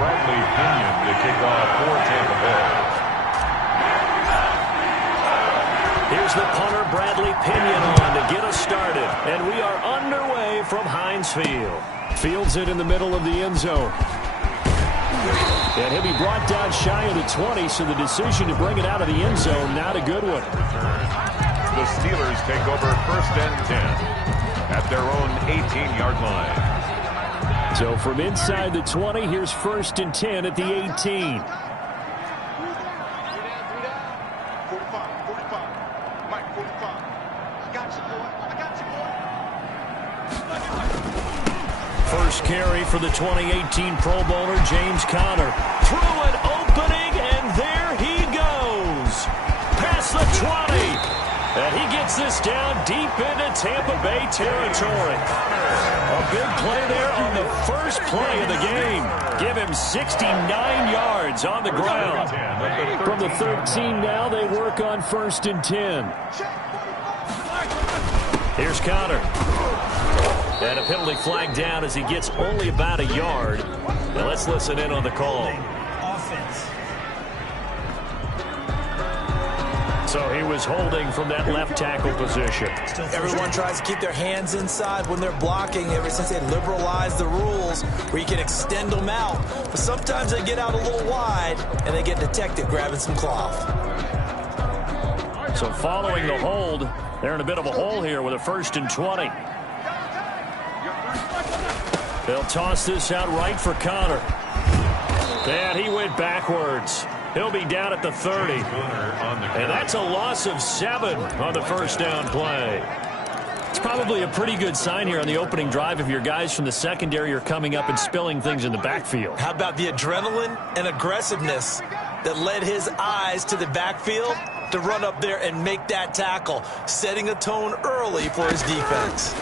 Bradley Pinion to kick off for Tampa Bay. Here's the punter, Bradley Pinion, on to get us started. And we are underway from Heinz Field. Fields it in the middle of the end zone. And he'll be brought down shy of the 20, so the decision to bring it out of the end zone, not a good one. The Steelers take over 1st and 10 at their own 18-yard line. So from inside the 20, here's 1st and 10 at the 18. First carry for the 2018 Pro Bowler, James Conner. Through an opening, and there he goes. Past the 20. And he gets this down deep into Tampa Bay territory. A big play there on the first play of the game. Give him 69 yards on the ground. From the 13 now, they work on 1st and 10. Here's Conner. And a penalty flag down as he gets only about a yard. Now let's listen in on the call. Offense. So he was holding from that left tackle position. Everyone tries to keep their hands inside when they're blocking ever since they liberalized the rules where you can extend them out. But sometimes they get out a little wide and they get detected grabbing some cloth. So following the hold, they're in a bit of a hole here with a 1st and 20. They'll toss this out right for Conner. And he went backwards. He'll be down at the 30. And that's a loss of 7 on the 1st down play. It's probably a pretty good sign here on the opening drive if your guys from the secondary are coming up and spilling things in the backfield. How about the adrenaline and aggressiveness that led his eyes to the backfield to run up there and make that tackle, setting a tone early for his defense.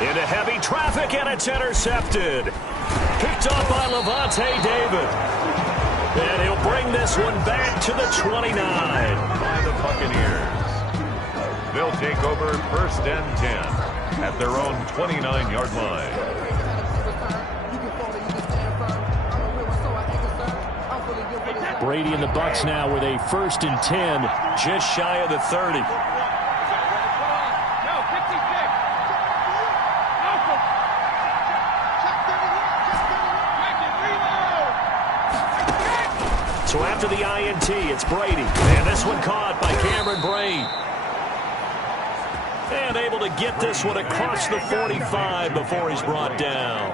Into heavy traffic, and it's intercepted. Picked off by Levante David. And he'll bring this one back to the 29. By the Buccaneers. They'll take over 1st and 10 at their own 29-yard line. Brady and the Bucs now with a 1st and 10, just shy of the 30. So after the INT, it's Brady. And this one caught by Cameron Brate. And able to get this one across the 45 before he's brought down.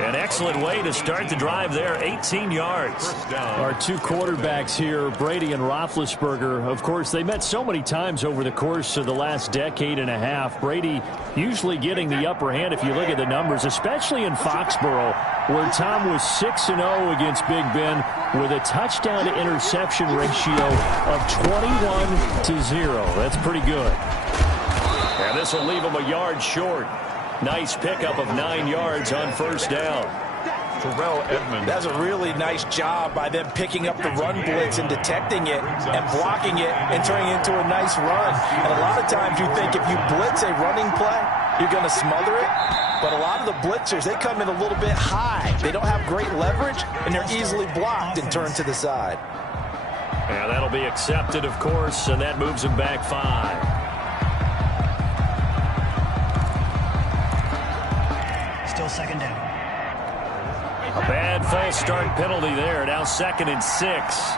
An excellent way to start the drive there, 18 yards. Our two quarterbacks here, Brady and Roethlisberger, of course, they met so many times over the course of the last decade and a half. Brady usually getting the upper hand if you look at the numbers, especially in Foxborough, where Tom was 6-0 against Big Ben with a touchdown-to-interception ratio of 21-0. That's pretty good. And this will leave him a yard short. Nice pickup of 9 yards on 1st down. Terrell Edmonds. That's a really nice job by them picking up the run blitz and detecting it and blocking it and turning it into a nice run. And a lot of times you think if you blitz a running play, you're going to smother it. But a lot of the blitzers, they come in a little bit high. They don't have great leverage, and they're easily blocked and turned to the side. Yeah, that'll be accepted, of course, and that moves him back 5. Still 2nd down. A bad false start penalty there. Now 2nd and 6.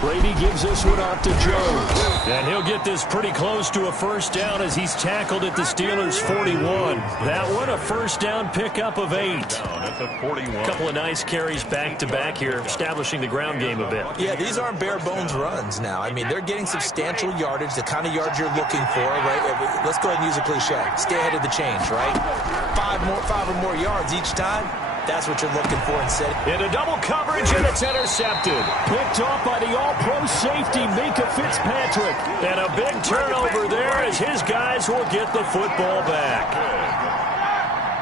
Brady gives this one off to Jones. And he'll get this pretty close to a 1st down as he's tackled at the Steelers' 41. That one a 1st down pickup of 8. That's a 41. A couple of nice carries back-to-back here, establishing the ground game a bit. Yeah, these aren't bare-bones runs now. I mean, they're getting substantial yardage, the kind of yards you're looking for, right? Let's go ahead and use a cliche. Stay ahead of the change, right? 5 or more yards each time. That's what you're looking for instead. Into double coverage, and it's intercepted. Picked off by the all-pro safety, Minka Fitzpatrick. And a big turnover there as his guys will get the football back.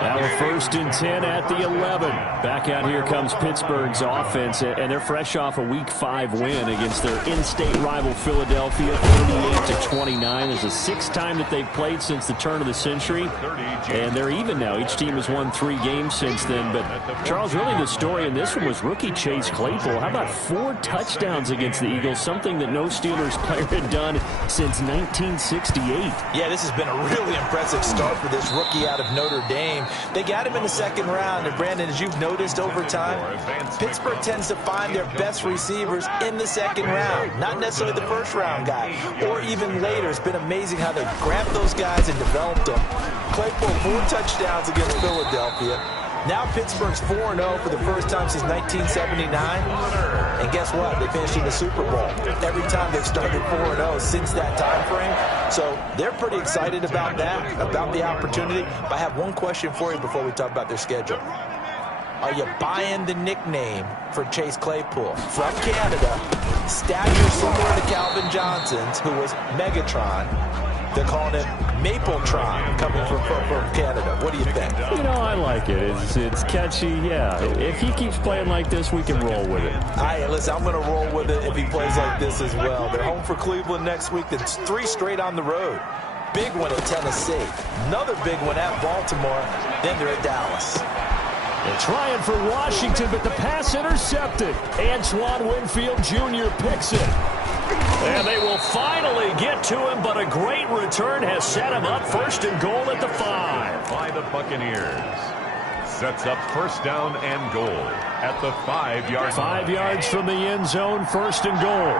Now we're 1st and 10 at the 11. Back out here comes Pittsburgh's offense, and they're fresh off a Week 5 win against their in-state rival Philadelphia, 38-29. It's the 6th time that they've played since the turn of the century, and they're even now. Each team has won 3 games since then. But, Charles, really the story in this one was rookie Chase Claypool. How about 4 touchdowns against the Eagles, something that no Steelers player had done since 1968. Yeah, this has been a really impressive start for this rookie out of Notre Dame. They got him in the 2nd round, and Brandon, as you've noticed over time, Pittsburgh tends to find their best receivers in the 2nd round, not necessarily the 1st round guy, or even later. It's been amazing how they grabbed those guys and developed them. Claypool, 4 touchdowns against Philadelphia. Now Pittsburgh's 4-0 for the first time since 1979. And guess what? They finished in the Super Bowl every time they've started 4-0 since that time frame. So they're pretty excited about that, about the opportunity. But I have one question for you before we talk about their schedule. Are you buying the nickname for Chase Claypool? From Canada, stature similar to Calvin Johnson's, who was Megatron. They're calling him Mapletron, coming from Canada. What do you think? You know, I like it. It's catchy, yeah. If he keeps playing like this, we can roll with it. All right, listen, I'm going to roll with it if he plays like this as well. They're home for Cleveland next week. That's 3 straight on the road. Big one at Tennessee. Another big one at Baltimore. Then they're at Dallas. They're trying for Washington, but the pass intercepted. Antoine Winfield Jr. picks it. And they will finally get to him, but a great return has set him up 1st and goal at the 5. By the Buccaneers. Sets up 1st down and goal at the 5-yard line. 5 yards from the end zone, 1st and goal.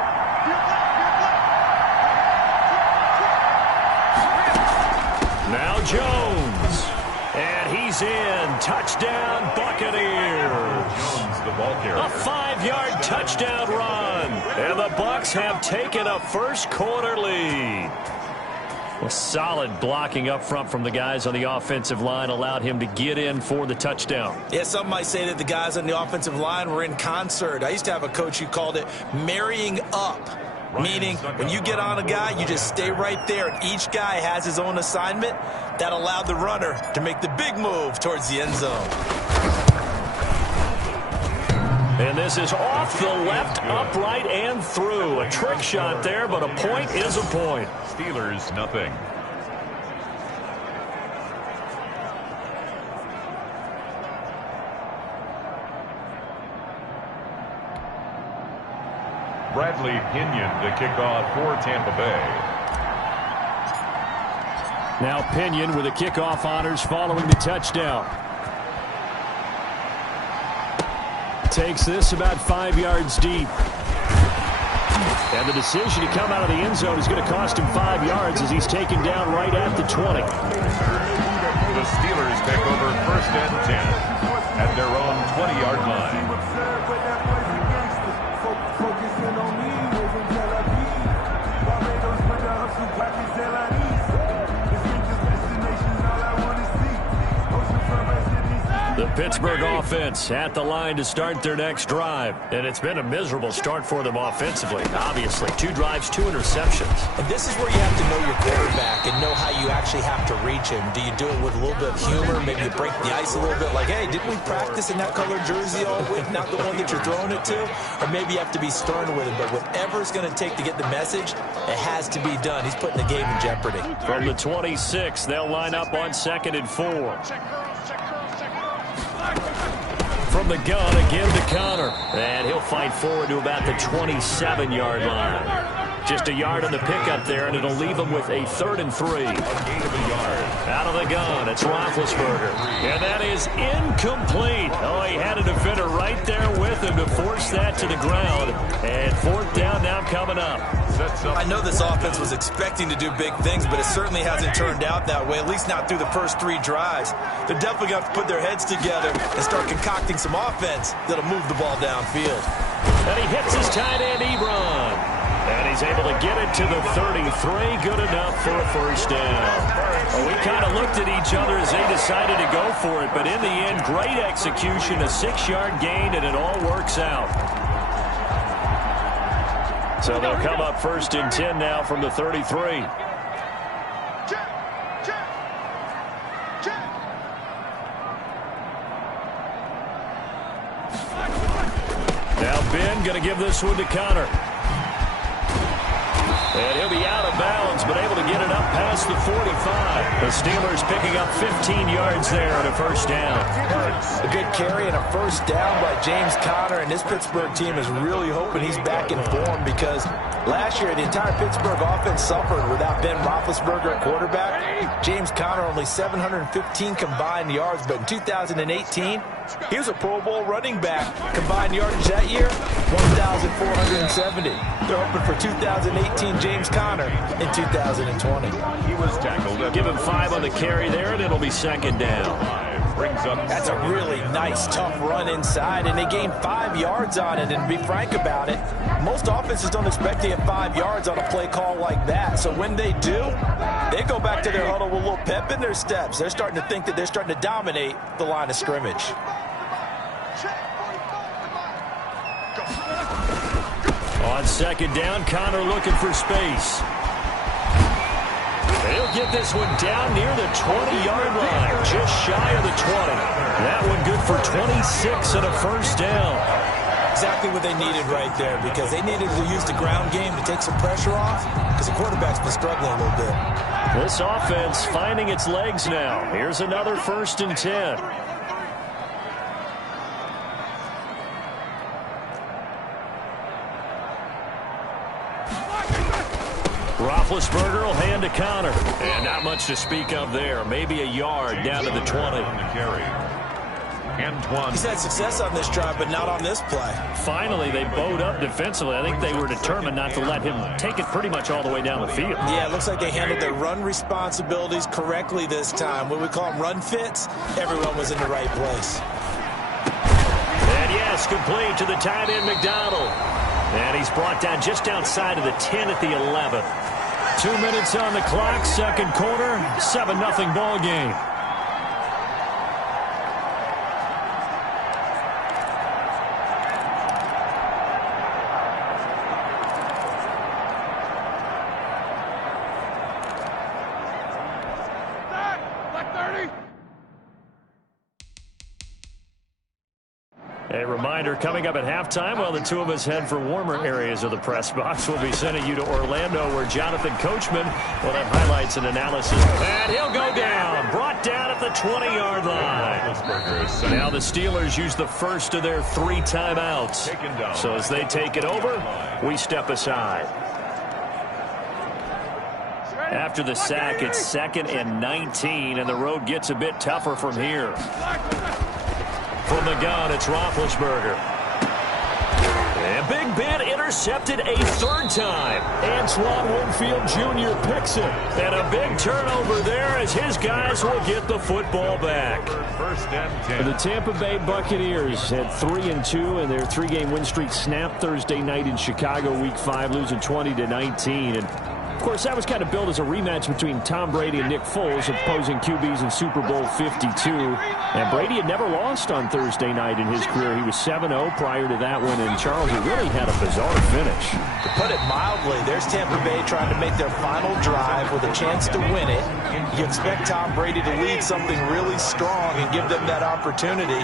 Now Jones. And he's in. Touchdown, Buccaneers. Jones, the ball carrier. A 5-yard touchdown run. And the Bucs have taken a 1st quarter lead. A solid blocking up front from the guys on the offensive line allowed him to get in for the touchdown. Yeah, some might say that the guys on the offensive line were in concert. I used to have a coach who called it marrying up. Meaning, when you get on a guy, you just stay right there, and each guy has his own assignment. That allowed the runner to make the big move towards the end zone. And this is off the left, upright, and through. A trick shot there, but a point is a point. Steelers, nothing. Bradley Pinion to kick off for Tampa Bay. Now Pinion with the kickoff honors following the touchdown. Takes this about 5 yards deep. And the decision to come out of the end zone is going to cost him 5 yards as he's taken down right at the 20. The Steelers take over 1st and 10 at their own 20-yard line. The Pittsburgh offense at the line to start their next drive. And it's been a miserable start for them offensively. Obviously, 2 drives, 2 interceptions. And this is where you have to know your quarterback and know how you actually have to reach him. Do you do it with a little bit of humor? Maybe you break the ice a little bit like, hey, didn't we practice in that colored jersey all week? Not the one that you're throwing it to? Or maybe you have to be stern with him. But whatever it's going to take to get the message, it has to be done. He's putting the game in jeopardy. From the 26, they'll line up on 2nd and 4. From the gun, again to Connor. And he'll fight forward to about the 27-yard line. Just a yard on the pickup there, and it'll leave him with a 3rd and 3. Out of the gun, it's Roethlisberger. And that is incomplete. Oh, he had a defender right there with him to force that to the ground. And 4th down now coming up. I know this offense was expecting to do big things, but it certainly hasn't turned out that way, at least not through the first 3 drives. They're definitely going to have to put their heads together and start concocting some offense that'll move the ball downfield. And he hits his tight end, Ebron. And he's able to get it to the 33. Good enough for a 1st down. Well, we kind of looked at each other as they decided to go for it. But in the end, great execution, a 6-yard gain, and it all works out. So they'll come up 1st and 10 now from the 33. Slappin going to give this one to Connor. And he'll be out of bounds, but able to get it up past the 45. The Steelers picking up 15 yards there and a first down. A good carry and a first down by James Conner, and this Pittsburgh team is really hoping he's back in form because last year the entire Pittsburgh offense suffered without Ben Roethlisberger at quarterback. James Conner only 715 combined yards, but in 2018, he was a Pro Bowl running back. Combined yardage that year, 1,470. They're hoping for 2018 James Conner in 2020. He was tackled. Give him 5 on the carry there, and it'll be second down. That's a really nice, tough run inside, and they gained 5 yards on it. And to be frank about it, most offenses don't expect to get 5 yards on a play call like that. So when they do, they go back to their huddle with a little pep in their steps. They're starting to think that they're starting to dominate the line of scrimmage. On second down, Connor looking for space. He'll get this one down near the 20-yard line, just shy of the 20. That one good for 26 and a first down. Exactly what they needed right there, because they needed to use the ground game to take some pressure off, because the quarterback's been struggling a little bit. This offense finding its legs now. Here's another 1st and 10. Roethlisberger will hand to Connor. And not much to speak of there. Maybe a yard down to the 20. On the carry. Antoine. He's had success on this drive, but not on this play. Finally, they bowed up defensively. I think they were determined not to let him take it pretty much all the way down the field. Yeah, it looks like they handled their run responsibilities correctly this time. What we call them run fits, everyone was in the right place. And yes, complete to the tight end, McDonald. And he's brought down just outside of the 10 at the 11. 2 minutes on the clock, second quarter, 7-0 ball game. A reminder, coming up at halftime, while the two of us head for warmer areas of the press box, we'll be sending you to Orlando, where Jonathan Coachman will have highlights and analysis. And he'll go down, brought down at the 20-yard line. Now the Steelers use the first of their 3 timeouts. So as they take it over, we step aside. After the sack, it's 2nd and 19, and the road gets a bit tougher from here. From the gun, it's Roethlisberger. And Big Ben intercepted a 3rd time. Antoine Winfield Jr. picks it. And a big turnover there as his guys will get the football back. 1st and 10. The Tampa Bay Buccaneers had 3-2, and their 3-game win streak snapped Thursday night in Chicago, Week 5, losing 20-19. And of course, that was kind of billed as a rematch between Tom Brady and Nick Foles, opposing QBs in Super Bowl 52. And Brady had never lost on Thursday night in his career. He was 7-0 prior to that one, and Charles, he really had a bizarre finish. To put it mildly, there's Tampa Bay trying to make their final drive with a chance to win it. You expect Tom Brady to lead something really strong and give them that opportunity.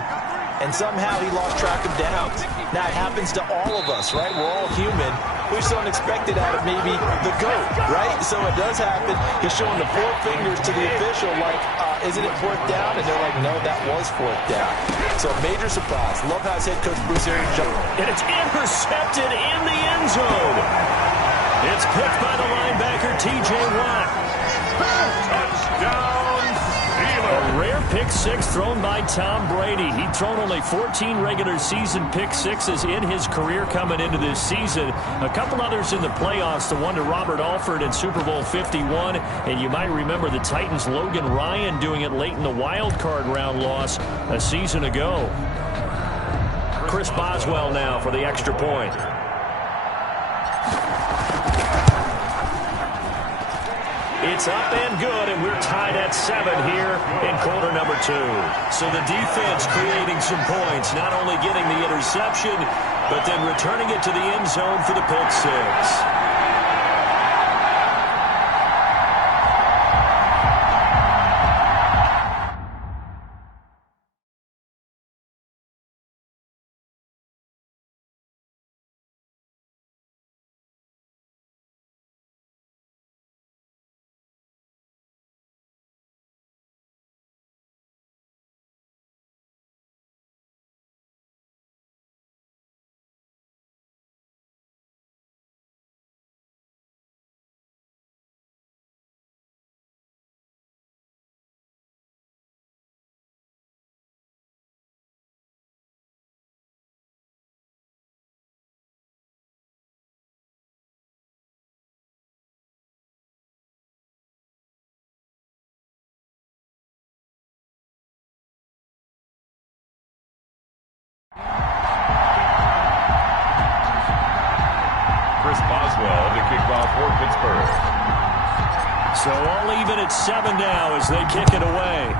And somehow he lost track of downs. Now, it happens to all of us, right? We're all human. We just don't expect it out of maybe the GOAT, right? So it does happen. He's showing the 4 fingers to the official like, isn't it 4th down? And they're like, no, that was 4th down. So major surprise. Love how his head coach Bruce Arians jumped. And it's intercepted in the end zone. It's picked by the linebacker, T.J. Watt. Touchdown, A rare pick 6 thrown by Tom Brady. He'd thrown only 14 regular season pick 6s in his career coming into this season. A couple others in the playoffs, the one to Robert Alford in Super Bowl 51. And you might remember the Titans' Logan Ryan doing it late in the wild card round loss a season ago. Chris Boswell now for the extra point. It's up and good, and we're tied at 7 here in quarter number 2. So the defense creating some points, not only getting the interception, but then returning it to the end zone for the pick 6. third. So all even at 7 now as they kick it away.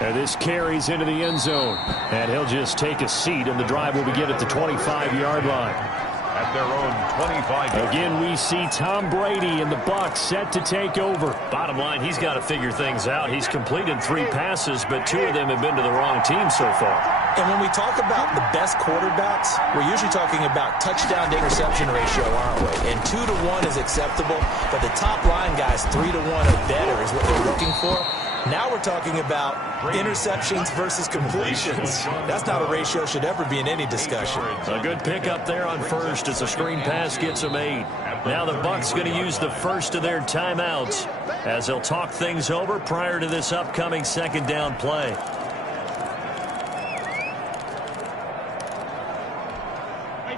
And this carries into the end zone. And he'll just take a seat, and the drive will begin at the 25-yard line. At their own 25. Again, we see Tom Brady and the Bucs set to take over. Bottom line, he's got to figure things out. He's completed 3 passes, but 2 of them have been to the wrong team so far. And when we talk about the best quarterbacks, we're usually talking about touchdown to interception ratio, aren't we? And 2 to 1 is acceptable, but the top line guys, 3 to 1 or better is what they're looking for. Now we're talking about interceptions versus completions. That's not a ratio should ever be in any discussion. A good pickup there on first as the screen pass gets a made. Now the Bucs going to use the first of their timeouts as they'll talk things over prior to this upcoming second down play.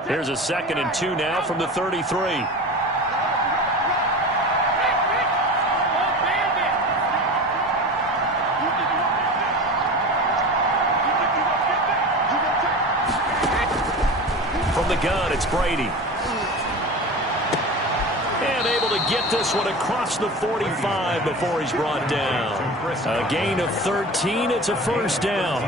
Here's a 2nd and 2 now from the 33. From the gun, it's Brady. And able to get this one across the 45 before he's brought down. A gain of 13. It's a first down.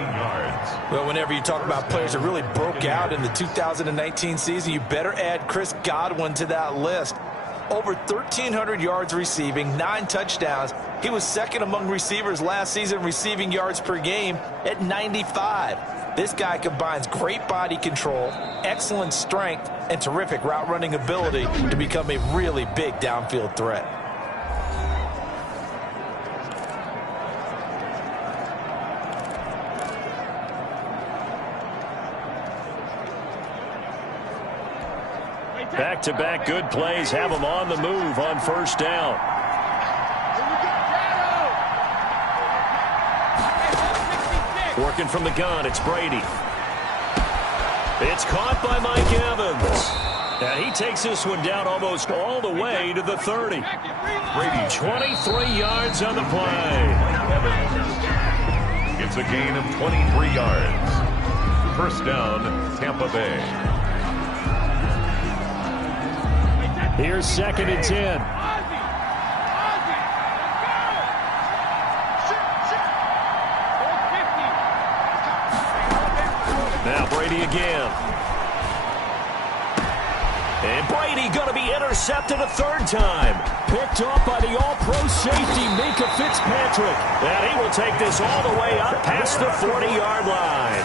Well, whenever you talk about players that really broke out in the 2019 season, you better add Chris Godwin to that list. Over 1,300 yards receiving, 9 touchdowns. He was second among receivers last season receiving yards per game at 95. This guy combines great body control, excellent strength, and terrific route running ability to become a really big downfield threat. Back-to-back good plays have them on the move on first down. Working from the gun, it's Brady. It's caught by Mike Evans. And he takes this one down almost all the way to the 30. Brady, 23 yards on the play. It's a gain of 23 yards. First down, Tampa Bay. Here's 2nd and 10. Now Brady again. And Brady going to be intercepted a 3rd time. Picked off by the all-pro safety, Minka Fitzpatrick. And he will take this all the way up past the 40-yard line.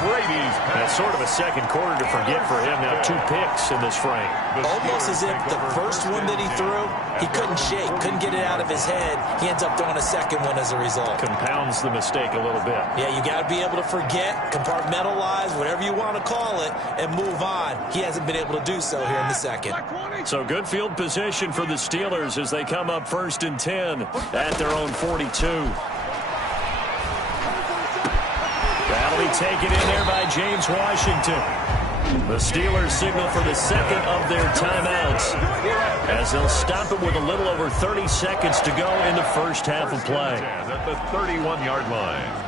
Brady's That's sort of a second quarter to forget for him. Now 2 picks in this frame. Almost as if the first one that he threw, he couldn't shake, couldn't get it out of his head. He ends up throwing a second one as a result. Compounds the mistake a little bit. Yeah, you got to be able to forget, compartmentalize, whatever you want to call it, and move on. He hasn't been able to do so here in the second. So good field position for the Steelers as they come up 1st and 10 at their own 42. That'll be taken in there by James Washington. The Steelers signal for the 2nd of their timeouts as they'll stop it with a little over 30 seconds to go in the first half of play. At the 31-yard line.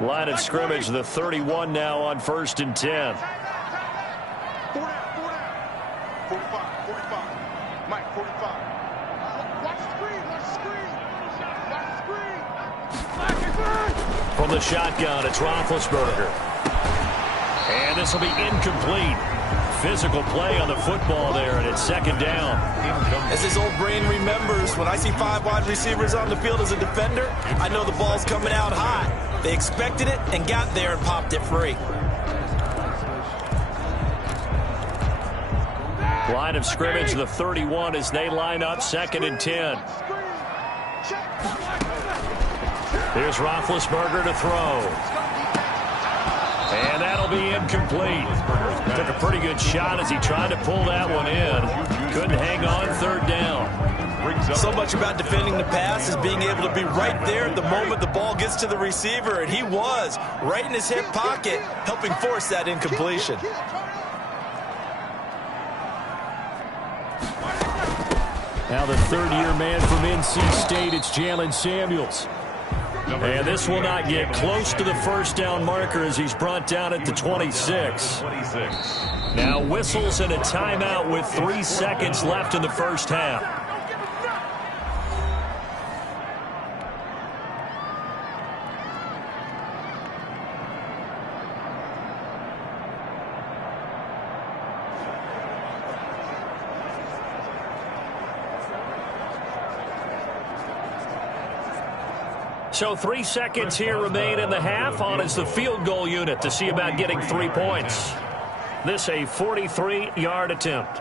Line of scrimmage, the 31 now on 1st and 10. 45. Mike, 45. Watch the screen. From the shotgun, it's Roethlisberger. And this will be incomplete. Physical play on the football there, and it's 2nd down. As his old brain remembers, when I see 5 wide receivers on the field as a defender, I know the ball's coming out high. They expected it and got there and popped it free. Line of scrimmage, the 31 as they line up 2nd and 10. Here's Roethlisberger to throw. And that'll be incomplete. Took a pretty good shot as he tried to pull that one in. Couldn't hang on 3rd down. So much about defending the pass is being able to be right there at the moment the ball gets to the receiver, and he was right in his hip pocket, helping force that incompletion. Now the third-year man from NC State, it's Jalen Samuels. And this will not get close to the first down marker as he's brought down at the 26. Now whistles and a timeout with 3 seconds left in the first half. So 3 seconds here remain in the half. On is the field goal unit to see about getting 3 points. This a 43-yard attempt.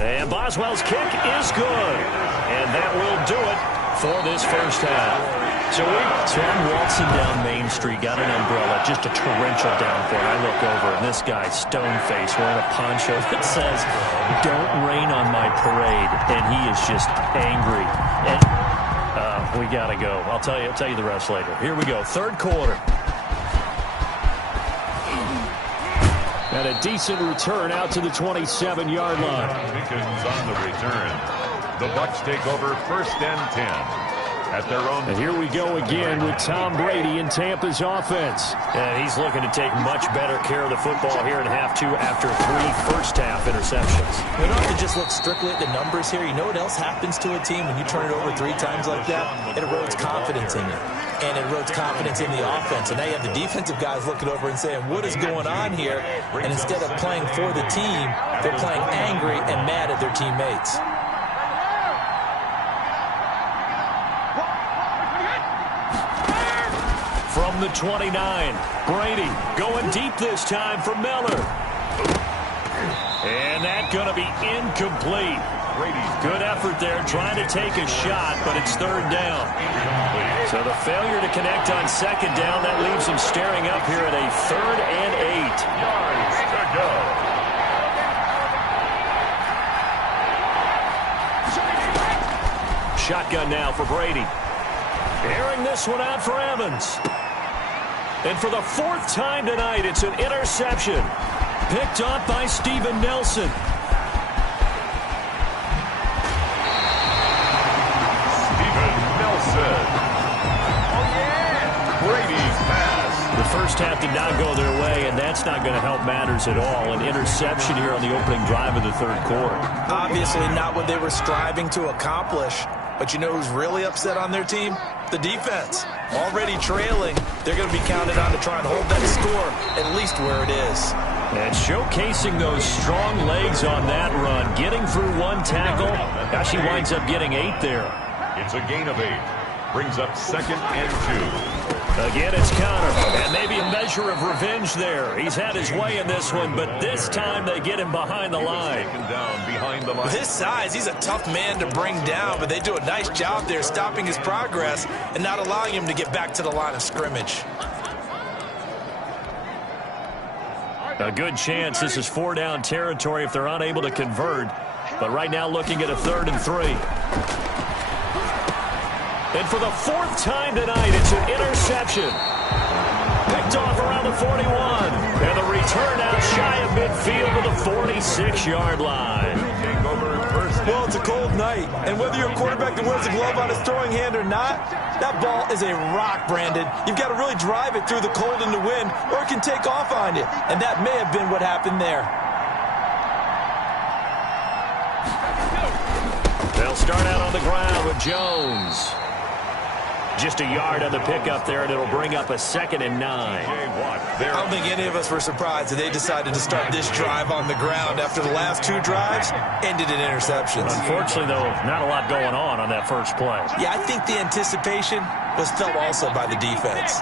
And Boswell's kick is good. And that will do it for this first half. So I'm waltzing down Main Street, got an umbrella, just a torrential downpour. I look over, and this guy, stone-faced, wearing a poncho that says, "Don't rain on my parade," and he is just angry. And we got to go. I'll tell you the rest later. Here we go, third quarter. And a decent return out to the 27-yard line. Pickens on the return. The Bucs take over first and 10. At their own. And here we go again with Tom Brady in Tampa's offense. And he's looking to take much better care of the football here in half two after 3 first-half interceptions. You don't have to just look strictly at the numbers here. You know what else happens to a team when you turn it over 3 times like that? It erodes confidence in you. And it erodes confidence in the offense. And now you have the defensive guys looking over and saying, what is going on here? And instead of playing for the team, they're playing angry and mad at their teammates. From the 29, Brady going deep this time for Miller. And that's going to be incomplete. Good effort there trying to take a shot, but it's third down. So the failure to connect on second down, that leaves him staring up here at a 3rd and 8. Yards to go. Shotgun now for Brady. Airing this one out for Evans. And for the 4th time tonight, it's an interception. Picked up by Steven Nelson. Steven Nelson. Oh, yeah. Brady's pass. The first half did not go their way, and that's not going to help matters at all. An interception here on the opening drive of the third quarter. Obviously not what they were striving to accomplish. But you know who's really upset on their team? The defense. Already trailing, they're going to be counted on to try and hold that score at least where it is. And showcasing those strong legs on that run. Getting through 1 tackle. Now she winds up getting 8 there. It's a gain of 8. Brings up 2nd and 2. Again, it's Connor. And maybe a measure of revenge there. He's had his way in this one, but this time they get him behind the line. With his size, he's a tough man to bring down, but they do a nice job there stopping his progress and not allowing him to get back to the line of scrimmage. A good chance this is 4-down territory if they're unable to convert. But right now looking at a 3rd and 3. And for the 4th time tonight, it's an interception. Picked off around the 41. And the return out shy of midfield to the 46-yard line. Well, it's a cold night, and whether you're a quarterback that wears a glove on his throwing hand or not, that ball is a rock, Brandon. You've got to really drive it through the cold and the wind, or it can take off on you. And that may have been what happened there. They'll start out on the ground with Jones. Just a yard on the pickup there, and it'll bring up a 2nd and 9. I don't think any of us were surprised that they decided to start this drive on the ground after the last 2 drives ended in interceptions. Unfortunately, though, not a lot going on that first play. Yeah, I think the anticipation was felt also by the defense.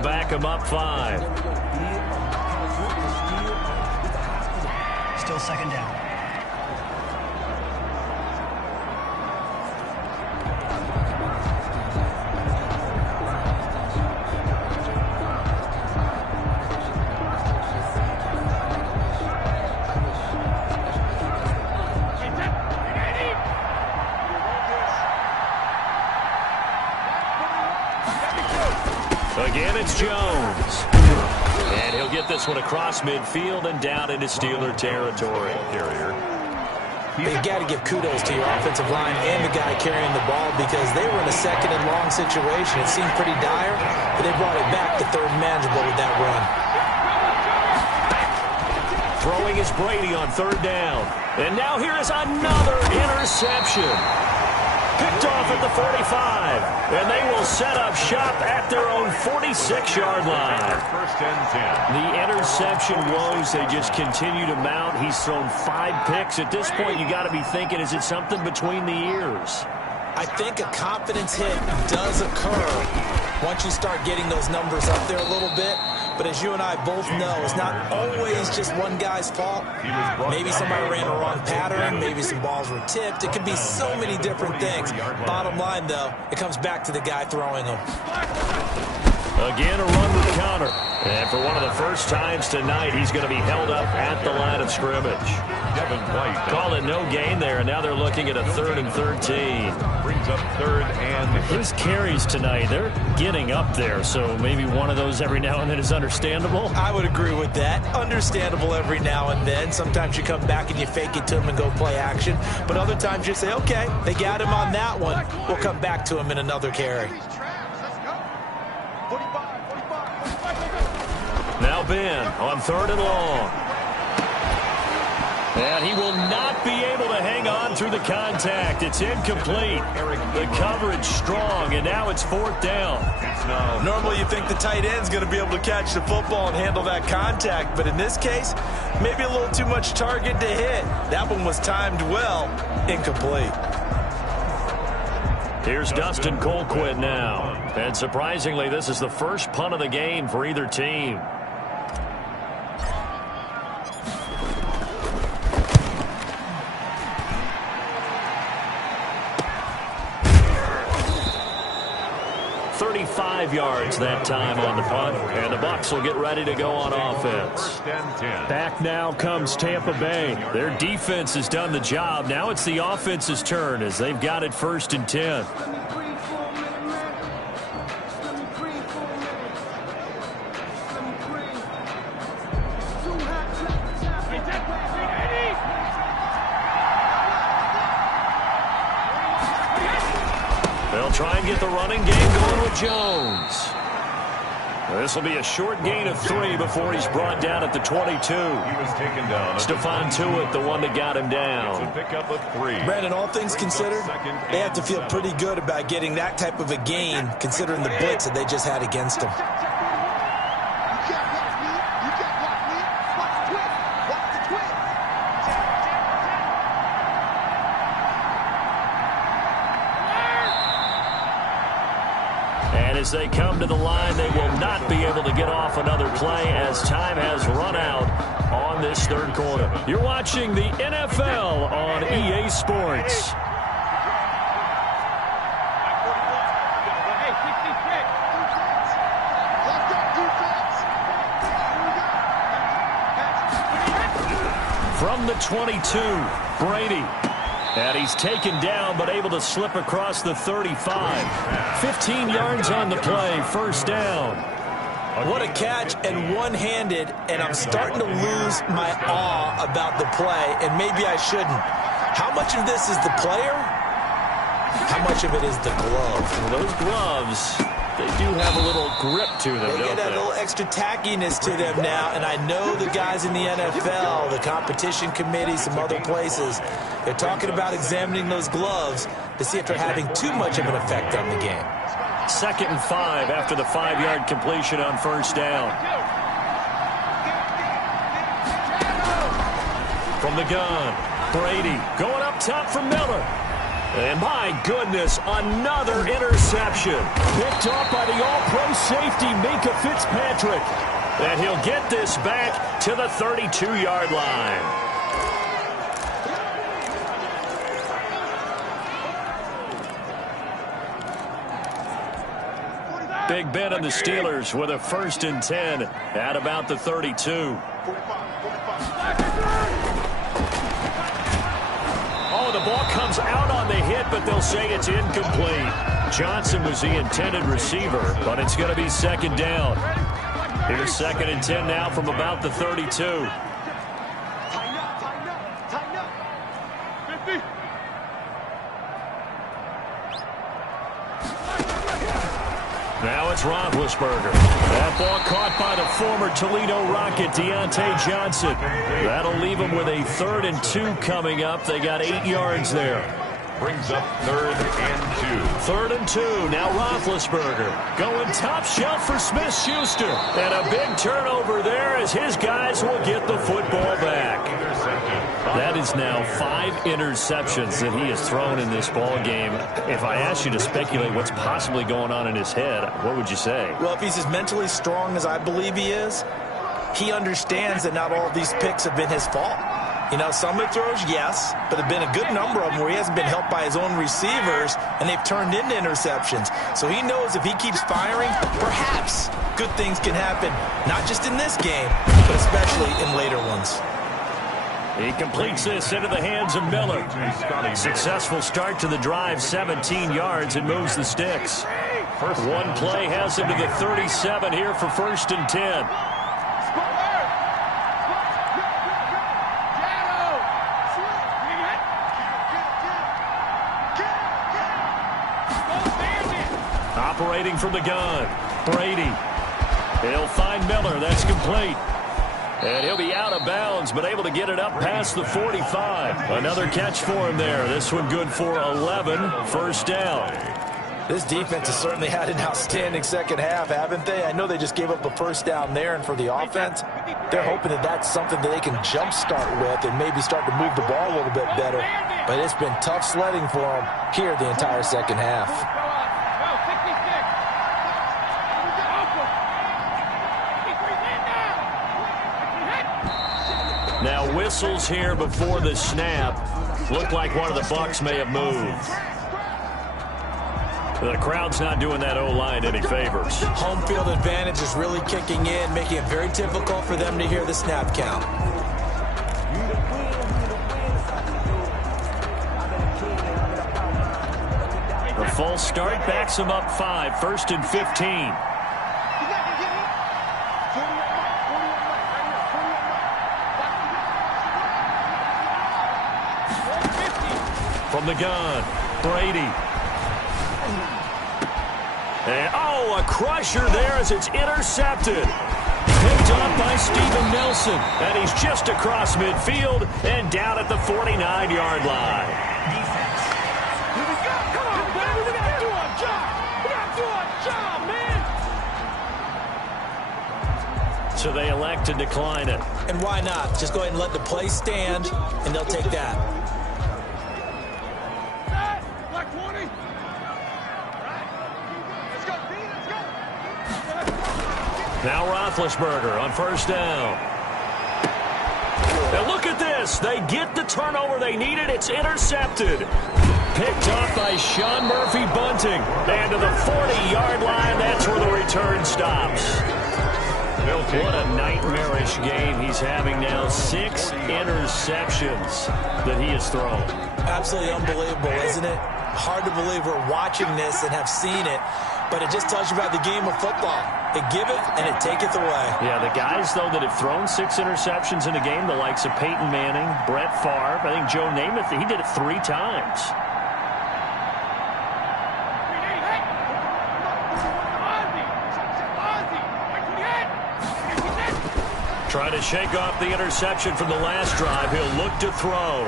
That'll back him up 5. Still second down. Again, it's Jones. And he'll get this one across midfield and down into Steeler territory. You got to give kudos to your offensive line and the guy carrying the ball because they were in a second and long situation. It seemed pretty dire, but they brought it back to third and manageable with that run. Throwing is Brady on third down. And now here is another interception. Picked off at the 45. And they will set up shop at their own 46-yard line. First and 10. The interception woes, they just continue to mount. He's thrown 5 picks. At this point, you got to be thinking, is it something between the ears? I think a confidence hit does occur once you start getting those numbers up there a little bit. But as you and I both know, it's not always just one guy's fault. Maybe somebody ran a wrong pattern. Maybe some balls were tipped. It could be so many different things. Bottom line, though, it comes back to the guy throwing them. Again, a run with counter. And for one of the first times tonight, he's going to be held up at the line of scrimmage. Call it no gain there, and now they're looking at a 3rd and 13. Brings up 3rd and his carries tonight, they're getting up there, so maybe one of those every now and then is understandable. I would agree with that. Understandable every now and then. Sometimes you come back and you fake it to him and go play action. But other times you say, okay, they got him on that one. We'll come back to him in another carry. Now Ben on 3rd and long. And he will not be able to hang on through the contact. It's incomplete. The coverage strong, and now it's 4th down. Normally you think the tight end's going to be able to catch the football and handle that contact, but in this case, maybe a little too much target to hit. That one was timed well. Incomplete. Here's Dustin Colquitt now. And surprisingly, this is the first punt of the game for either team. Yards that time on the punt, and the Bucs will get ready to go on offense. Back now comes Tampa Bay. Their defense has done the job. Now it's the offense's turn as they've got it 1st and 10. They'll try and get the running game going with Jones. This will be a short gain of 3 before he's brought down at the 22. He was taken down. Stephon Tuitt, the one that got him down. It's a pickup of 3. Brandon, all things considered, they have to feel pretty good about getting that type of a gain, considering the blitz that they just had against them. As they come to the line, they will not be able to get off another play as time has run out on this 3rd quarter. You're watching the NFL on EA Sports. From the 22, Brady. And he's taken down, but able to slip across the 35. 15 yards on the play, 1st down. What a catch, and one-handed, and I'm starting to lose my awe about the play, and maybe I shouldn't. How much of this is the player? How much of it is the glove? Well, those gloves, they do have a little grip to them, They get that little extra tackiness to them now, and I know the guys in the NFL, the competition committee, some other places, they're talking about examining those gloves to see if they're having too much of an effect on the game. 2nd and 5 after the 5-yard completion on 1st down. From the gun, Brady going up top for Miller. And my goodness, another interception. Picked off by the all-pro safety, Minka Fitzpatrick. And he'll get this back to the 32-yard line. Big Ben and the Steelers with a 1st and 10 at about the 32. Oh, the ball comes out on the hit, but they'll say it's incomplete. Johnson was the intended receiver, but it's going to be 2nd down. Here's 2nd and 10 now from about the 32. Now it's Roethlisberger. That ball caught by the former Toledo Rocket, Deontay Johnson. That'll leave him with a 3rd and 2 coming up. They got 8 yards there. Brings up 3rd and 2. 3rd and 2. Now Roethlisberger going top shelf for Smith-Schuster. And a big turnover there as his guys will get the football back. That is now 5 interceptions that he has thrown in this ball game. If I asked you to speculate what's possibly going on in his head, what would you say? Well, if he's as mentally strong as I believe he is, he understands that not all of these picks have been his fault. You know, some of the throws, yes, but there have been a good number of them where he hasn't been helped by his own receivers, and they've turned into interceptions. So he knows if he keeps firing, perhaps good things can happen, not just in this game, but especially in later ones. He completes this into the hands of Miller. Successful start to the drive, 17 yards, and moves the sticks. One play has him to the 37 here for 1st and 10. Operating from the gun, Brady. He'll find Miller. That's complete. And he'll be out of bounds, but able to get it up past the 45. Another catch for him there. This one good for 11. 1st down. This defense has certainly had an outstanding second half, haven't they? I know they just gave up a 1st down there, and for the offense, they're hoping that that's something that they can jumpstart with and maybe start to move the ball a little bit better. But it's been tough sledding for them here the entire second half. Now whistles here before the snap. Looked like one of the Bucs may have moved. The crowd's not doing that O-line any favors. Home field advantage is really kicking in, making it very difficult for them to hear the snap count. The false start backs him up 5. 1st and 15. From the gun, Brady. And, oh, a crusher there as it's intercepted. Picked up by Steven Nelson. And he's just across midfield and down at the 49-yard line. Defense. Here we go. Come on, baby. We got to do our job. We got to do our job, man. So they elect to decline it. And why not? Just go ahead and let the play stand, and they'll take that. Now Roethlisberger on 1st down. Now look at this. They get the turnover they needed. It's intercepted. Picked off by Sean Murphy Bunting. And to the 40-yard line, that's where the return stops. What a nightmarish game he's having now. 6 interceptions that he has thrown. Absolutely unbelievable, isn't it? Hard to believe we're watching this and have seen it, but it just tells you about the game of football. It giveth and it taketh away. Yeah, the guys, though, that have thrown 6 interceptions in a game, the likes of Peyton Manning, Brett Favre, I think Joe Namath, he did it 3 times. Trying to shake off the interception from the last drive. He'll look to throw.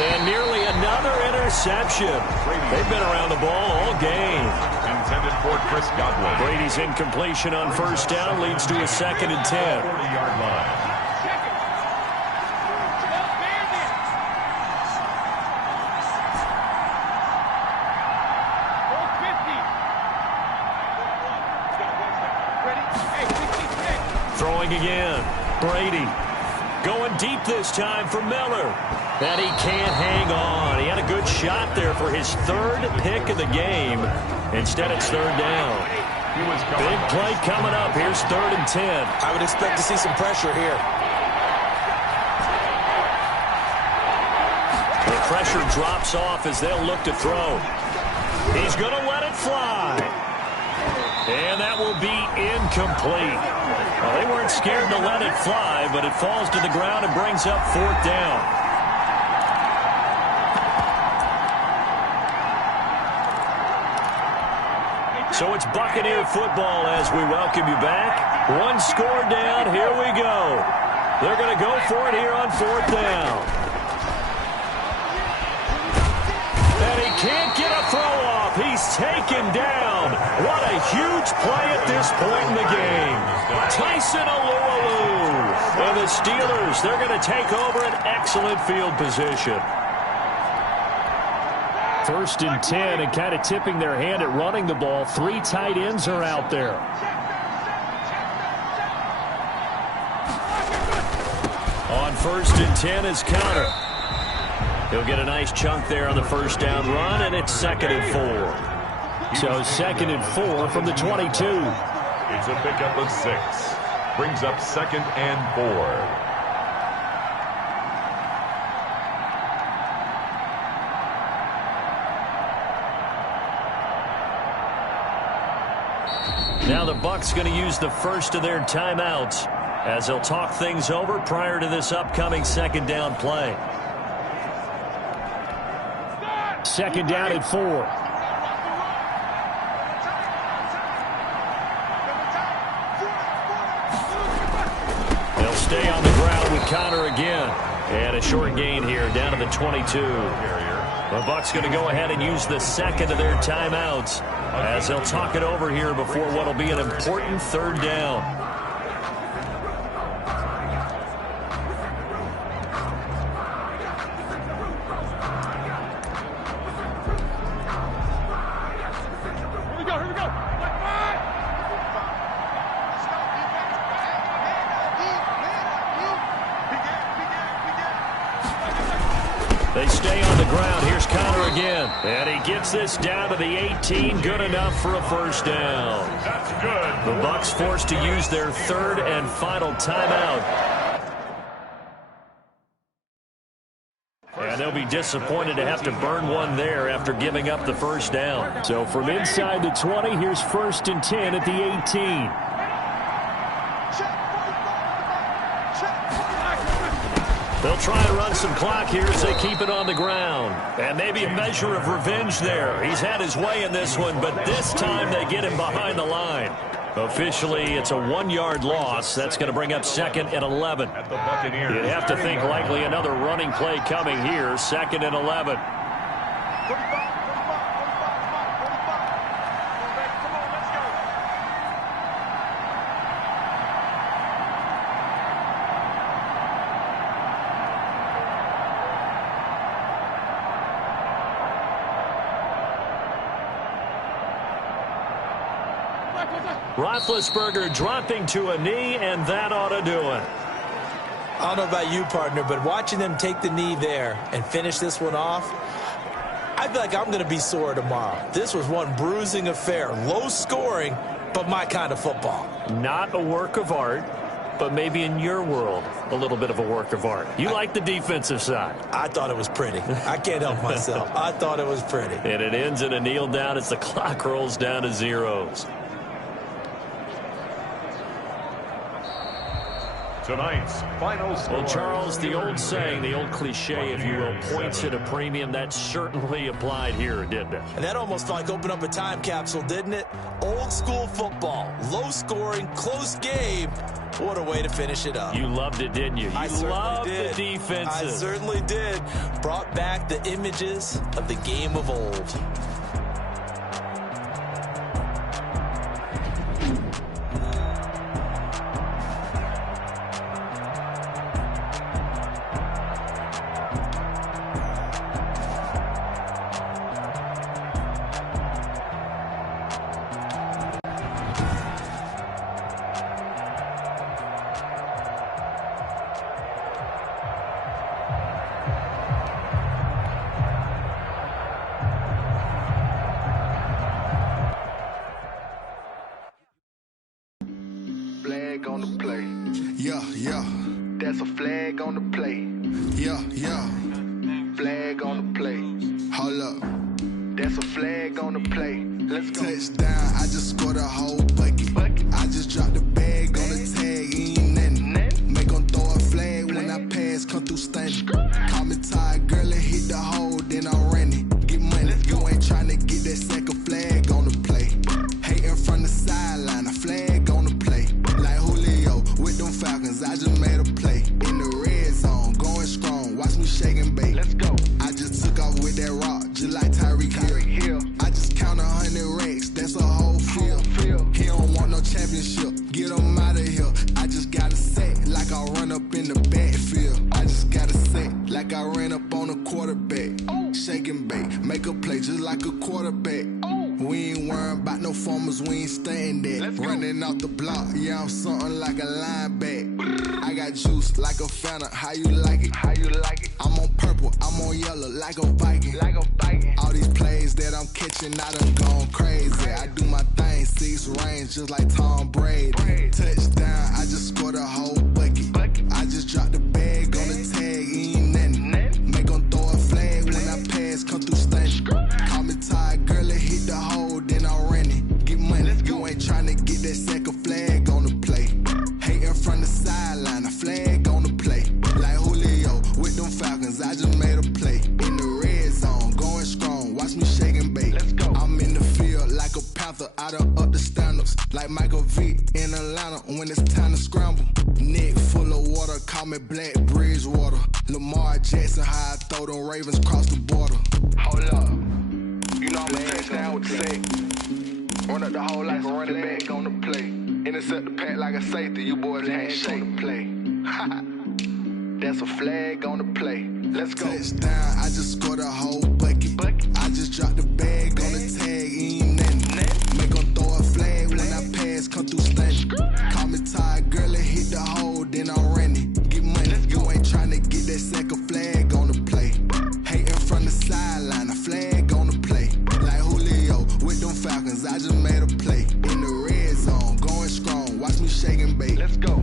And nearly another interception. They've been around the ball all game. Intended for Chris Godwin. Brady's incompletion on 1st down leads to a 2nd and 10. 40-yard line. Throwing again. Brady going deep this time for Miller. And he can't hang on. He had a good shot there for his third pick of the game. Instead, it's third down. Big play coming up. Here's 3rd and 10. I would expect to see some pressure here. The pressure drops off as they'll look to throw. He's going to let it fly. And that will be incomplete. Well, they weren't scared to let it fly, but it falls to the ground and brings up 4th down. So it's Buccaneer football as we welcome you back. 1 score down. Here we go. They're going to go for it here on 4th down. And he can't get a throw off. He's taken down. What a huge play at this point in the game. Tyson Alualu. And the Steelers, they're going to take over an excellent field position. 1st and 10, and kind of tipping their hand at running the ball. 3 tight ends are out there. On 1st and 10 is Counter. He'll get a nice chunk there on the 1st down run, and it's 2nd and 4. So 2nd and 4 from the 22. It's a pickup of 6. Brings up 2nd and 4. Now the Bucs going to use the first of their timeouts as they'll talk things over prior to this upcoming 2nd down play. 2nd down and 4. They'll stay on the ground with Connor again. And a short gain here down to the 22. The Bucs going to go ahead and use the 2nd of their timeouts as they'll talk it over here before what will be an important 3rd down. They stay on the ground. Here's Connor again. And he gets this down to the 18. Good enough for a 1st down. That's good. The Bucs forced to use their 3rd and final timeout. And they'll be disappointed to have to burn one there after giving up the 1st down. So from inside the 20, here's 1st and 10 at the 18. They'll try and run some clock here as they keep it on the ground. And maybe a measure of revenge there. He's had his way in this one, but this time they get him behind the line. Officially, it's a 1-yard loss. That's going to bring up 2nd and 11. You'd have to think likely another running play coming here. 2nd and 11. Roethlisberger dropping to a knee, and that ought to do it. I don't know about you, partner, but watching them take the knee there and finish this one off, I feel like I'm going to be sore tomorrow. This was one bruising affair. Low scoring, but my kind of football. Not a work of art, but maybe in your world, a little bit of a work of art. You like the defensive side. I thought it was pretty. I can't help myself. I thought it was pretty. And it ends in a kneel down as the clock rolls down to zeros. Tonight's final score. Well, Charles, the old saying, the old cliche, if you will, points at a premium. That certainly applied here, didn't it? And that almost felt like opened up a time capsule, didn't it? Old school football, low scoring, close game. What a way to finish it up. You loved it, didn't you? I You loved did. the defenses. I certainly did. Brought back the images of the game of old. play. Yeah, yeah. That's a flag on the play. Yeah, yeah. Flag on the play. Hold up. That's a flag on the play. Let's go. Touchdown, I just scored a whole bucket. I just dropped the bag on the tag, ain't nothing. Make 'em throw a flag when I pass, come through stunning. Call me tired, girl, and hit the hole, then I'm running. Get money, you ain't tryna get that second flag on the play. Hating from the sideline, a flag on the play. Like Julio with them Falcons, I just made a play. In the red zone, going strong, watch me shake and bake. Let's go. I just took off with that rock, just like Tyreek Hill. I just count 100 racks, that's a whole field. He don't want no championship, get him out of here. I just gotta set like I run up in the backfield. I just gotta set like I ran up on a quarterback. Shake and bake, make a play just like a quarterback. We ain't worrying about no formers, we ain't staying there. Running off the block, yeah, I'm something like a lineback. I got juice like a Fanta, how you like it? How you like it? I'm on purple, I'm on yellow like a Viking. Like a Viking. All these plays that I'm catching, I done gone crazy. I do my thing, 6 range just like Tom Brady. Touchdown, I just scored a whole bucket. I just dropped the bag on the tag, ain't nothing. Make 'em throw a flag when I pass, come through stunning. Call me tired, girl, and hit the hole, then I'm running. Get money, you ain't tryna get that second flag on the play. Hating from the sideline, a flag on the play. Like Julio with them Falcons, I just made a play. In the red zone, going strong, watch me shake and bake. Let's go. I'm in the field like a panther, I done up the standards. Like Michael Vick in Atlanta when it's time to scramble. Neck full of water, call me Black Bridgewater. Lamar Jackson, how I throw them Ravens across the border. Hold up. You know I'm a touchdown with the sack. Run up the hole like a running back on the play. Intercept the pack like a safety, you boys ain't shake the play. That's a flag on the play. Let's go. Touchdown, I just scored a whole bucket. I just dropped the bag on the tag, ain't nothing. Make 'em throw a flag when I pass, come through stunning. Call me tired, girl, and hit the hole, then I'm running. Get money, you ain't tryna get that second flag on the play. Hating from the sideline, a flag on the play. Like Julio with them Falcons, I just made a play. In the red zone, going strong, watch me shake and bake. Let's go.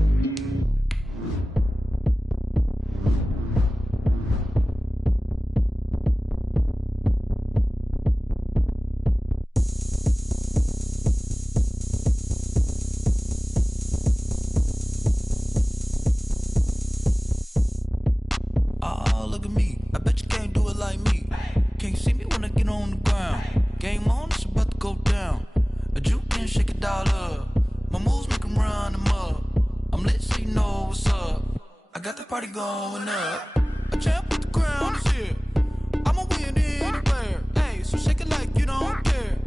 Party going up. A champ with the crown is here. I'ma win anywhere. Hey, so shake it like you don't care.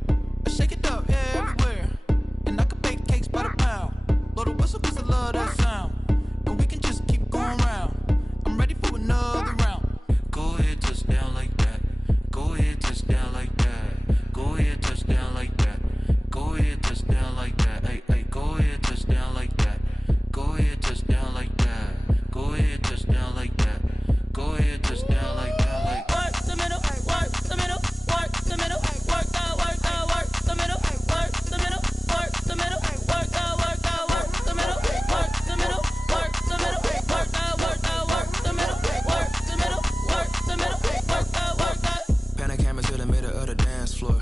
I shake it up everywhere. And I can bake cakes by the pound. Blow the whistle 'cause I love that sound. And we can just keep going round. I'm ready for another round. Go ahead, touchdown like that. Go ahead, touchdown like that. Go ahead, touchdown like that. Go ahead, touchdown like that. Hey, hey, go ahead, touchdown like that. Go ahead, touchdown like that. Go ahead, touchdown like that. Go ahead, touchdown like that. Like work the middle, work the middle, work the middle, work that, work the middle, work the middle, work the middle, work that, work the middle, work the middle, work the middle, work that, work the middle, work the middle, work the middle, work that. Pan a camera to the middle of the dance floor.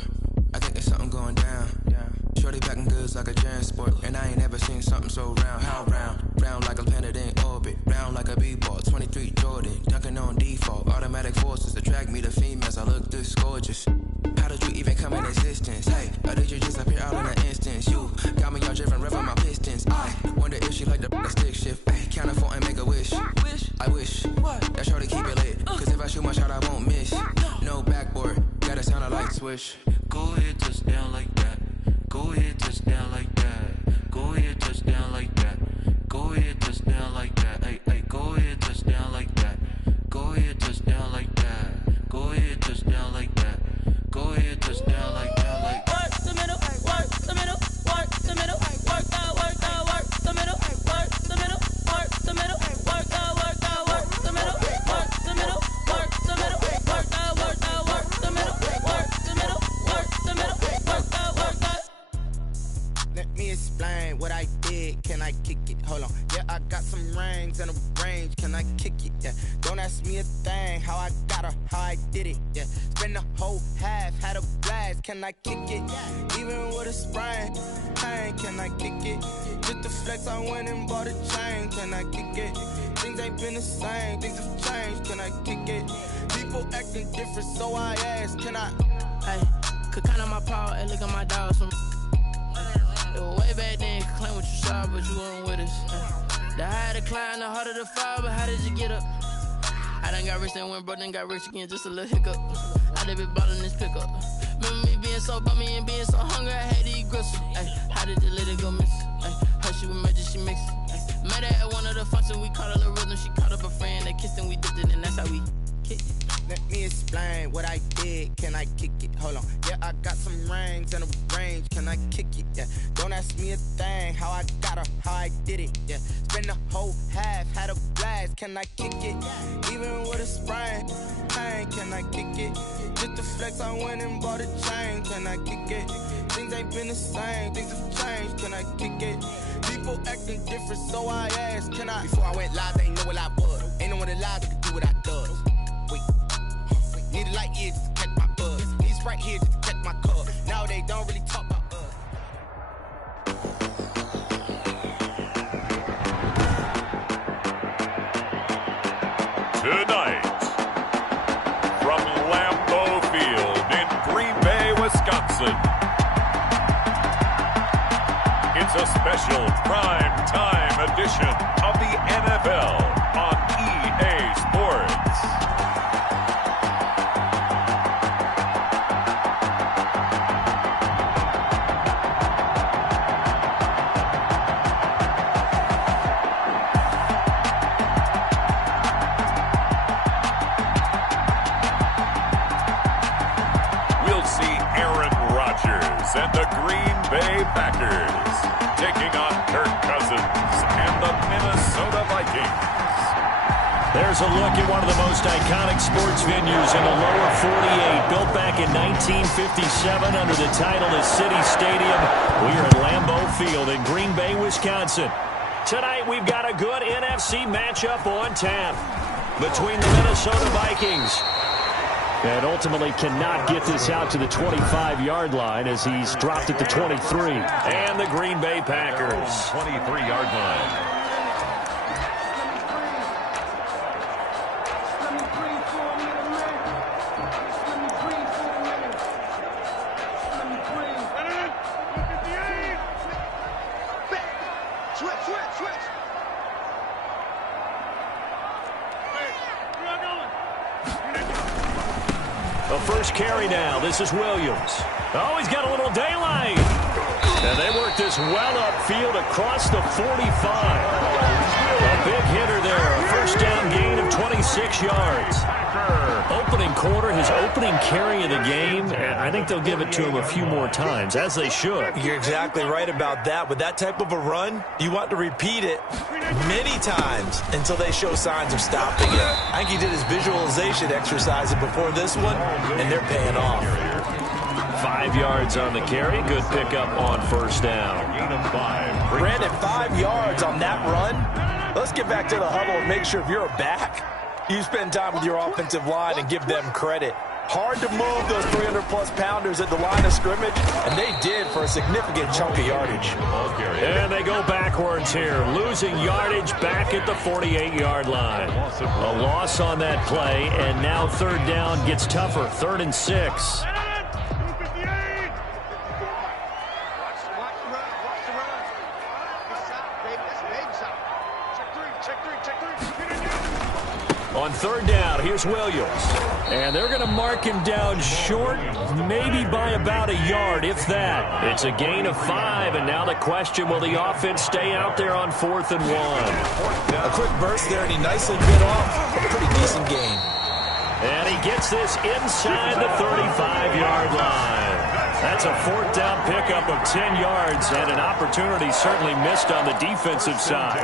I think there's something going down. Shorty packing goods like a transport, and I ain't never seen something so round. How round? Round like a planet in orbit, round like a b-ball. 23 Jordan, dunking on default. Automatic forces attract me to females. I look this gorgeous. How did you even come in existence? Hey, or did you just appear out in an instance? You got me all driven, revving my pistons. I wonder if she like the stick shift. Ay, count it 4 and make a wish. I wish that shorty keep it lit. 'Cause if I shoot my shot, I won't miss. No backboard, gotta sound a light switch. Go ahead, touchdown like that. Go ahead, touchdown like that. Go ahead, touchdown like that. Go ahead, touchdown like that. Hey, hey, go ahead, touchdown like that. Go ahead, touchdown like that. Go ahead, touchdown like that. Go ahead, touchdown like that. Like work the middle, work the middle, work the middle, work that, work the middle, work the middle, work the middle, work that, work the middle, work the middle, work the middle, work that, work the middle, work the middle, work the middle, Yeah, I got some rings and a range. Can I kick it? Yeah. Don't ask me a thing. How I got her, how I did it. Yeah. Spend the whole half, had a blast. Can I kick it? Even with a sprain. Hey, can I kick it? Just the flex, I went and bought a chain. Can I kick it? Things ain't been the same. Things have changed. Can I kick it? People acting different, so I ask. Can I? Hey, could count on my power and look at my dogs from. It was way back then, could claim what you saw, but you weren't with us. The higher the climb, the harder the fall, but how did you get up? I done got rich, then went broke, then got rich again, just a little hiccup. I done been bottling this pickup. Remember me being so bummy and being so hungry, I had to eat gristle. Ay, how did the lady go miss? Ay, her she was magic, she mixed. Ay, met her at one of the functions, we caught a little rhythm, she caught up a friend, they kissed and we dipped it, and that's how we kicked it. Let me explain what I did. Can I kick it? Hold on. Yeah, I got some rings and a range. Can I kick it? Yeah. Don't ask me a thing. How I got her, how I did it. Yeah. Spend the whole half, had a blast. Can I kick it? Even with a sprain. Hey, can I kick it? Just the flex, I went and bought a chain. Can I kick it? Things ain't been the same. Things have changed. Can I kick it? People acting different, so I asked. Can I? Before I went live, they ain't know what I was. Ain't no one alive that could do what I does. Need a light here just to catch my buzz. Need Sprite here just to catch my cup. Now they don't really talk about us. Tonight, from Lambeau Field in Green Bay, Wisconsin, it's a special prime time edition of the NFL on EA Sports. And the Green Bay Packers taking on Kirk Cousins and the Minnesota Vikings. There's a look at one of the most iconic sports venues in the lower 48, built back in 1957 under the title of City Stadium. We are at Lambeau Field in Green Bay, Wisconsin. Tonight we've got a good NFC matchup on tap between the Minnesota Vikings and ultimately cannot get this out to the 25-yard line as he's dropped at the 23. And the Green Bay Packers. 23-yard line. The first carry now. This is Williams. Oh, he's got a little daylight. And they work this well upfield across the 45. A big hitter there. A first down gain of 26 yards. Opening quarter, his opening carry of the game. And I think they'll give it to him a few more times, as they should. You're exactly right about that. With that type of a run, you want to repeat it many times until they show signs of stopping it. I think he did his visualization exercise before this one, and they're paying off. 5 yards on the carry. Good pickup on first down. Brandon, 5 yards on that run. Let's get back to the huddle and make sure if you're a back, you spend time with your offensive line and give them credit. Hard to move those 300-plus pounders at the line of scrimmage, and they did for a significant chunk of yardage. And they go backwards here, losing yardage back at the 48-yard line. A loss on that play, and now third down gets tougher, 3rd and 6. On third down, here's Williams. And they're going to mark him down short, maybe by about a yard, if that. It's a gain of 5, and now the question, will the offense stay out there on 4th and 1? A quick burst there, and he nicely bit off a pretty decent gain. And he gets this inside the 35-yard line. That's a 4th down pickup of 10 yards and an opportunity certainly missed on the defensive side.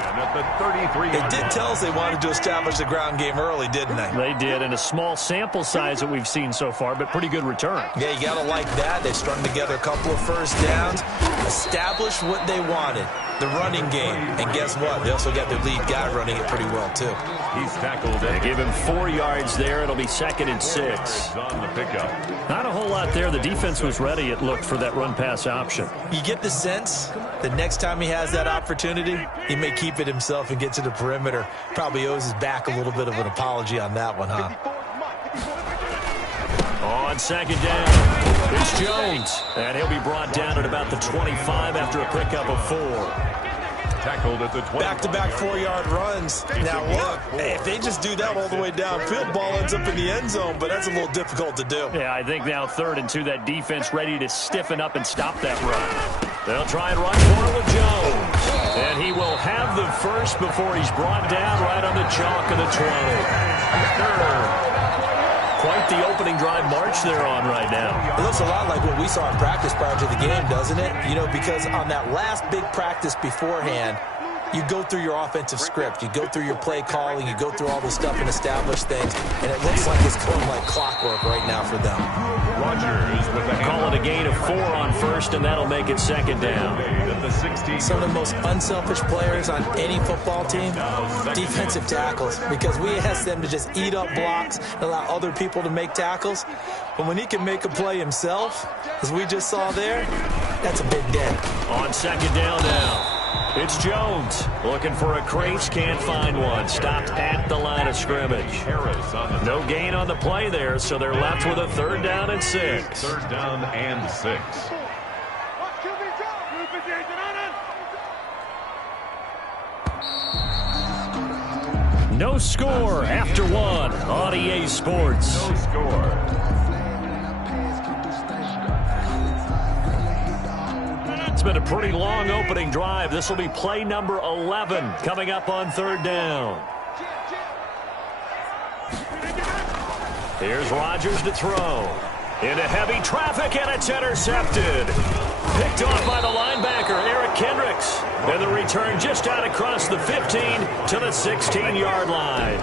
They did tell us they wanted to establish the ground game early, didn't they? They did, and a small sample size that we've seen so far, but pretty good return. Yeah, you got to like that. They strung together a couple of first downs, established what they wanted. the running game. And guess what? They also got their lead guy running it pretty well, too. He's tackled. They give him 4 yards there. It'll be 2nd and 6. On the pickup. Not a whole lot there. The defense was ready, it looked, for that run-pass option. You get the sense that next time he has that opportunity, he may keep it himself and get to the perimeter. Probably owes his back a little bit of an apology on that one, huh? On 2nd down, it's Jones. And he'll be brought down at about the 25 after a pickup of 4. Tackled at the 20. Back-to-back 4-yard runs. Now look, if they just do that all the way downfield, ball ends up in the end zone, but that's a little difficult to do. Yeah, I think now 3rd and 2, that defense ready to stiffen up and stop that run. They'll try and run for it with Jones. And he will have the first before he's brought down right on the chalk of the 20. Quite the opening drive march they're on right now. It looks a lot like what we saw in practice prior to the game, doesn't it? You know, because on that last big practice beforehand, you go through your offensive script. You go through your play calling. You go through all this stuff and establish things. And it looks like it's going like clockwork right now for them. Rogers with the call it a gain of 4 on 1st, and that'll make it 2nd down. Some of the most unselfish players on any football team, defensive tackles, because we ask them to just eat up blocks and allow other people to make tackles. But when he can make a play himself, as we just saw there, that's a big dent. On 2nd down now. It's Jones looking for a crease, can't find one. Stopped at the line of scrimmage. No gain on the play there, so they're left with a 3rd down and 6. 3rd down and 6. No score after 1 on EA Sports. No score. It's been a pretty long opening drive. This will be play number 11 coming up on 3rd down. Here's Rodgers to throw. Into heavy traffic, and it's intercepted. Picked off by the linebacker, Eric Kendricks. And the return just out across the 15 to the 16-yard line.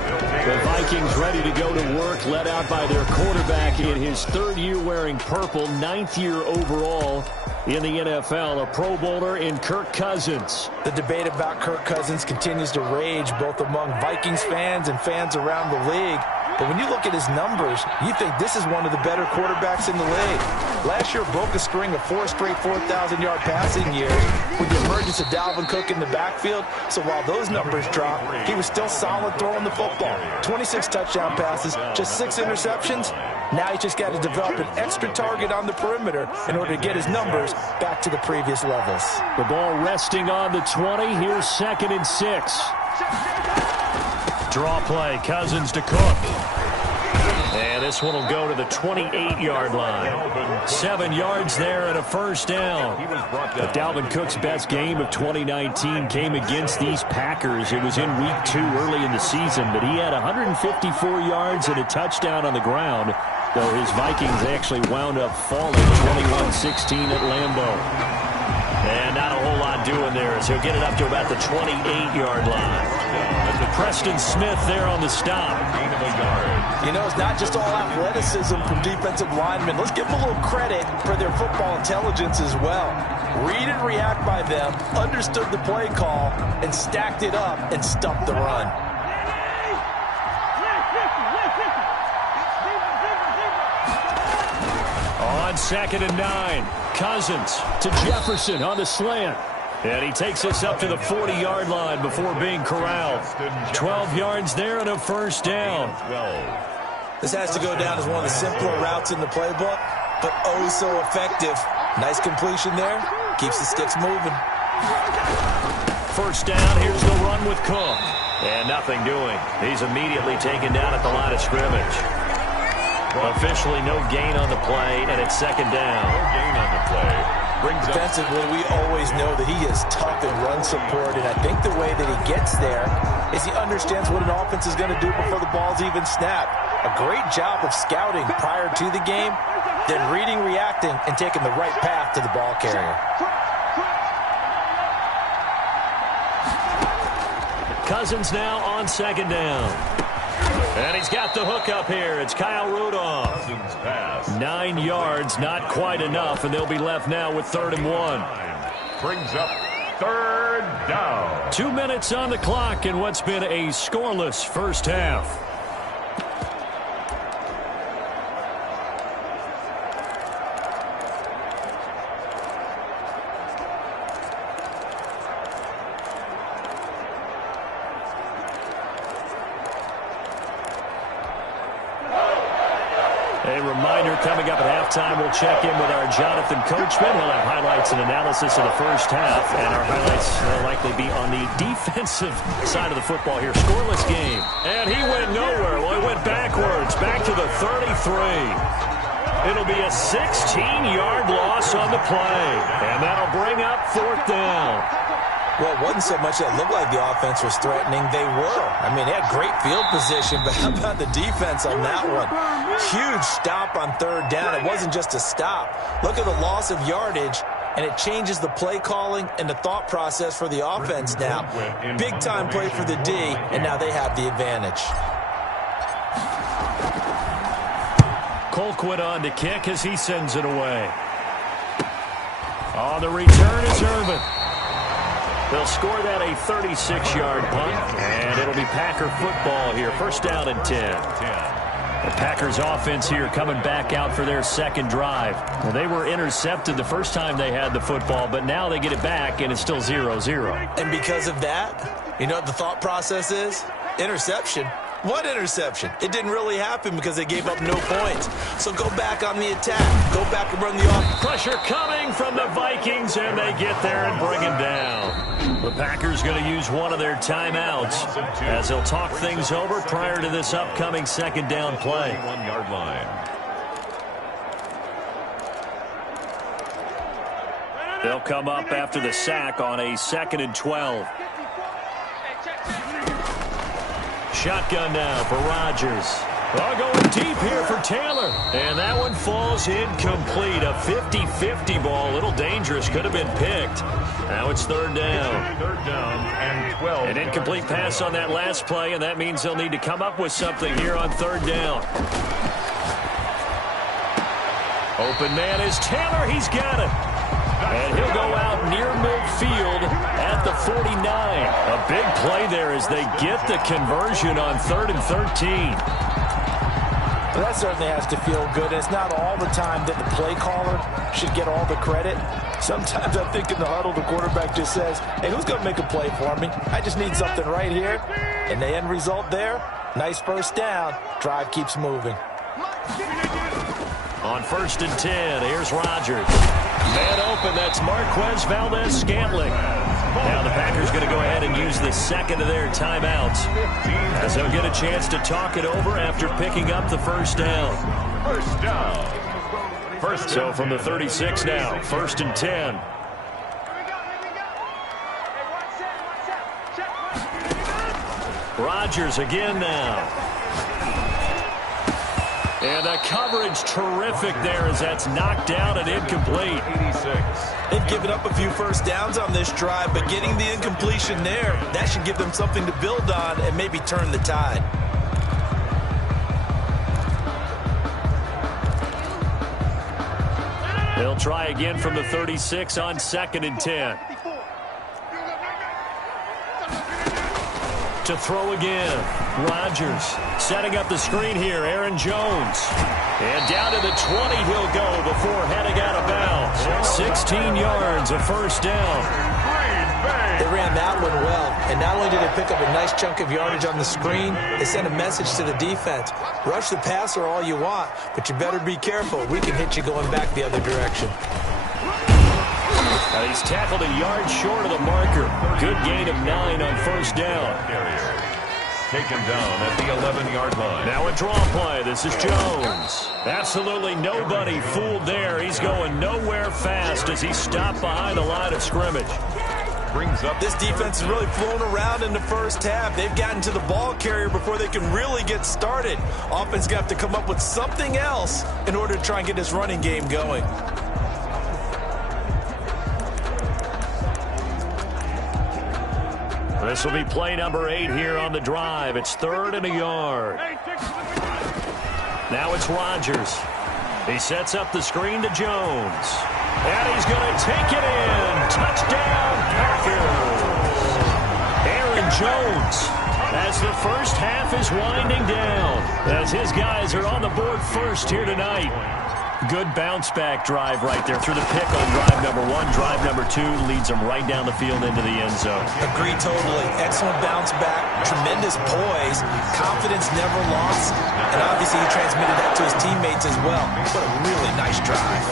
The Vikings ready to go to work, led out by their quarterback in his 3rd year wearing purple, 9th year overall in the NFL, a Pro Bowler in Kirk Cousins. The debate about Kirk Cousins continues to rage both among Vikings fans and fans around the league. But when you look at his numbers, you think this is one of the better quarterbacks in the league. Last year broke a string of 4 straight 4,000-yard passing years with the emergence of Dalvin Cook in the backfield. So while those numbers dropped, he was still solid throwing the football. 26 touchdown passes, just 6 interceptions. Now he's just got to develop an extra target on the perimeter in order to get his numbers back to the previous levels. The ball resting on the 20. Here's 2nd and 6. Draw play, Cousins to Cook. And this one will go to the 28-yard line. 7 yards there and a 1st down. But Dalvin Cook's best game of 2019 came against these Packers. It was in week 2 early in the season, but he had 154 yards and a touchdown on the ground, though his Vikings actually wound up falling 21-16 at Lambeau. And not a whole lot doing there as he'll get it up to about the 28-yard line. Preston Smith there on the stop. You know, it's not just all athleticism from defensive linemen. Let's give them a little credit for their football intelligence as well. Read and react by them, understood the play call, and stacked it up and stuffed the run. On 2nd and 9, Cousins to Jefferson on the slant. And he takes us up to the 40-yard line before being corralled. 12 yards there and a 1st down. This has to go down as one of the simpler routes in the playbook, but oh so effective. Nice completion there. Keeps the sticks moving. 1st down, here's the run with Cook. And nothing doing. He's immediately taken down at the line of scrimmage. Officially no gain on the play, and it's 2nd down. No gain on the play. Defensively, we always know that he is tough in run support, and I think the way that he gets there is he understands what an offense is going to do before the ball's even snapped. A great job of scouting prior to the game, then reading, reacting, and taking the right path to the ball carrier. Cousins now on 2nd down. And he's got the hook up here. It's Kyle Rudolph. 9 yards, not quite enough, and they'll be left now with 3rd and 1. Brings up third down. 2 minutes on the clock in what's been a scoreless first half. A reminder, coming up at halftime, we'll check in with our Jonathan Coachman. He'll have highlights and analysis of the first half, and our highlights will likely be on the defensive side of the football here. Scoreless game. And he went nowhere. Well, he went backwards, back to the 33. It'll be a 16-yard loss on the play, and that'll bring up fourth down. Well, it wasn't so much that it looked like the offense was threatening. They were. I mean, they had great field position, but how about the defense on that one? Huge stop on third down. It wasn't just a stop. Look at the loss of yardage, and it changes the play calling and the thought process for the offense now. Big-time play for the D, and now they have the advantage. Colquitt on to kick as he sends it away. On the return is Irvin. They'll score that a 36-yard punt, and it'll be Packer football here. First down and 10. The Packers offense here coming back out for their second drive. Well, they were intercepted the first time they had the football, but now they get it back, and it's still 0-0. And because of that, you know what the thought process is? Interception. What interception? It didn't really happen because they gave up no points. So go back on the attack. Go back and run the offense. Pressure coming from the Vikings, and they get there and bring him down. The Packers going to use one of their timeouts as they'll talk things over prior to this upcoming second down play. 1-yard line. They'll come up after the sack on a 2nd and 12. Shotgun now for Rodgers. Well, going deep here for Taylor. And that one falls incomplete. A 50-50 ball. A little dangerous. Could have been picked. Now it's third down. Third down and 12. An incomplete pass on that last play, and that means they'll need to come up with something here on third down. Open man is Taylor. He's got it. And he'll go out near midfield at the 49. A big play there as they get the conversion on 3rd and 13. Well, that certainly has to feel good. It's not all the time that the play caller should get all the credit. Sometimes I think in the huddle, the quarterback just says, hey, who's going to make a play for me? I just need something right here. And the end result there, nice first down. Drive keeps moving. On 1st and 10, here's Rodgers. Man open, that's Marquez Valdez-Scantling. Now the Packers going to go ahead and use the second of their timeouts as they'll get a chance to talk it over after picking up the first down. First down. So from the 36 now, 1st and 10. Rodgers again now. And the coverage terrific there as that's knocked down and incomplete. 86. They've given up a few first downs on this drive, but getting the incompletion there, that should give them something to build on and maybe turn the tide. They'll try again from the 36 on 2nd and 10. To throw again. Rodgers setting up the screen here. Aaron Jones. And down to the 20 he'll go before heading out of bounds. 16 yards, a first down. They ran that one well, and not only did they pick up a nice chunk of yardage on the screen, they sent a message to the defense. Rush the passer all you want, but you better be careful. We can hit you going back the other direction. He's tackled a yard short of the marker. Good gain of 9 on first down. Taken down at the 11-yard line. Now a draw play. This is Jones. Absolutely nobody fooled there. He's going nowhere fast as he stopped behind the line of scrimmage. Brings up this defense has really flown around in the first half. They've gotten to the ball carrier before they can really get started. Offense got to come up with something else in order to try and get this running game going. This will be play number 8 here on the drive. It's 3rd and a yard. Now it's Rodgers. He sets up the screen to Jones. And he's going to take it in. Touchdown, Packers. Aaron Jones, as the first half is winding down, as his guys are on the board first here tonight. Good bounce-back drive right there through the pick on drive number 1. Drive number 2 leads them right down the field into the end zone. Agree totally. Excellent bounce-back, tremendous poise, confidence never lost, and obviously he transmitted that to his teammates as well. What a really nice drive.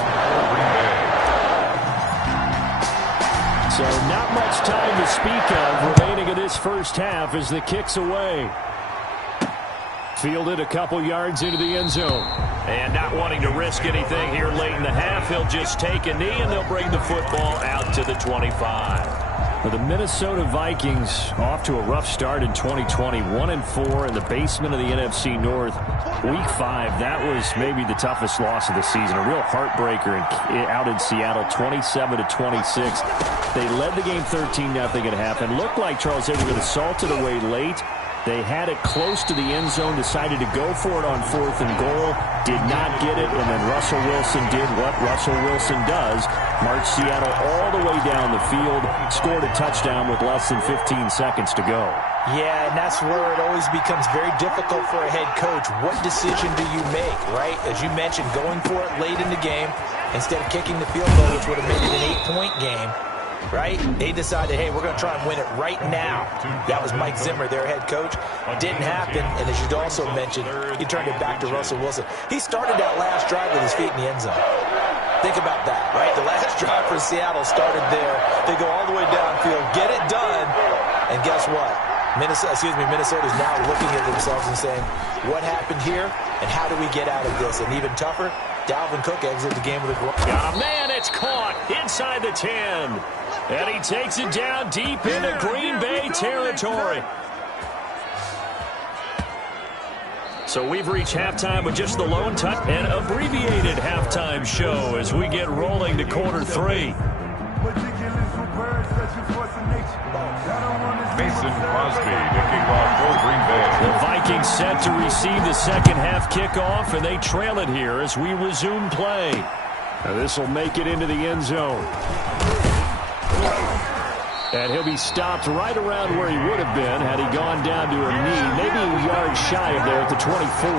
So not much time to speak of remaining in this first half as the kick's away. Fielded a couple yards into the end zone. And not wanting to risk anything here late in the half, he'll just take a knee and they'll bring the football out to the 25. Well, the Minnesota Vikings off to a rough start in 2020. 1-4 in the basement of the NFC North. Week 5, that was maybe the toughest loss of the season. A real heartbreaker out in Seattle, 27-26. They led the game 13-0 at half and looked like, Charles, they were going to salt it away late. They had it close to the end zone, decided to go for it on 4th and goal, did not get it, and then Russell Wilson did what Russell Wilson does, marched Seattle all the way down the field, scored a touchdown with less than 15 seconds to go. Yeah, and that's where it always becomes very difficult for a head coach. What decision do you make, right? As you mentioned, going for it late in the game instead of kicking the field goal, which would have made it an 8-point game. Right? They decided, hey, we're going to try and win it right now. That was Mike Zimmer, their head coach. Didn't happen, and as you also mentioned, he turned it back to Russell Wilson. He started that last drive with his feet in the end zone. Think about that, right? The last drive for Seattle started there. They go all the way downfield, get it done, and guess what? Minnesota's now looking at themselves and saying, what happened here, and how do we get out of this? And even tougher, Dalvin Cook exited the game with a groin. Oh, man, it's caught inside the 10. And he takes it down deep into Green Bay territory. So we've reached halftime with just the lone touch and abbreviated halftime show as we get rolling to quarter 3. Mason Crosby to kick off for Green Bay. The Vikings set to receive the second half kickoff, and they trail it here as we resume play. Now this will make it into the end zone. And he'll be stopped right around where he would have been had he gone down to a knee, maybe a yard shy of there at the 24.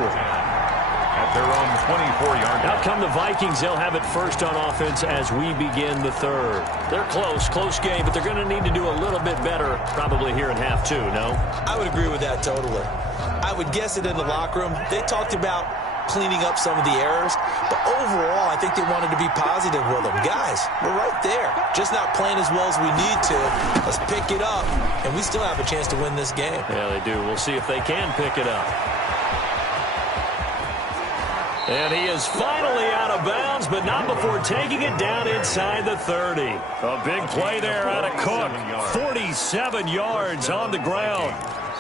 At their own 24-yard line. Out come the Vikings. They'll have it first on offense as we begin the third. They're close game, but they're going to need to do a little bit better probably here in half 2, no? I would agree with that totally. I would guess it in the locker room. They talked about cleaning up some of the errors, but overall I think they wanted to be positive with them. Guys, we're right there, just not playing as well as we need to. Let's pick it up, and we still have a chance to win this game. Yeah, they do. We'll see if they can pick it up. And he is finally out of bounds, but not before taking it down inside the 30. A big play there out of Cook. 47 yards on the ground.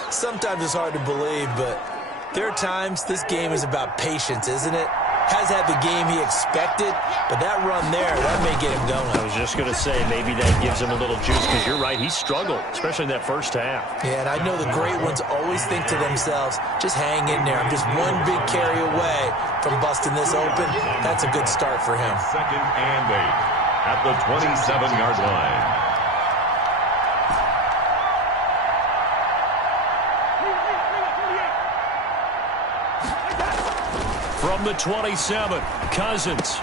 Sometimes it's hard to believe, but there are times this game is about patience, isn't it? Has had the game he expected, but that run there, that may get him going. I was just going to say, maybe that gives him a little juice, because you're right, he struggled, especially in that first half. Yeah, and I know the great ones always think to themselves, just hang in there. I'm just one big carry away from busting this open. That's a good start for him. 2nd and 8 at the 27-yard line. From the 27, Cousins.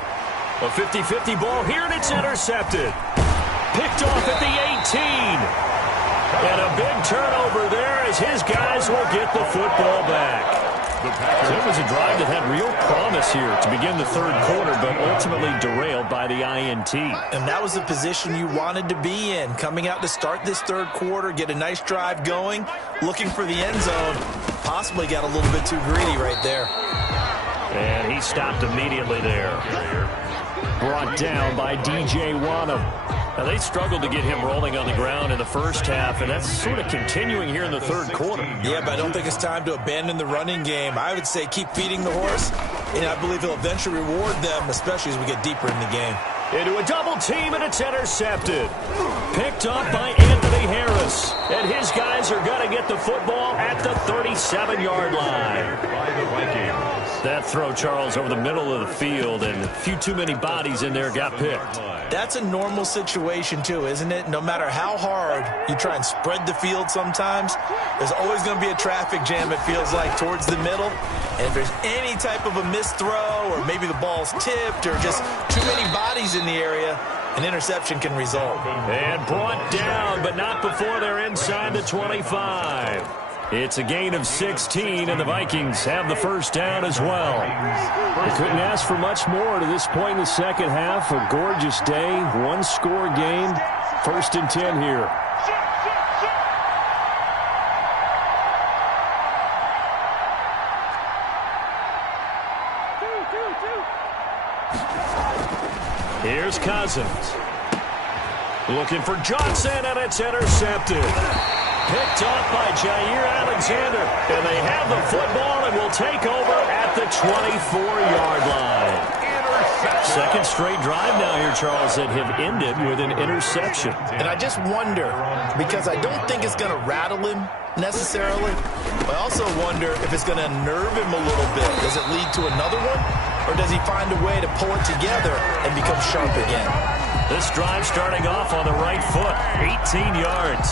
A 50-50 ball here, and it's intercepted. Picked off at the 18. And a big turnover there as his guys will get the football back. So it was a drive that had real promise here to begin the third quarter, but ultimately derailed by the INT. And that was the position you wanted to be in, coming out to start this third quarter, get a nice drive going, looking for the end zone. Possibly got a little bit too greedy right there. And he stopped immediately there. Brought down by DJ Wanham. Now, they struggled to get him rolling on the ground in the first half, and that's sort of continuing here in the third quarter. Yeah, but I don't think it's time to abandon the running game. I would say keep feeding the horse, and I believe he'll eventually reward them, especially as we get deeper in the game. Into a double team, and it's intercepted. Picked up by Anthony Harris. And his guys are going to get the football at the 36. 27-yard line. By the Vikings. That throw, Charles, over the middle of the field, and a few too many bodies in there got picked. That's a normal situation, too, isn't it? No matter how hard you try and spread the field sometimes, there's always going to be a traffic jam, it feels like, towards the middle. And if there's any type of a missed throw, or maybe the ball's tipped, or just too many bodies in the area, an interception can result. And brought down, but not before they're inside the 25. It's a gain of 16, and the Vikings have the first down as well. They couldn't ask for much more to this point in the second half. A gorgeous day, one-score game. 1st and 10 here. Here's Cousins. Looking for Johnson, and it's intercepted. Picked off by Jair Alexander. And they have the football and will take over at the 24-yard line. Second straight drive now here, Charles, that have ended with an interception. And I just wonder, because I don't think it's going to rattle him necessarily, but I also wonder if it's going to unnerve him a little bit. Does it lead to another one? Or does he find a way to pull it together and become sharp again? This drive starting off on the right foot, 18 yards.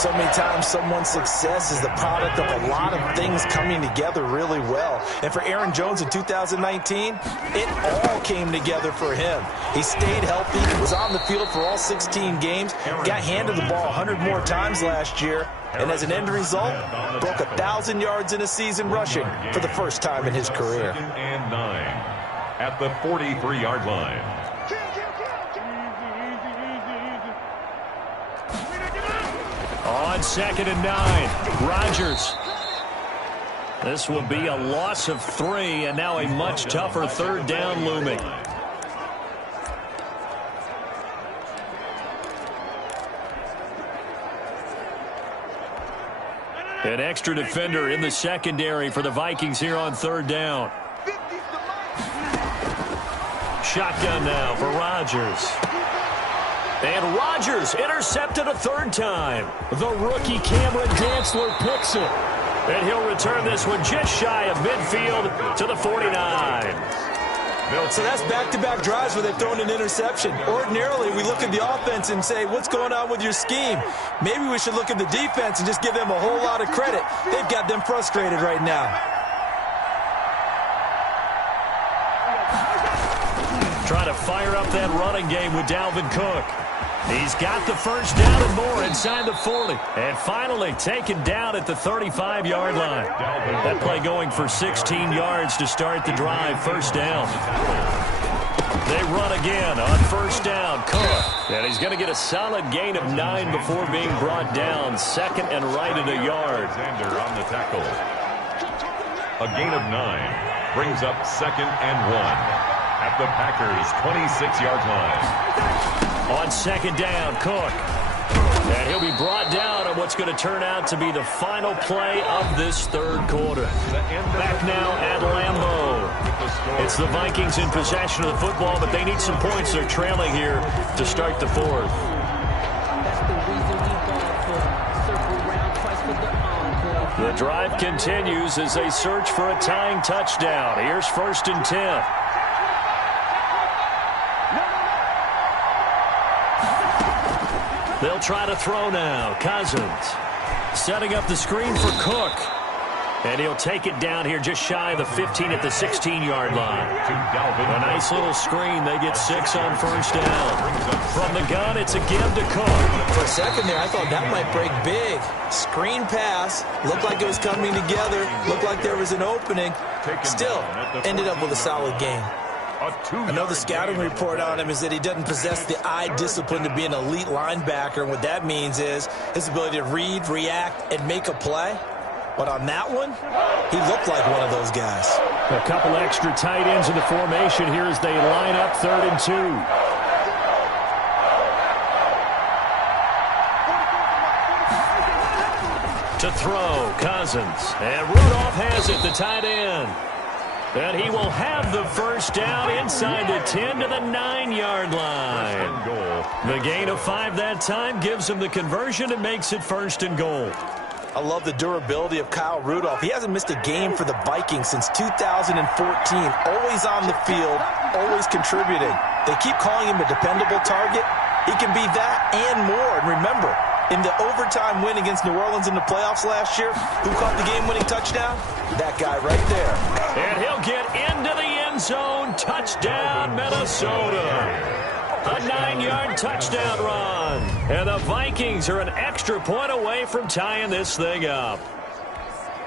So many times someone's success is the product of a lot of things coming together really well. And for Aaron Jones in 2019, it all came together for him. He stayed healthy, was on the field for all 16 games, got handed the ball 100 more times last year, and as an end result, broke 1,000 yards in a season rushing for the first time in his career. 2nd and 9 at the 43-yard line. On 2nd and 9, Rodgers. This will be a loss of 3, and now a much tougher 3rd down looming. An extra defender in the secondary for the Vikings here on 3rd down. Shotgun now for Rodgers. And Rodgers intercepted a 3rd time. The rookie Cameron Dantzler picks it. And he'll return this one just shy of midfield to the 49. So that's back-to-back drives where they've thrown an interception. Ordinarily, we look at the offense and say, what's going on with your scheme? Maybe we should look at the defense and just give them a whole lot of credit. They've got them frustrated right now. Trying to fire up that running game with Dalvin Cook. He's got the first down and more inside the 40. And finally taken down at the 35-yard line. That play going for 16 yards to start the drive. 1st down. They run again on 1st down. Cook. And he's going to get a solid gain of 9 before being brought down. 2nd and right at a yard. Alexander on the tackle. A gain of 9 brings up 2nd and 1 at the Packers' 26-yard line. On 2nd down, Cook. And he'll be brought down on what's going to turn out to be the final play of this 3rd quarter. Back now at Lambeau. It's the Vikings in possession of the football, but they need some points. They're trailing here to start the 4th. The drive continues as they search for a tying touchdown. Here's 1st and 10. They'll try to throw now. Cousins setting up the screen for Cook. And he'll take it down here just shy of the 15 at the 16-yard line. A nice little screen. They get 6 on 1st down. From the gun, it's a give to Cook. For a second there, I thought that might break big. Screen pass. Looked like it was coming together. Looked like there was an opening. Still, ended up with a solid game. I know the scouting report on him is that he doesn't possess the eye discipline to be an elite linebacker. And what that means is his ability to read, react, and make a play. But on that one, he looked like one of those guys. A couple extra tight ends in the formation here as they line up 3rd and 2. To throw, Cousins. And Rudolph has it, the tight end. And he will have the first down inside the 10 to the 9-yard line. The gain of 5 that time gives him the conversion and makes it 1st and goal. I love the durability of Kyle Rudolph. He hasn't missed a game for the Vikings since 2014. Always on the field, always contributing. They keep calling him a dependable target. He can be that and more. And remember, in the overtime win against New Orleans in the playoffs last year, who caught the game-winning touchdown? That guy right there. And he'll get into the end zone. Touchdown, Minnesota. A 9-yard touchdown run. And the Vikings are an extra point away from tying this thing up.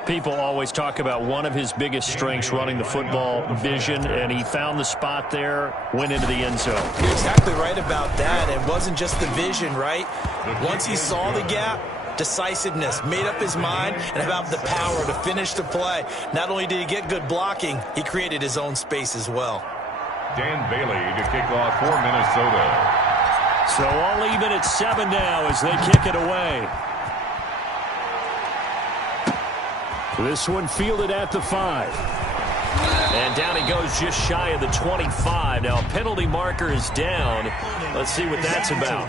People always talk about one of his biggest strengths running the football, vision, and he found the spot there, went into the end zone. You're exactly right about that. It wasn't just the vision, right? Once he saw the gap, decisiveness, made up his mind, and have the power to finish the play. Not only did he get good blocking, he created his own space as well. Dan Bailey to kick off for Minnesota. So all even at 7 now as they kick it away. This one fielded at the 5. And down he goes just shy of the 25. Now a penalty marker is down. Let's see what that's about.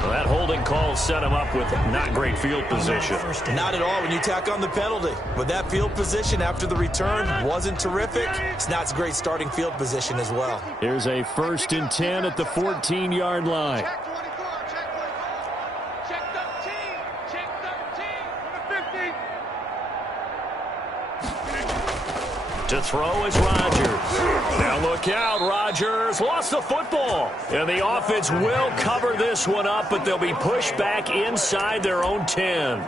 Well, that holding call set him up with not great field position. Not at all when you tack on the penalty. With that field position after the return wasn't terrific. It's not a great starting field position as well. Here's a 1st and 10 at the 14-yard line. To throw is Rodgers. Now look out, Rodgers lost the football. And the offense will cover this one up, but they'll be pushed back inside their own 10.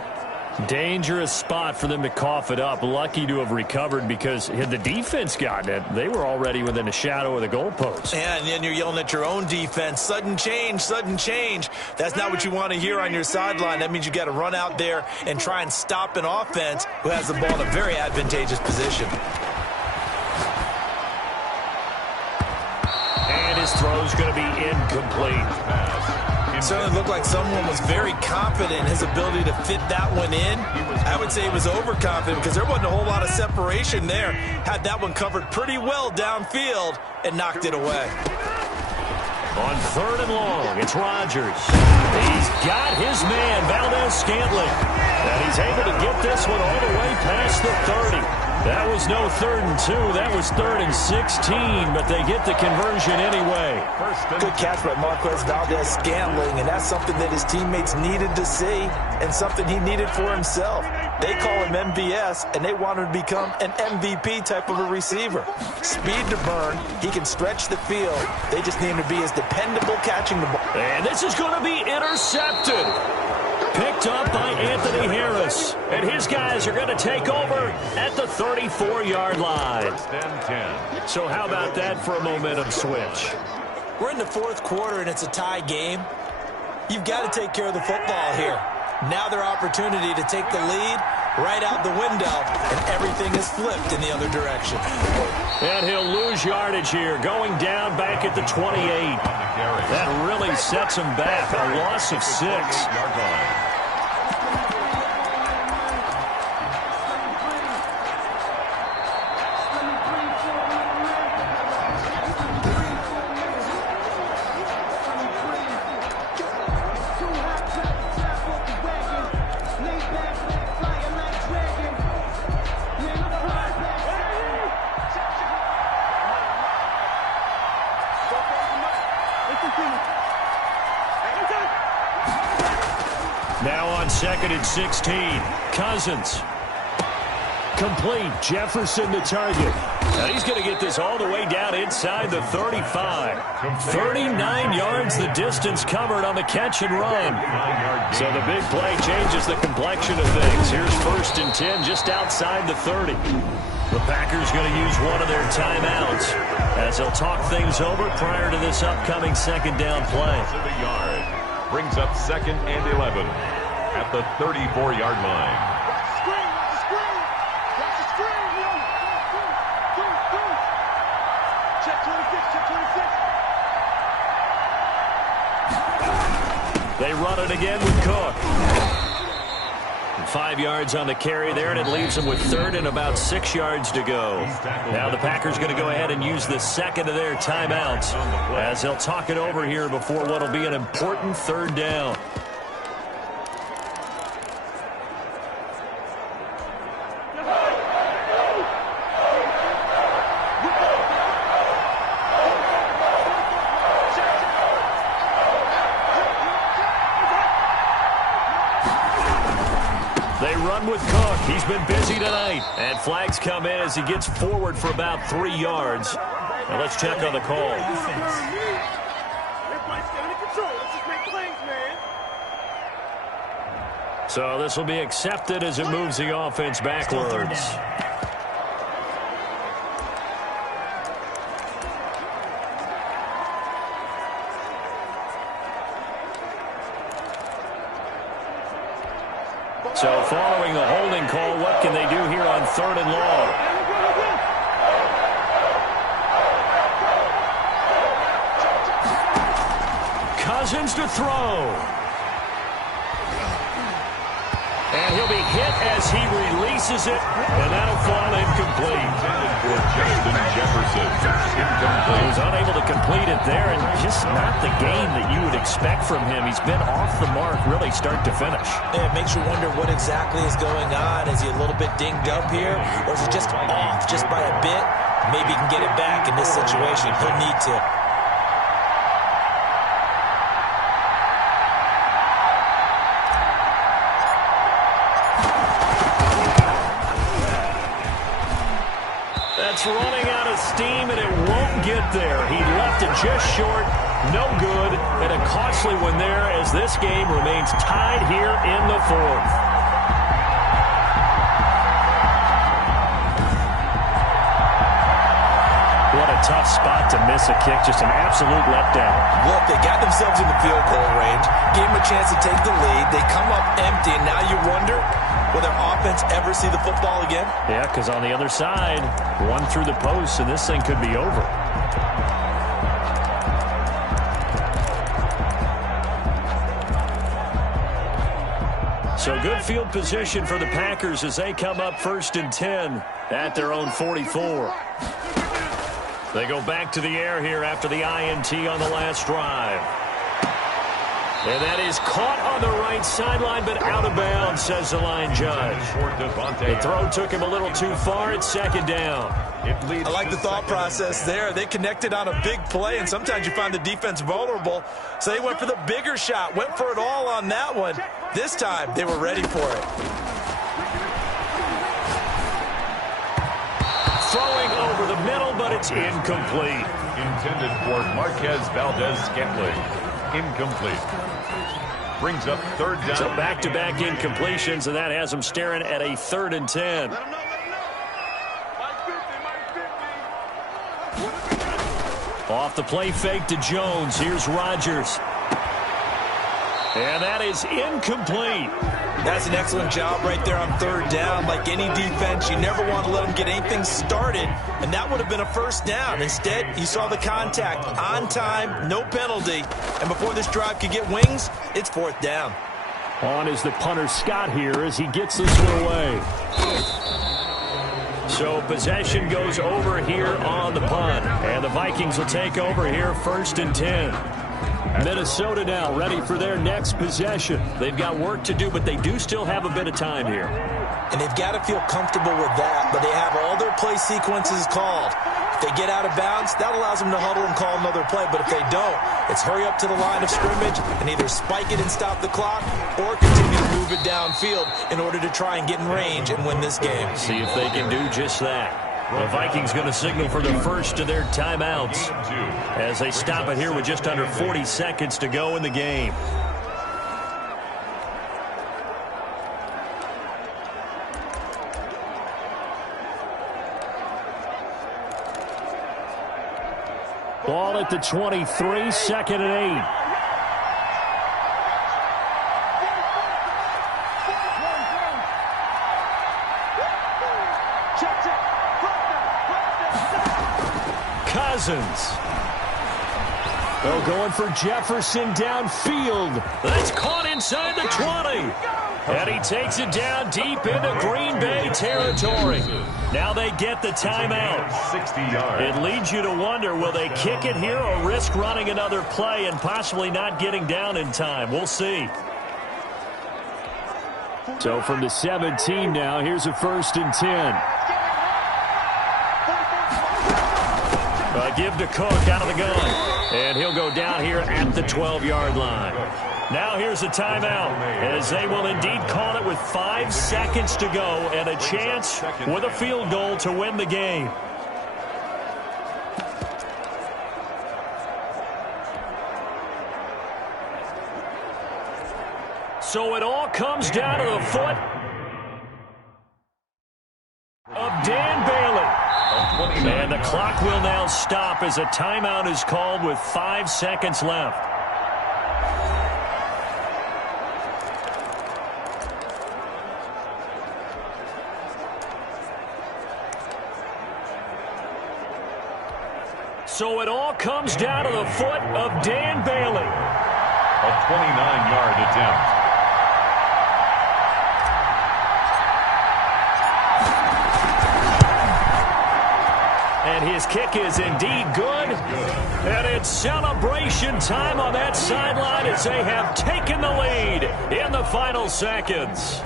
Dangerous spot for them to cough it up. Lucky to have recovered because had the defense gotten it, they were already within a shadow of the goalpost. Yeah, and then you're yelling at your own defense. Sudden change, sudden change. That's not what you want to hear on your sideline. That means you got to run out there and try and stop an offense who has the ball in a very advantageous position. His throw's going to be incomplete. It certainly looked like someone was very confident in his ability to fit that one in. I would say he was overconfident because there wasn't a whole lot of separation there. Had that one covered pretty well downfield and knocked it away. On 3rd and long, it's Rodgers. He's got his man, Valdez-Scantling. And he's able to get this one all the way past the 30. That was no 3rd and 2. That was 3rd and 16, but they get the conversion anyway. Good catch by Marquez Valdez-Scantling, and that's something that his teammates needed to see and something he needed for himself. They call him MVS, and they want him to become an MVP type of a receiver. Speed to burn. He can stretch the field. They just need him to be as dependable catching the ball. And this is going to be intercepted. Picked up by Anthony Harris. And his guys are going to take over at the 34-yard line. So how about that for a momentum switch? We're in the 4th quarter, and it's a tie game. You've got to take care of the football here. Now their opportunity to take the lead right out the window, and everything is flipped in the other direction. And he'll lose yardage here, going down back at the 28. That really sets him back, a loss of 6. Now on 2nd and 16, Cousins. Complete, Jefferson the target. And he's going to get this all the way down inside the 35. 39 yards the distance covered on the catch and run. So the big play changes the complexion of things. Here's 1st and 10 just outside the 30. The Packers going to use one of their timeouts as they'll talk things over prior to this upcoming 2nd down play. Brings up 2nd and 11 at the 34-yard line. They run it again with Cook. 5 yards on the carry there, and it leaves them with 3rd and about 6 yards to go. Now the Packers going to go ahead and use the 2nd of their timeouts as they'll talk it over here before what will be an important 3rd down. They run with Cook. He's been busy tonight. And flags come in as he gets forward for about 3 yards. Now let's check on the call. So this will be accepted as it moves the offense backwards. So following the holding call, what can they do here on 3rd and long? Cousins to throw. And he'll be hit as he releases it, and that'll fall incomplete. For Justin Jefferson. Incomplete. He was unable to complete it there, and just not the game that you would expect from him. He's been off the mark really start to finish. Yeah, it makes you wonder what exactly is going on. Is he a little bit dinged up here, or is he just off just by a bit? Maybe he can get it back in this situation. He'll need to. That's running out of steam, and it won't get there. He left it just short, no good, and a costly one there as this game remains tied here in the 4th. What a tough spot to miss a kick, just an absolute letdown. Look, they got themselves in the field goal range, gave them a chance to take the lead. They come up empty, and now you wonder, will their offense ever see the football again? Yeah, because on the other side, one through the post, and this thing could be over. So good field position for the Packers as they come up 1st and 10 at their own 44. They go back to the air here after the INT on the last drive. And that is caught on the right sideline, but out of bounds, says the line judge. The throw took him a little too far. It's 2nd down. I like the thought process there. They connected on a big play, and sometimes you find the defense vulnerable. So they went for the bigger shot, went for it all on that one. This time, they were ready for it. Throwing over the middle, but it's incomplete. Intended for Marquez Valdez-Scantling. Incomplete. Brings up 3rd down. So back-to-back incompletions, and that has them staring at a 3rd and 10. Off the play fake to Jones. Here's Rodgers. And that is incomplete. That's an excellent job right there on 3rd down. Like any defense, you never want to let them get anything started, and that would have been a 1st down. Instead, he saw the contact on time, no penalty, and before this drive could get wings, it's 4th down. On is the punter Scott here as he gets this one away. So possession goes over here on the punt, and the Vikings will take over here 1st and 10. Minnesota now ready for their next possession. They've got work to do, but they do still have a bit of time here. And they've got to feel comfortable with that, but they have all their play sequences called. If they get out of bounds, that allows them to huddle and call another play, but if they don't, it's hurry up to the line of scrimmage and either spike it and stop the clock or continue to move it downfield in order to try and get in range and win this game. See if they can do just that. The Vikings going to signal for the first of their timeouts as they stop it here with just under 40 seconds to go in the game. Ball at the 23, 2nd and 8. Cousins. They're going for Jefferson downfield. That's caught inside the 20. And he takes it down deep into Green Bay territory. Now they get the timeout. 60 yards. It leads you to wonder, will they kick it here or risk running another play and possibly not getting down in time? We'll see. So from the 17 now, here's a 1st and 10. Give to Cook out of the gun. And he'll go down here at the 12-yard line. Now here's a timeout, as they will indeed call it with 5 seconds to go and a chance with a field goal to win the game. So it all comes down to the foot of Dan Bailey. And the clock will now stop as a timeout is called with 5 seconds left. So it all comes down to the foot of Dan Bailey. A 29-yard attempt. And his kick is indeed good. And it's celebration time on that sideline as they have taken the lead in the final seconds.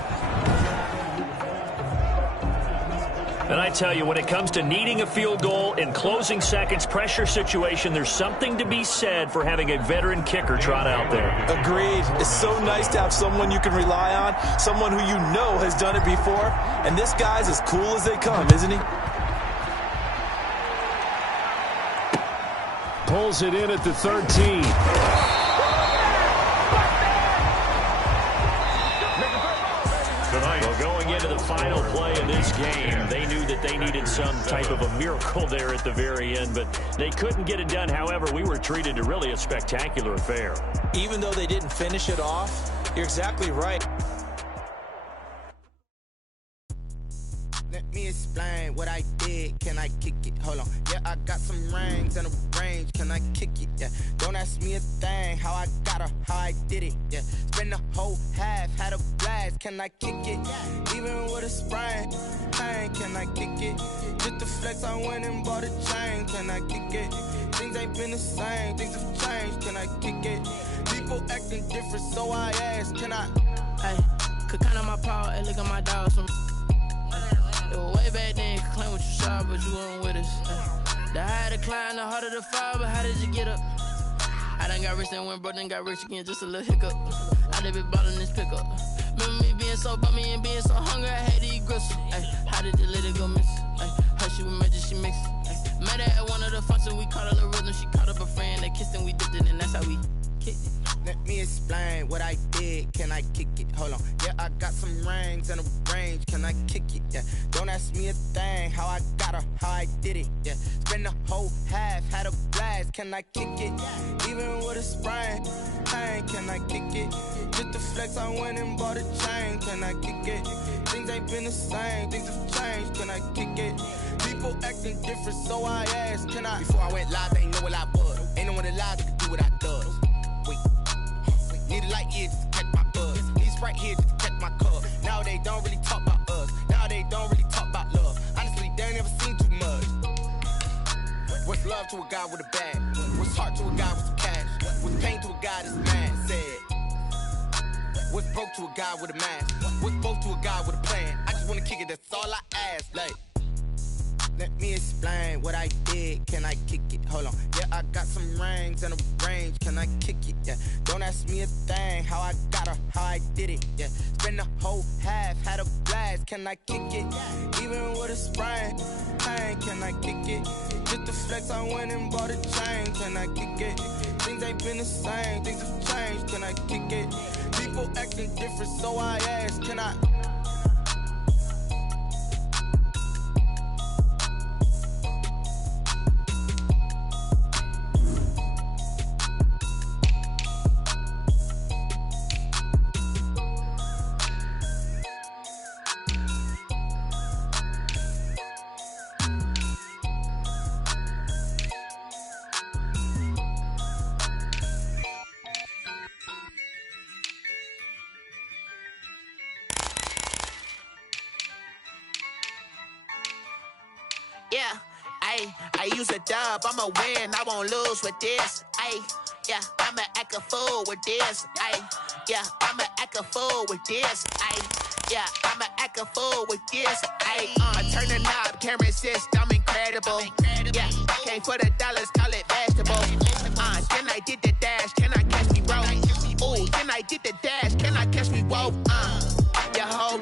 And I tell you, when it comes to needing a field goal in closing seconds, pressure situation, there's something to be said for having a veteran kicker trot out there. Agreed. It's so nice to have someone you can rely on, someone who you know has done it before. And this guy's as cool as they come, isn't he? Pulls it in at the 13. Well, going into the final play of this game, they knew that they needed some type of a miracle there at the very end, but they couldn't get it done. However, we were treated to really a spectacular affair. Even though they didn't finish it off, you're exactly right. Let me explain what I did. Can I kick it? Hold on. Yeah, I got some rings and a range. Can I kick it? Yeah. Don't ask me a thing. How I got her, how I did it. Yeah. Spend the whole half, had a blast. Can I kick it? Even with a sprain. Pain, can I kick it? Just the flex, I went and bought a chain. Can I kick it? Things ain't been the same. Things have changed. Can I kick it? People acting different, so I asked. Can I? Hey, could count on my power and look at my dogs from. Way back then, you could claim what you saw, but you weren't with us. The higher the climb, the harder the fall, but how did you get up? I done got rich and went broke, then got rich again, just a little hiccup. I done been ballin' this pickup. Remember me being so bummy and being so hungry, I had to eat gristle. How did the lady go miss? Her she with magic, she mixed. Met her at one of the functions, we caught her the rhythm, she caught up a friend, they kissed and we dipped it, and that's how we kicked it. Let me explain what I did. Can I kick it? Hold on. Yeah, I got some rings and a range. Can I kick it? Yeah. Don't ask me a thing. How I got her, how I did it. Yeah. Spend the whole half, had a blast. Can I kick it? Even with a sprain. Pain, can I kick it? Just the flex, I went and bought a chain. Can I kick it? Things ain't been the same. Things have changed. Can I kick it? People acting different, so I asked. Can I? Before I went live, they ain't know what I was. Ain't no one alive that could do what I does. Need a light here just to catch my buzz. Need Sprite here just to catch my cup. Now they don't really talk about us. Now they don't really talk about love. Honestly, they ain't never seen too much. What's love to a guy with a bag? What's heart to a guy with some cash? What's pain to a guy that's mad? Said. What's broke to a guy with a mask? What's both to a guy with a plan? I just wanna kick it, that's all I ask. Like, let me explain what I did. Can I kick it? Hold on. Yeah, I got some rings and a range. Can I kick it? Yeah. Don't ask me a thing. How I got her, how I did it. Yeah. Spend the whole half, had a blast. Can I kick it? Even with a sprain. Pain, can I kick it? Just the flex, I went and bought a chain. Can I kick it? Things ain't been the same. Things have changed. Can I kick it? People acting different, so I asked. Can I? Yeah, I use a dub, I'ma win, I won't lose with this. Yeah, I'ma act a fool with this. Yeah, I'ma act a fool with this. Yeah, I'ma act a fool with this. I turn the knob, can't resist, I'm incredible. Yeah, came for the dollars, call it vegetable. Then I did the dash, can I catch me roll? Ooh, then I did the dash, can I catch me roll? Your whole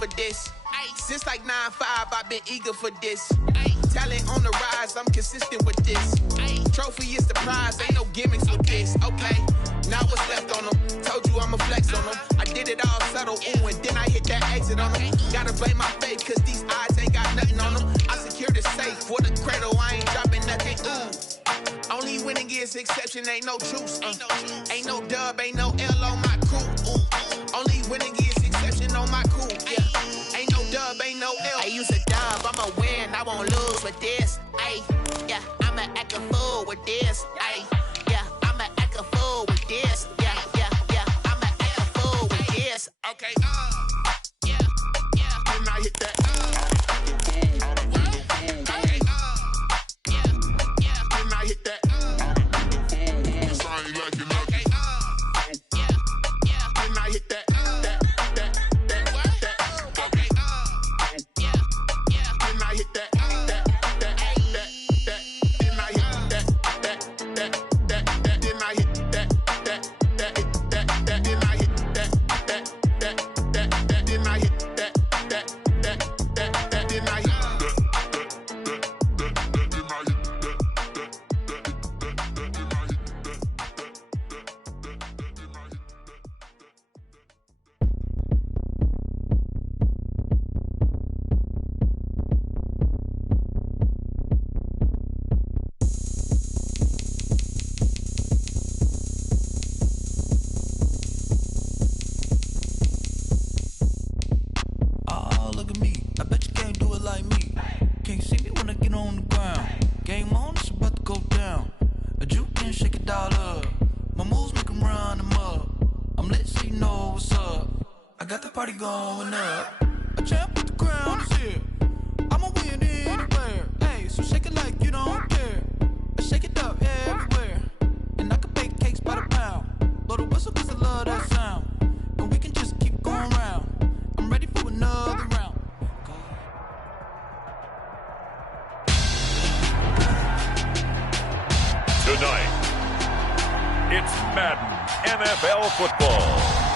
for this. Since like 9-5, I've been eager for this. Talent on the rise, I'm consistent with this. Trophy is the prize, ain't no gimmicks with this. Okay, now what's left on them? Told you I'ma flex on them. I did it all subtle, ooh, and then I hit that exit on them. Gotta blame my faith, cause these eyes ain't got nothing on them. I secured the safe for the cradle, I ain't dropping nothing, ooh. Only winning is exception, ain't no truce. Ain't no dub, ain't no L on my crew. Ooh. Only winning is exception on my crew. Yeah. Ain't no dub, ain't no L. I use a dub, I'ma win, I won't lose with this. Ay, yeah, I'ma act a fool with this. Ay, yeah, I'ma act a fool with this. Yeah, I'ma act a fool with this. Okay, yeah, then I hit that. Then I hit that. This I ain't like it. Okay, then I hit that. Going up, a champ with the crown is here. I'ma win anywhere. Hey, so shake it like you don't care. Shake it up everywhere. And I can bake cakes by the pound. Blow the whistle cause I love that sound. And we can just keep going round. I'm ready for another round. Tonight, it's Madden NFL football.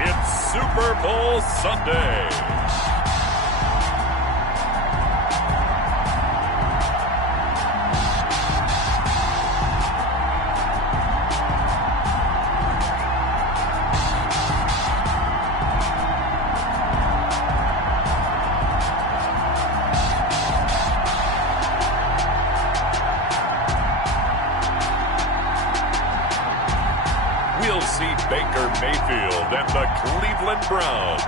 It's Super Bowl Sunday. We'll see Baker Mayfield and the Cleveland Browns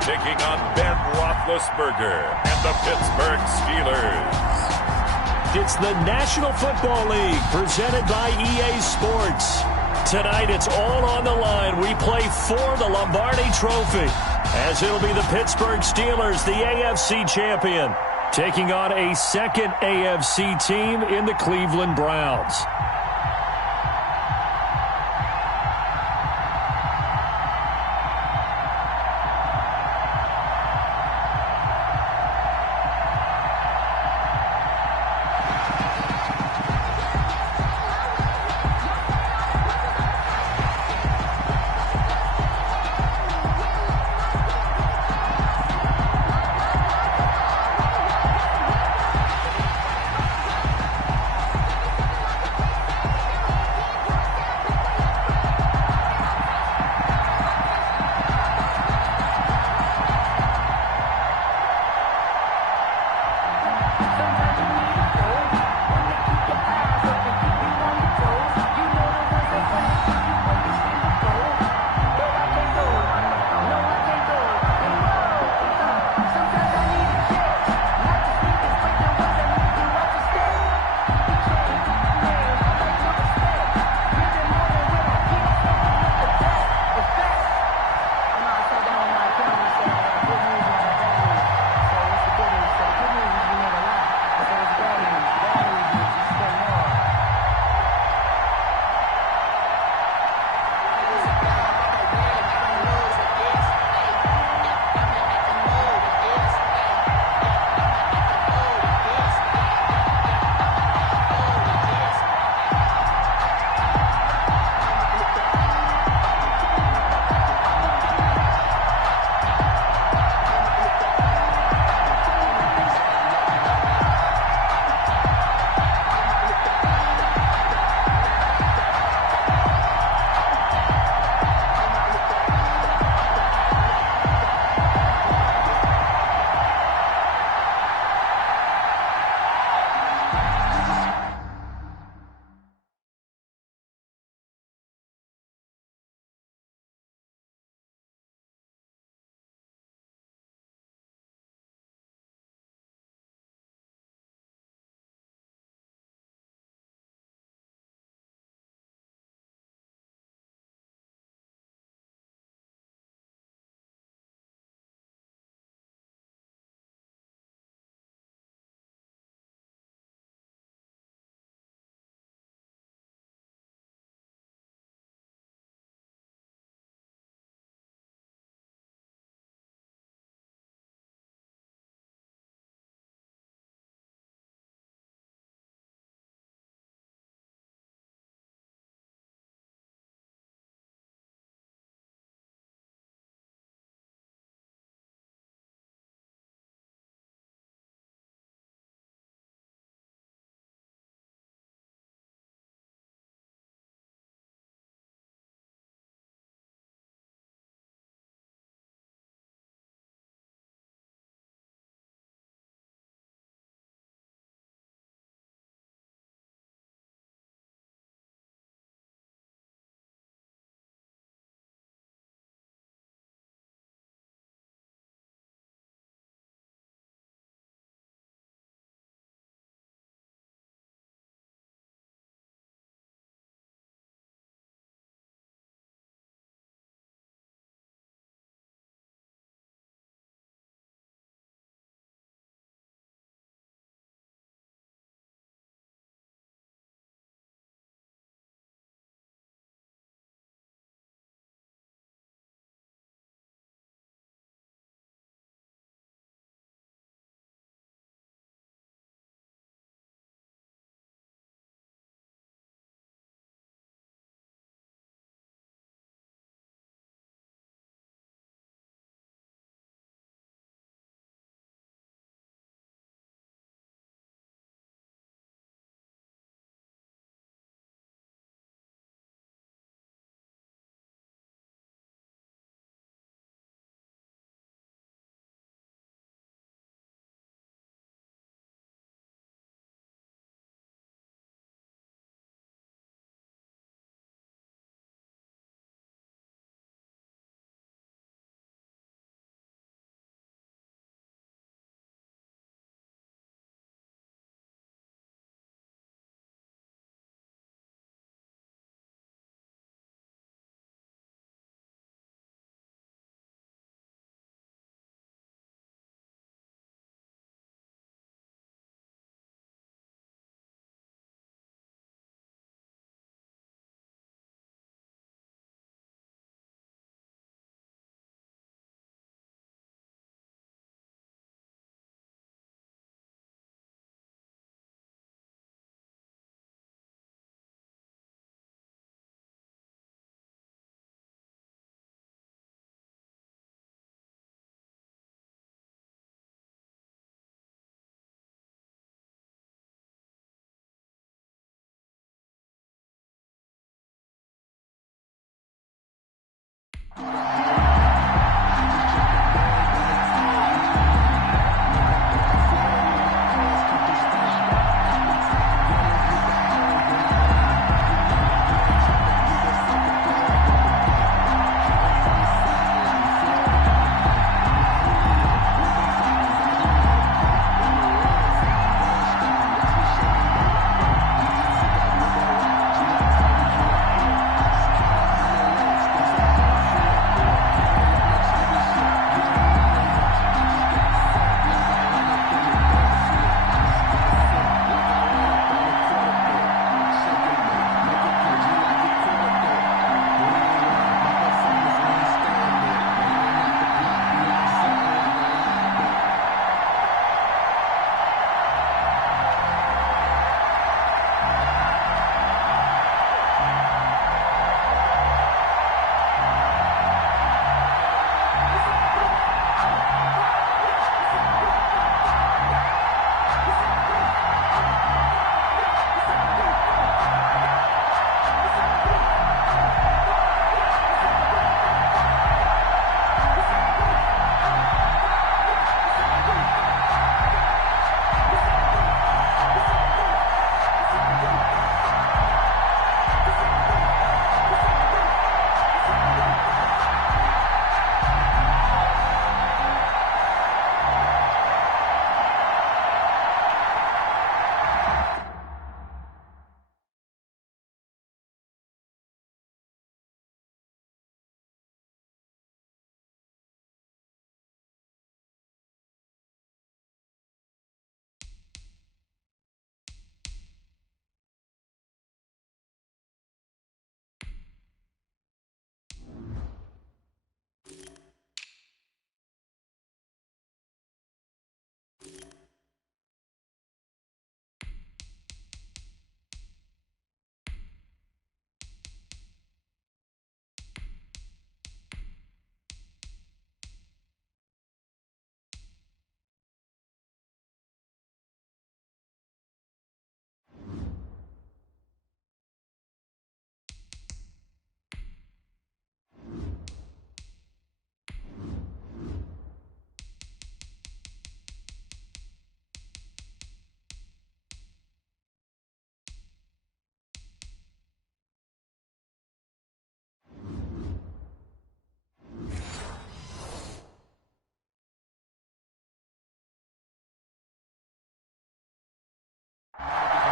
taking on Ben Roethlisberger and the Pittsburgh Steelers. It's the National Football League presented by EA Sports. Tonight it's all on the line. We play for the Lombardi Trophy as it'll be the Pittsburgh Steelers, the AFC champion, taking on a second AFC team in the Cleveland Browns.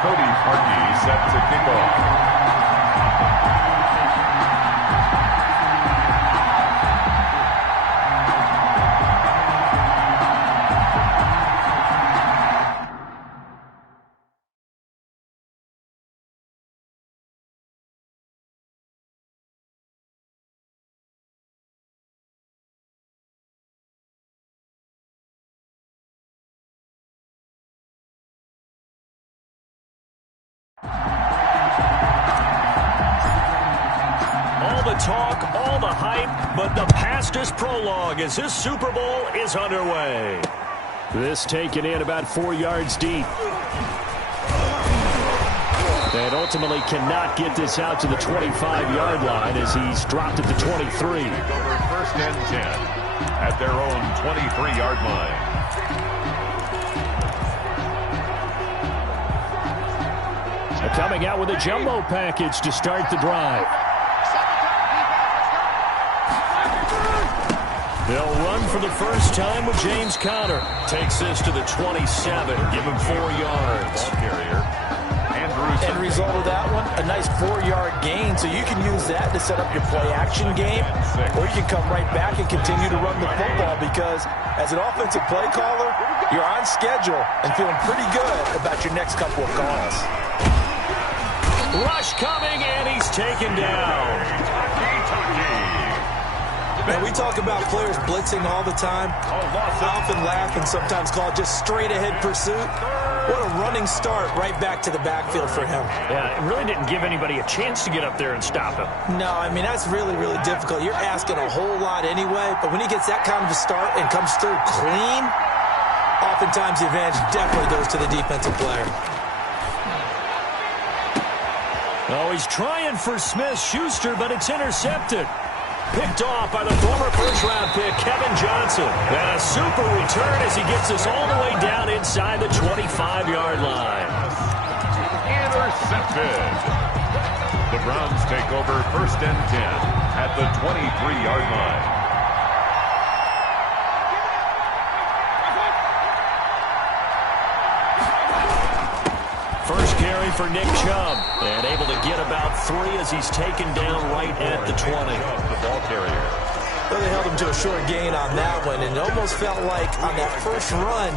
Cody Parkey set to kick off. All the talk, all the hype, but the past is prologue as this Super Bowl is underway. This taken in about 4 yards deep. And ultimately cannot get this out to the 25-yard line as he's dropped at the 23. Over first and 10 at their own 23-yard line. Coming out with a jumbo package to start the drive. They'll run for the first time with James Conner. Takes this to the 27. Give him 4 yards. Ball carrier. End result of that one, a nice 4-yard gain. So you can use that to set up your play-action game, or you can come right back and continue to run the football because as an offensive play caller, you're on schedule and feeling pretty good about your next couple of calls. Rush coming, and he's taken down. Man, we talk about players blitzing all the time. I often laugh and sometimes call it just straight-ahead pursuit. What a running start right back to the backfield for him. Yeah, it really didn't give anybody a chance to get up there and stop him. No, I mean, that's really, really difficult. You're asking a whole lot anyway, but when he gets that kind of a start and comes through clean, oftentimes the advantage definitely goes to the defensive player. Oh, he's trying for Smith-Schuster, but it's intercepted. Picked off by the former first-round pick, Kevin Johnson. And a super return as he gets us all the way down inside the 25-yard line. Intercepted. The Browns take over first and 10 at the 23-yard line. First carry for Nick Chubb, and able to get about 3 as he's taken down right at the 20. The ball carrier. Well, they held him to a short gain on that one, and it almost felt like on that first run,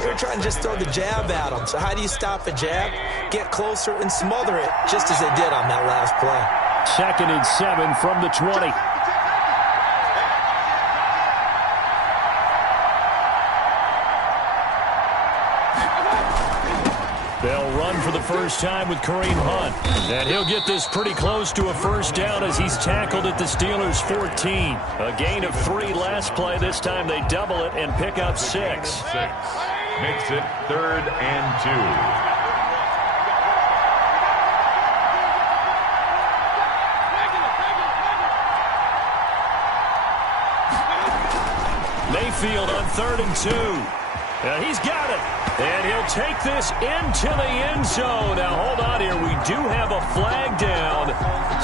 they were trying to just throw the jab at him. So how do you stop a jab? Get closer and smother it, just as they did on that last play. 2nd and 7 from the 20. They'll run for the first time with Kareem Hunt. And he'll get this pretty close to a first down as he's tackled at the Steelers' 14. A gain of 3 last play. This time they double it and pick up 6. Makes it 3rd and 2. Mayfield on 3rd and 2. He's got it. And he'll take this into the end zone. Now, hold on here. We do have a flag down.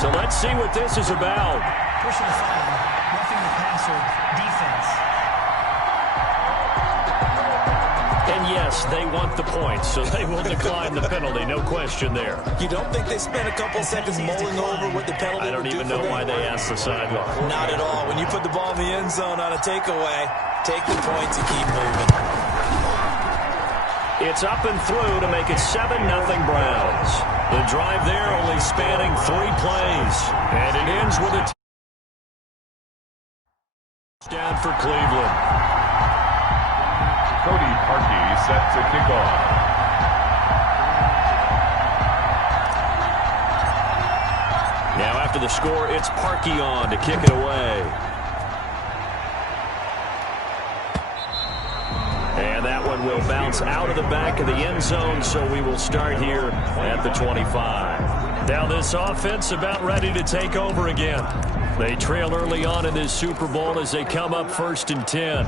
So let's see what this is about. Personal foul, roughing the passer, defense. And yes, they want the points, so they will decline the penalty. No question there. You don't think they spent a couple seconds mulling over what the penalty I don't even know why they asked the sideline. Not at all. When you put the ball in the end zone on a takeaway, take the points and keep moving. It's up and through to make it 7-0 Browns. The drive there only spanning 3 plays. And it ends with a touchdown for Cleveland. Cody Parkey set to kick off. Now after the score, it's Parkey on to kick it away. And that one will bounce out of the back of the end zone, so we will start here at the 25. Now this offense about ready to take over again. They trail early on in this Super Bowl as they come up 1st and 10.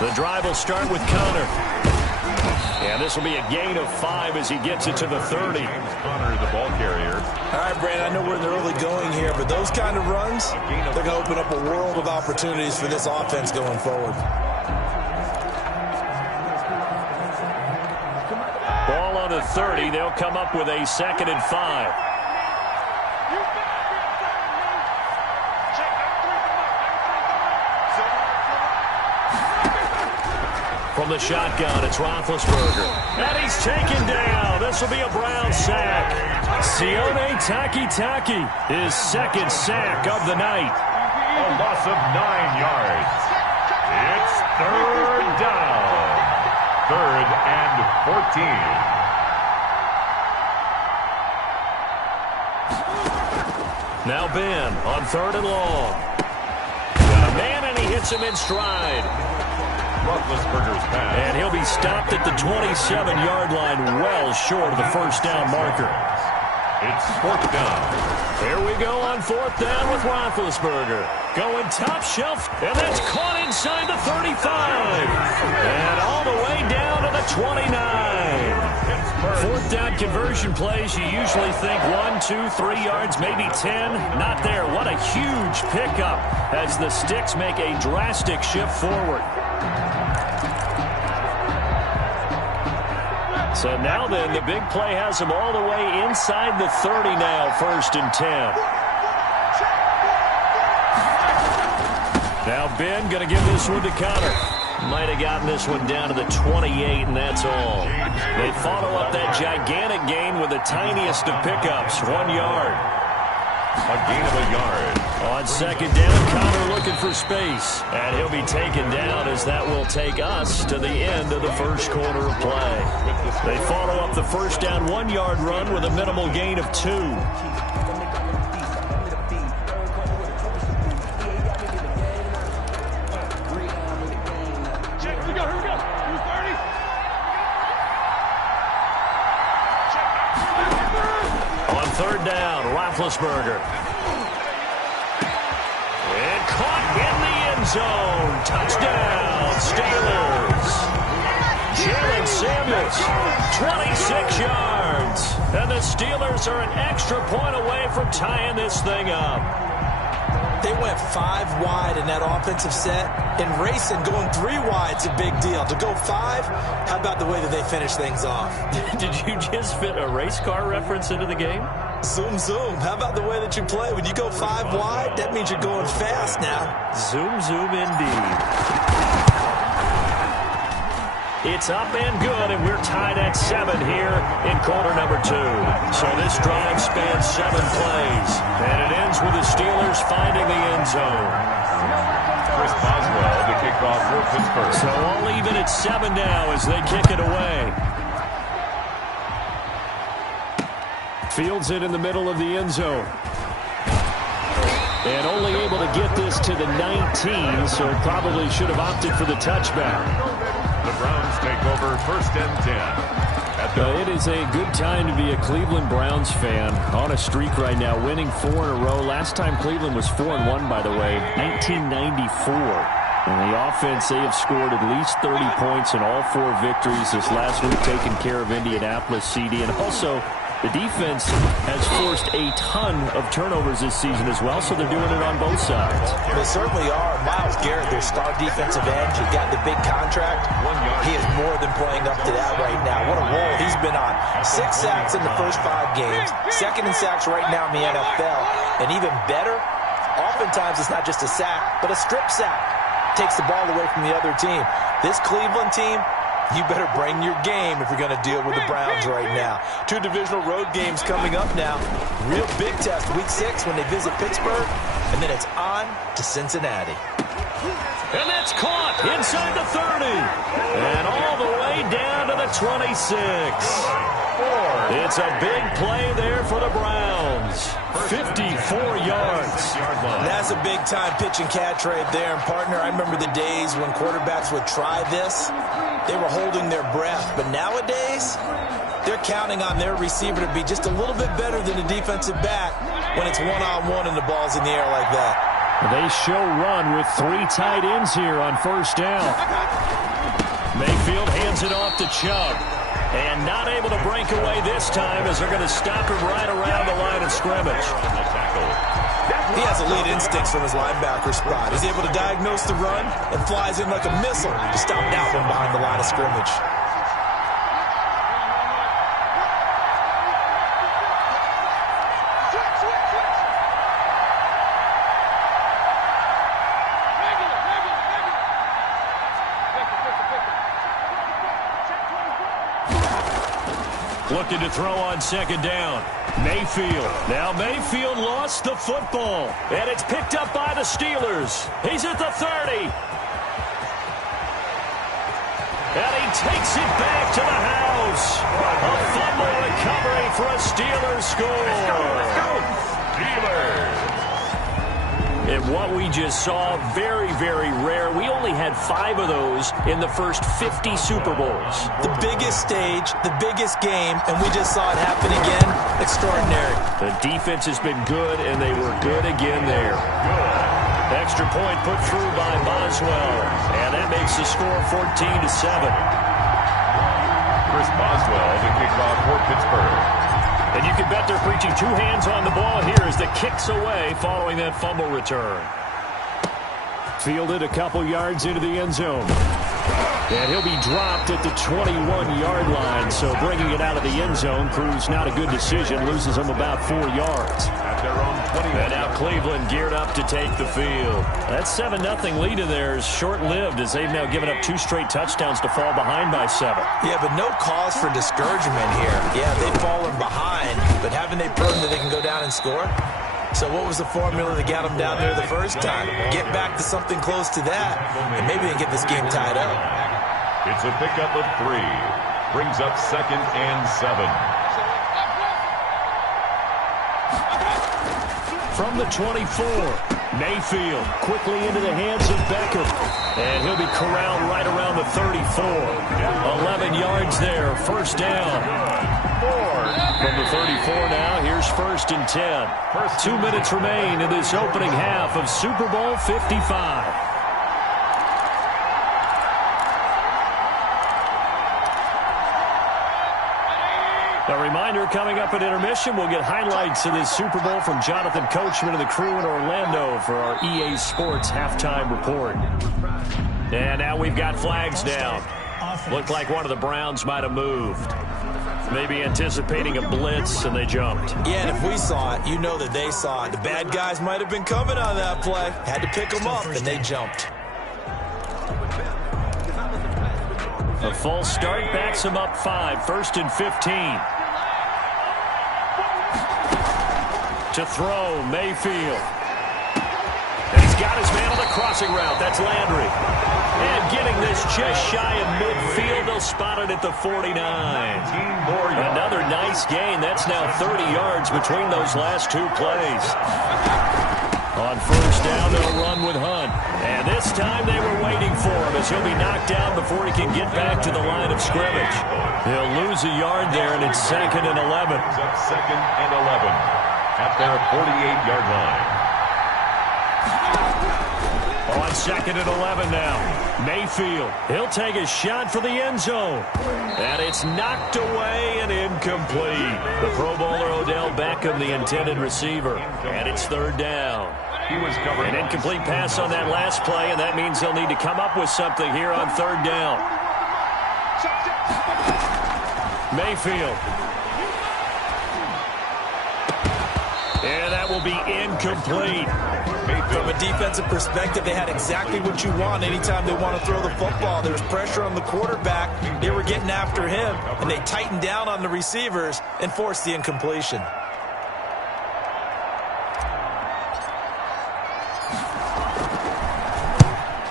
The drive will start with Conner. And this will be a gain of 5 as he gets it to the 30. Connor, the ball carrier. All right, Brandon, I know we're in the early going here, but those kind of runs, they're going to open up a world of opportunities for this offense going forward. Ball on the 30. They'll come up with a 2nd and 5. From the shotgun, it's Roethlisberger. And he's taken down. This will be a Brown sack. Sione Takitaki, his 2nd sack of the night. A loss of 9 yards. It's 3rd down. 3rd and 14. Now Ben on 3rd and long. Got a man, and he hits him in stride. Roethlisberger's pass. And he'll be stopped at the 27-yard line, well short of the 1st down marker. It's 4th down. Here we go on 4th down with Roethlisberger. Going top shelf, and that's caught inside the 35. And all the way down to the 29. 4th down conversion plays, you usually think 1, 2, 3 yards, maybe 10. Not there. What a huge pickup as the Sticks make a drastic shift forward. So now then, the big play has him all the way inside the 30 now, 1st and 10. Now Ben going to give this one to Connor. Might have gotten this one down to the 28, and that's all. They follow up that gigantic gain with the tiniest of pickups, 1 yard. A gain of a yard. On 2nd down, Connor looking for space. And he'll be taken down as that will take us to the end of the 1st quarter of play. They follow up the 1st down 1-yard run with a minimal gain of 2. On 3rd down, Roethlisberger. And caught in the end zone. Touchdown, Steelers. Jalen Samuels, 26 yards. And the Steelers are an extra point away from tying this thing up. They went 5 wide in that offensive set, and racing going 3 wide's a big deal. To go 5, how about the way that they finish things off? Did you just fit a race car reference into the game? Zoom, zoom. How about the way that you play? When you go 5 wide, that means you're going fast now. Zoom, zoom indeed. It's up and good, and we're tied at 7 here in quarter number 2. So this drive spans 7 plays, and it ends with the Steelers finding the end zone. Chris Boswell to kick off for Pittsburgh. So all even at 7 now as they kick it away. Fields it in the middle of the end zone. And only able to get this to the 19, so probably should have opted for the touchback. The Browns take over 1st and 10. It is a good time to be a Cleveland Browns fan. On a streak right now, winning 4 in a row. Last time Cleveland was 4-1, by the way, 1994. And the offense, they have scored at least 30 points in all 4 victories this last week, taking care of Indianapolis, CD. And also, the defense has forced a ton of turnovers this season as well, so they're doing it on both sides. They certainly are. Myles Garrett, their star defensive end, he got the big contract. He is more than playing up to that right now. What a role he's been on. 6 sacks in the first 5 games. 2nd in sacks right now in the NFL. And even better, oftentimes it's not just a sack, but a strip sack. Takes the ball away from the other team. This Cleveland team, you better bring your game if you're going to deal with the Browns right now. 2 divisional road games coming up now. Real big test, week 6 when they visit Pittsburgh, and then it's on to Cincinnati. And that's caught inside the 30. And all the way down to the 26. It's a big play there for the Browns. 54 yards. That's a big-time pitch and catch right there. And, partner, I remember the days when quarterbacks would try this. They were holding their breath. But nowadays, they're counting on their receiver to be just a little bit better than the defensive back when it's one-on-one and the ball's in the air like that. They show run with 3 tight ends here on 1st down. Mayfield hands it off to Chubb. And not able to break away this time as they're going to stop him right around the line of scrimmage. He has elite instincts from his linebacker spot. He's able to diagnose the run and flies in like a missile to stop that one behind the line of scrimmage. Looking to throw on second down. Mayfield. Now Mayfield lost the football. And it's picked up by the Steelers. He's at the 30. And he takes it back to the house. A fumble recovery for a Steelers score. Let's go. Steelers. And what we just saw, very, very rare. We only had 5 of those in the first 50 Super Bowls. The biggest stage, the biggest game, and we just saw it happen again. Extraordinary. The defense has been good, and they were good again there. Extra point put through by Boswell, and that makes the score 14-7. Chris Boswell, the kickoff for Pittsburgh. And you can bet they're preaching 2 hands on the ball here as the kick's away following that fumble return. Fielded a couple yards into the end zone. And he'll be dropped at the 21-yard line. So bringing it out of the end zone proves not a good decision. Loses him about 4 yards. At their own 20. And now Cleveland geared up to take the field. That 7-0 lead of theirs short-lived as they've now given up 2 straight touchdowns to fall behind by 7. Yeah, but no cause for discouragement here. Yeah, they've fallen behind, but haven't they proven that they can go down and score? So what was the formula that got them down there the first time? Get back to something close to that, and maybe they get this game tied up. It's a pickup of 3. Brings up 2nd and 7. From the 24, Mayfield quickly into the hands of Beckham. And he'll be corralled right around the 34. 11 yards there, first down. From the 34 now, here's 1st and 10. 2 minutes remain in this opening half of Super Bowl 55. A reminder, coming up at intermission, we'll get highlights of this Super Bowl from Jonathan Coachman and the crew in Orlando for our EA Sports halftime report. And now we've got flags down. Looked like one of the Browns might have moved. Maybe anticipating a blitz, and they jumped. Yeah, and if we saw it, you know that they saw it. The bad guys might have been coming on that play. Had to pick them up, and they jumped. A false start backs them up 5, 1st and 15. To throw, Mayfield. And he's got his man on the crossing route. That's Landry. And getting this just shy of midfield. They'll spot it at the 49. Another nice gain. That's now 30 yards between those last 2 plays. On first down, they'll run with Hunt. And this time they were waiting for him as he'll be knocked down before he can get back to the line of scrimmage. He'll lose a yard there, and it's 2nd and 11. 2nd and 11 at their 48-yard line. On 2nd and 11 now. Mayfield. He'll take a shot for the end zone. And it's knocked away and incomplete. The Pro Bowler Odell Beckham, the intended receiver. And it's 3rd down. An incomplete pass on that last play, and that means they'll need to come up with something here on 3rd down. Mayfield. And that will be incomplete. From a defensive perspective, they had exactly what you want anytime they want to throw the football. There was pressure on the quarterback. They were getting after him, and they tightened down on the receivers and forced the incompletion.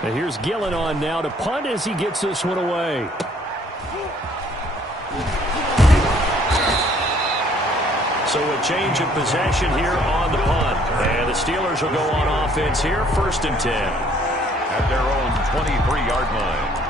And here's Gillen on now to punt as he gets this one away. So a change of possession here on the punt. And the Steelers will go on offense here, 1st and 10. At their own 23-yard line.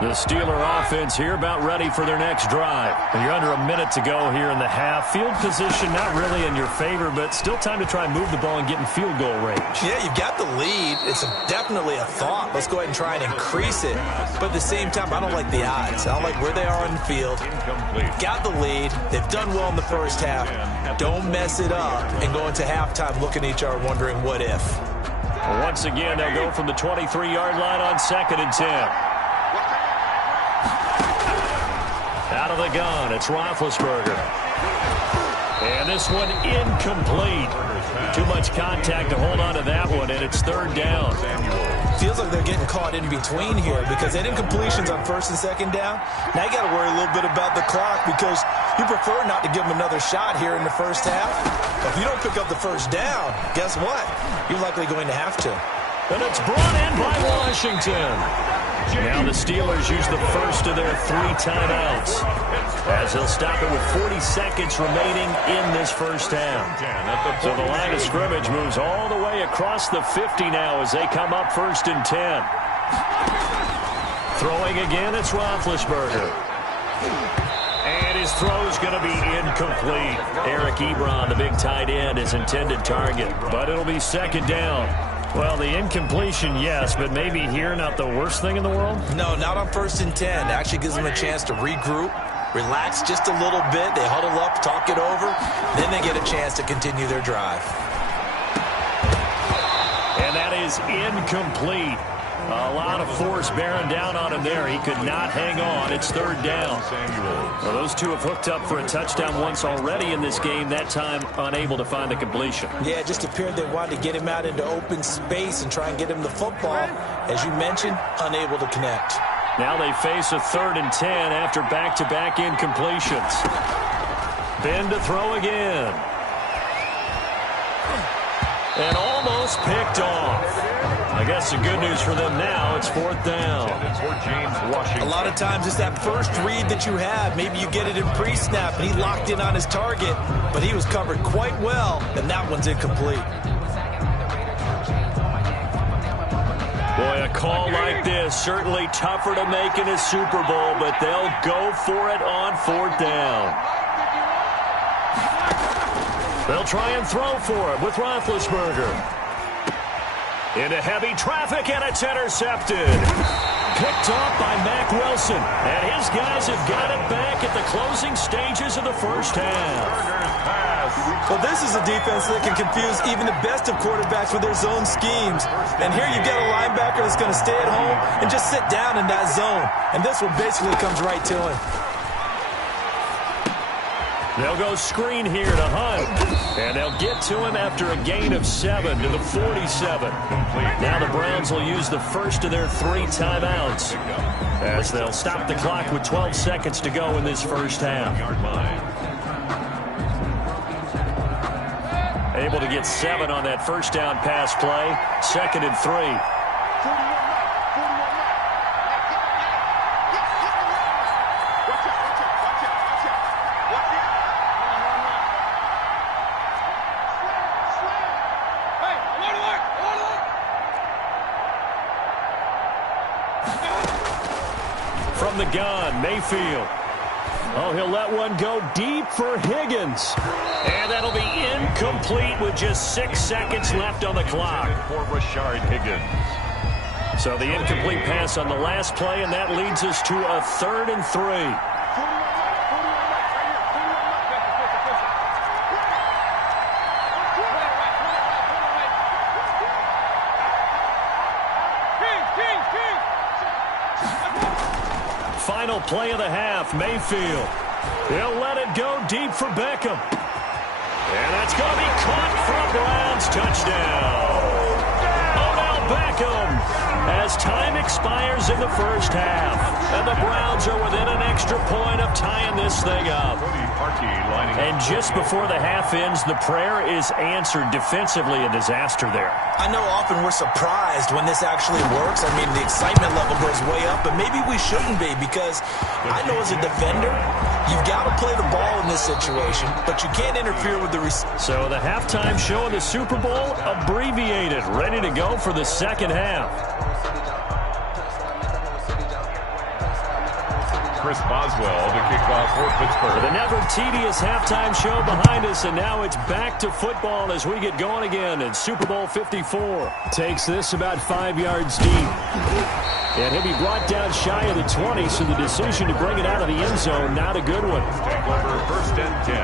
The Steeler offense here about ready for their next drive. You're under a minute to go here in the half. Field position not really in your favor, but still time to try and move the ball and get in field goal range. Yeah, you've got the lead. It's definitely a thought. Let's go ahead and try and increase it. But at the same time, I don't like the odds. I don't like where they are on the field. Got the lead. They've done well in the first half. Don't mess it up and go into halftime looking at each other wondering what if. Once again, they'll go from the 23-yard line on 2nd and 10. Out of the gun, it's Roethlisberger. And this one incomplete. Too much contact to hold on to that one, and it's 3rd down. Feels like they're getting caught in between here because they had incompletions on 1st and 2nd down. Now you got to worry a little bit about the clock because you prefer not to give them another shot here in the first half. But if you don't pick up the 1st down, guess what? You're likely going to have to. And it's brought in by Washington. Now the Steelers use the first of their 3 timeouts as they'll stop it with 40 seconds remaining in this first half. So the line of scrimmage moves all the way across the 50 now as they come up 1st and 10. Throwing again, it's Roethlisberger. And his throw's going to be incomplete. Eric Ebron, the big tight end, his intended target. But it'll be 2nd down. Well, the incompletion, yes, but maybe here not the worst thing in the world? No, not on 1st and 10. It actually gives them a chance to regroup, relax just a little bit. They huddle up, talk it over. Then they get a chance to continue their drive. And that is incomplete. A lot of force bearing down on him there. He could not hang on. It's 3rd down. Well, those two have hooked up for a touchdown once already in this game, that time unable to find the completion. Yeah, it just appeared they wanted to get him out into open space and try and get him the football. As you mentioned, unable to connect. Now they face a 3rd and 10 after back-to-back incompletions. Ben to throw again. And almost picked off. I guess the good news for them now, it's 4th down. A lot of times it's that first read that you have. Maybe you get it in pre-snap, and he locked in on his target, but he was covered quite well, and that one's incomplete. Boy, a call like this, certainly tougher to make in a Super Bowl, but they'll go for it on 4th down. They'll try and throw for it with Roethlisberger. Into heavy traffic, and it's intercepted. Picked off by Mack Wilson. And his guys have got it back at the closing stages of the first half. Well, this is a defense that can confuse even the best of quarterbacks with their zone schemes. And here you've got a linebacker that's going to stay at home and just sit down in that zone. And this one basically comes right to him. They'll go screen here to Hunt. And they'll get to him after a gain of 7 to the 47. Now the Browns will use the first of their 3 timeouts as they'll stop the clock with 12 seconds to go in this first half. Able to get 7 on that first down pass play. 2nd and 3. From the gun, Mayfield. Oh, he'll let one go deep for Higgins. And that'll be incomplete with just 6 seconds left on the clock. For Rashard Higgins. So the incomplete pass on the last play, and that leads us to a 3rd and 3. Final play of the half, Mayfield. He'll let it go deep for Beckham. And that's going to be caught for a Browns touchdown. Odell Beckham as time expires in the first half. And the Browns are within an extra point of tying this thing up. And just before the half ends, the prayer is answered. Defensively, a disaster there. I know often we're surprised when this actually works. I mean, the excitement level goes way up, but maybe we shouldn't be because I know as a defender, you've got to play the ball in this situation, but you can't interfere with the receiver. So the halftime show of the Super Bowl abbreviated, ready to go for the second half. Chris Boswell to kick off for Pittsburgh. The never tedious halftime show behind us, and now it's back to football as we get going again in Super Bowl 54. Takes this about 5 yards deep. And he'll be brought down shy of the 20, so the decision to bring it out of the end zone, not a good one. Take over 1st and 10.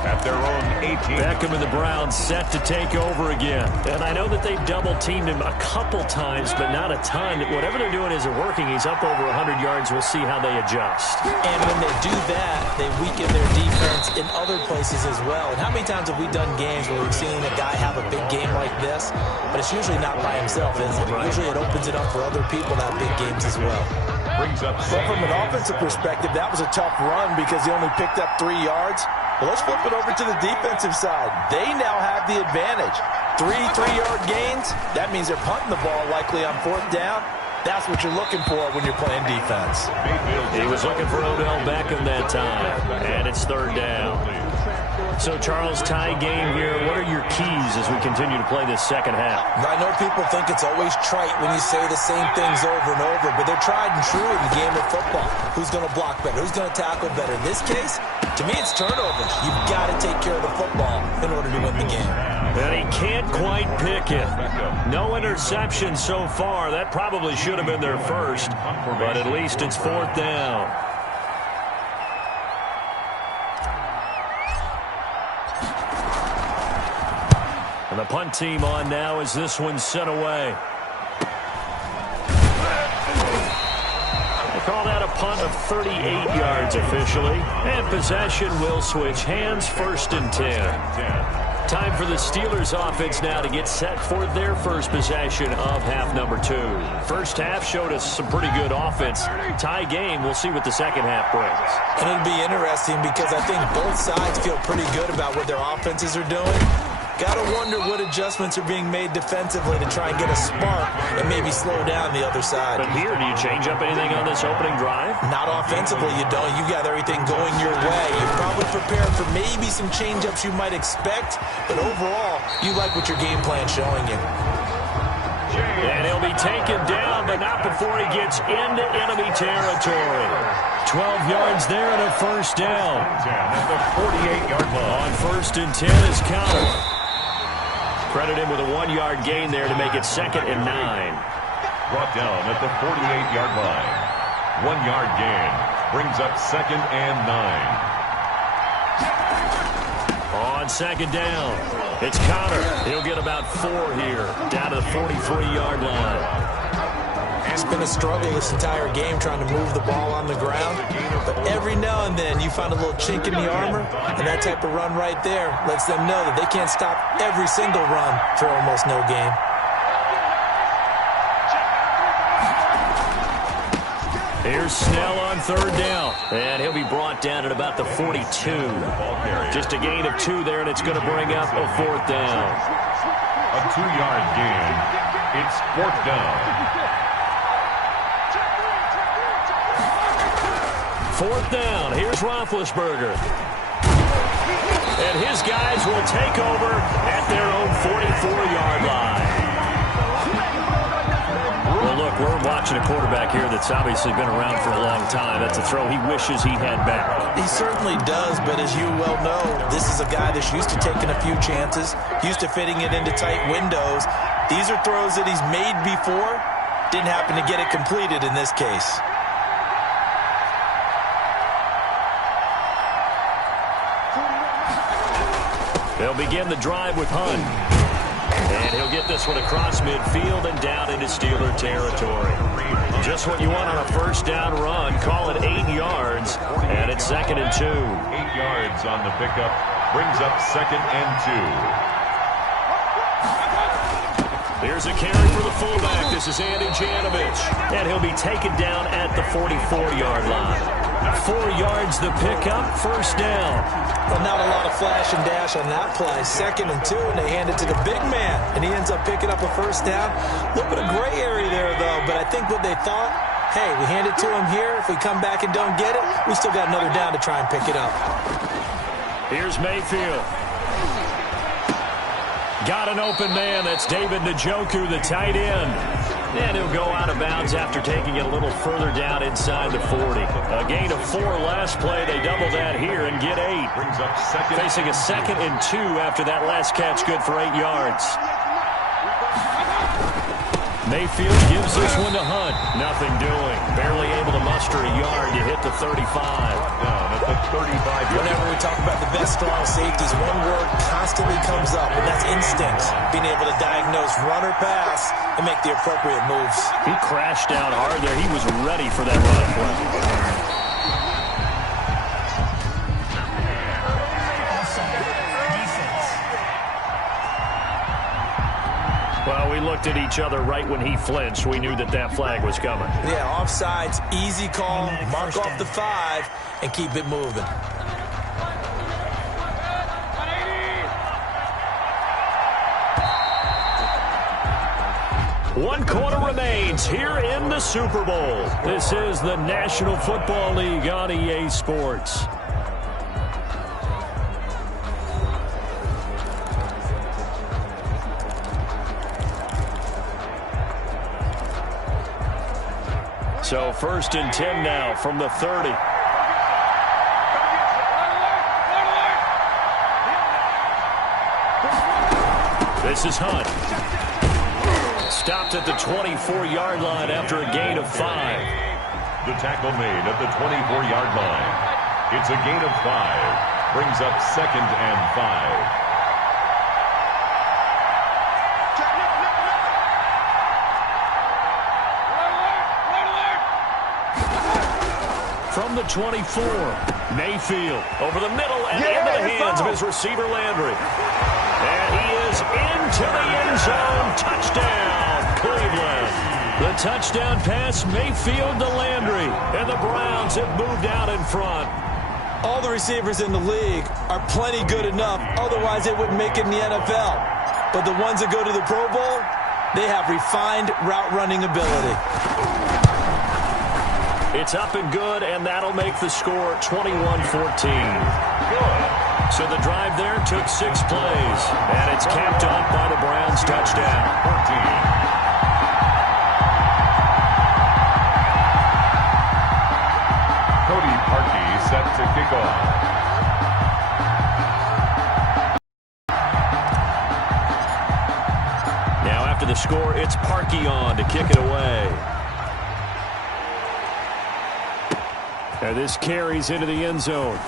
At their own 18. Beckham and the Browns set to take over again. And I know that they've double-teamed him a couple times, but not a ton. Whatever they're doing isn't working. He's up over 100 yards. We'll see how they adjust. And when they do that, they weaken their defense in other places as well. And how many times have we done games where we've seen a guy have a big game like this, but it's usually not by himself, is it? Right. Usually it opens it up for other people to have big games as well. Brings up but from an offensive perspective, that was a tough run because he only picked up 3 yards. Well, let's flip it over to the defensive side. They now have the advantage. 3 3-yard gains. That means they're punting the ball likely on 4th down. That's what you're looking for when you're playing defense. He was looking for Odell Beckham that time, and it's 3rd down. So, Charles, tie game here. What are your keys as we continue to play this second half? I know people think it's always trite when you say the same things over and over, but they're tried and true in the game of football. Who's going to block better? Who's going to tackle better? In this case, to me, it's turnovers. You've got to take care of the football in order to win the game. And he can't quite pick it. No interception so far. That probably should have been their first, but at least it's 4th down. And the punt team on now as this one's sent away. They call that a punt of 38 yards officially. And possession will switch hands, 1st and 10. Time for the Steelers offense now to get set for their first possession of half number 2. First half showed us some pretty good offense. Tie game, we'll see what the second half brings. And it'll be interesting because I think both sides feel pretty good about what their offenses are doing. Got to wonder what adjustments are being made defensively to try and get a spark and maybe slow down the other side. But here, do you change up anything on this opening drive? Not offensively, you don't. You got everything going your way. You're probably prepared for maybe some change-ups you might expect, but overall, you like what your game plan's showing you. And he'll be taken down, but not before he gets into enemy territory. 12 yards there and a 1st down. At the 48-yard line. On 1st and 10 is Connor. Credit him with a 1-yard gain there to make it 2nd and 9. Brought down at the 48-yard line. 1-yard gain brings up 2nd and 9. On 2nd down, it's Connor. He'll get about 4 here, down to the 43-yard line. It's been a struggle this entire game trying to move the ball on the ground. But every now and then you find a little chink in the armor, and that type of run right there lets them know that they can't stop every single run for almost no gain. Here's Snell on 3rd down, and he'll be brought down at about the 42. Just a gain of 2 there, and it's going to bring up a 4th down. A 2-yard gain. It's 4th down. 4th down. Here's Roethlisberger. And his guys will take over at their own 44-yard line. Well, look, we're watching a quarterback here that's obviously been around for a long time. That's a throw he wishes he had back. He certainly does, but as you well know, this is a guy that's used to taking a few chances, used to fitting it into tight windows. These are throws that he's made before. Didn't happen to get it completed in this case. They'll begin the drive with Hunt. And he'll get this one across midfield and down into Steeler territory. Just what you want on a 1st down run. Call it 8 yards, and it's 2nd and 2. 8 yards on the pickup. Brings up 2nd and 2. Here's a carry for the fullback. This is Andy Janovich. And he'll be taken down at the 44-yard line. 4 yards the pickup, 1st down. Well, not a lot of flash and dash on that play. 2nd and 2, and they hand it to the big man, and he ends up picking up a 1st down. A little bit of gray area there, though, but I think what they thought, hey, we hand it to him here. If we come back and don't get it, we still got another down to try and pick it up. Here's Mayfield. got an open man. That's David Njoku, the tight end. And he'll go out of bounds after taking it a little further down inside the 40. A gain of 4 last play. They double that here and get 8. Facing a 2nd and 2 after that last catch, good for 8 yards. Mayfield gives this one to Hunt. Nothing doing. Barely able to muster a yard to hit the 35. Down at the 35. Whenever we talk about the best strong safeties, one word constantly comes up, and that's instinct. Being able to diagnose run or pass and make the appropriate moves. He crashed down hard there. He was ready for that run play. Well, we looked at each other right when he flinched. We knew that that flag was coming. Yeah, offsides, easy call, mark off the 5, and keep it moving. One quarter remains here in the Super Bowl. This is the National Football League on EA Sports. So 1st and 10 now from the 30. This is Hunt. Stopped at the 24-yard line after a gain of 5. The tackle made at the 24-yard line. It's a gain of 5. Brings up 2nd and 5. From the 24, Mayfield over the middle and into the hands of his receiver Landry. And he is into the end zone. Touchdown, Cleveland. The touchdown pass, Mayfield to Landry. And the Browns have moved out in front. All the receivers in the league are plenty good enough. Otherwise, they wouldn't make it in the NFL. But the ones that go to the Pro Bowl, they have refined route running ability. It's up and good, and that'll make the score 21-14. So the drive there took 6 plays, and it's capped off by the Browns' touchdown. 14. Cody Parkey set to kick off. Now after the score, it's Parkey on to kick it away. And this carries into the end zone.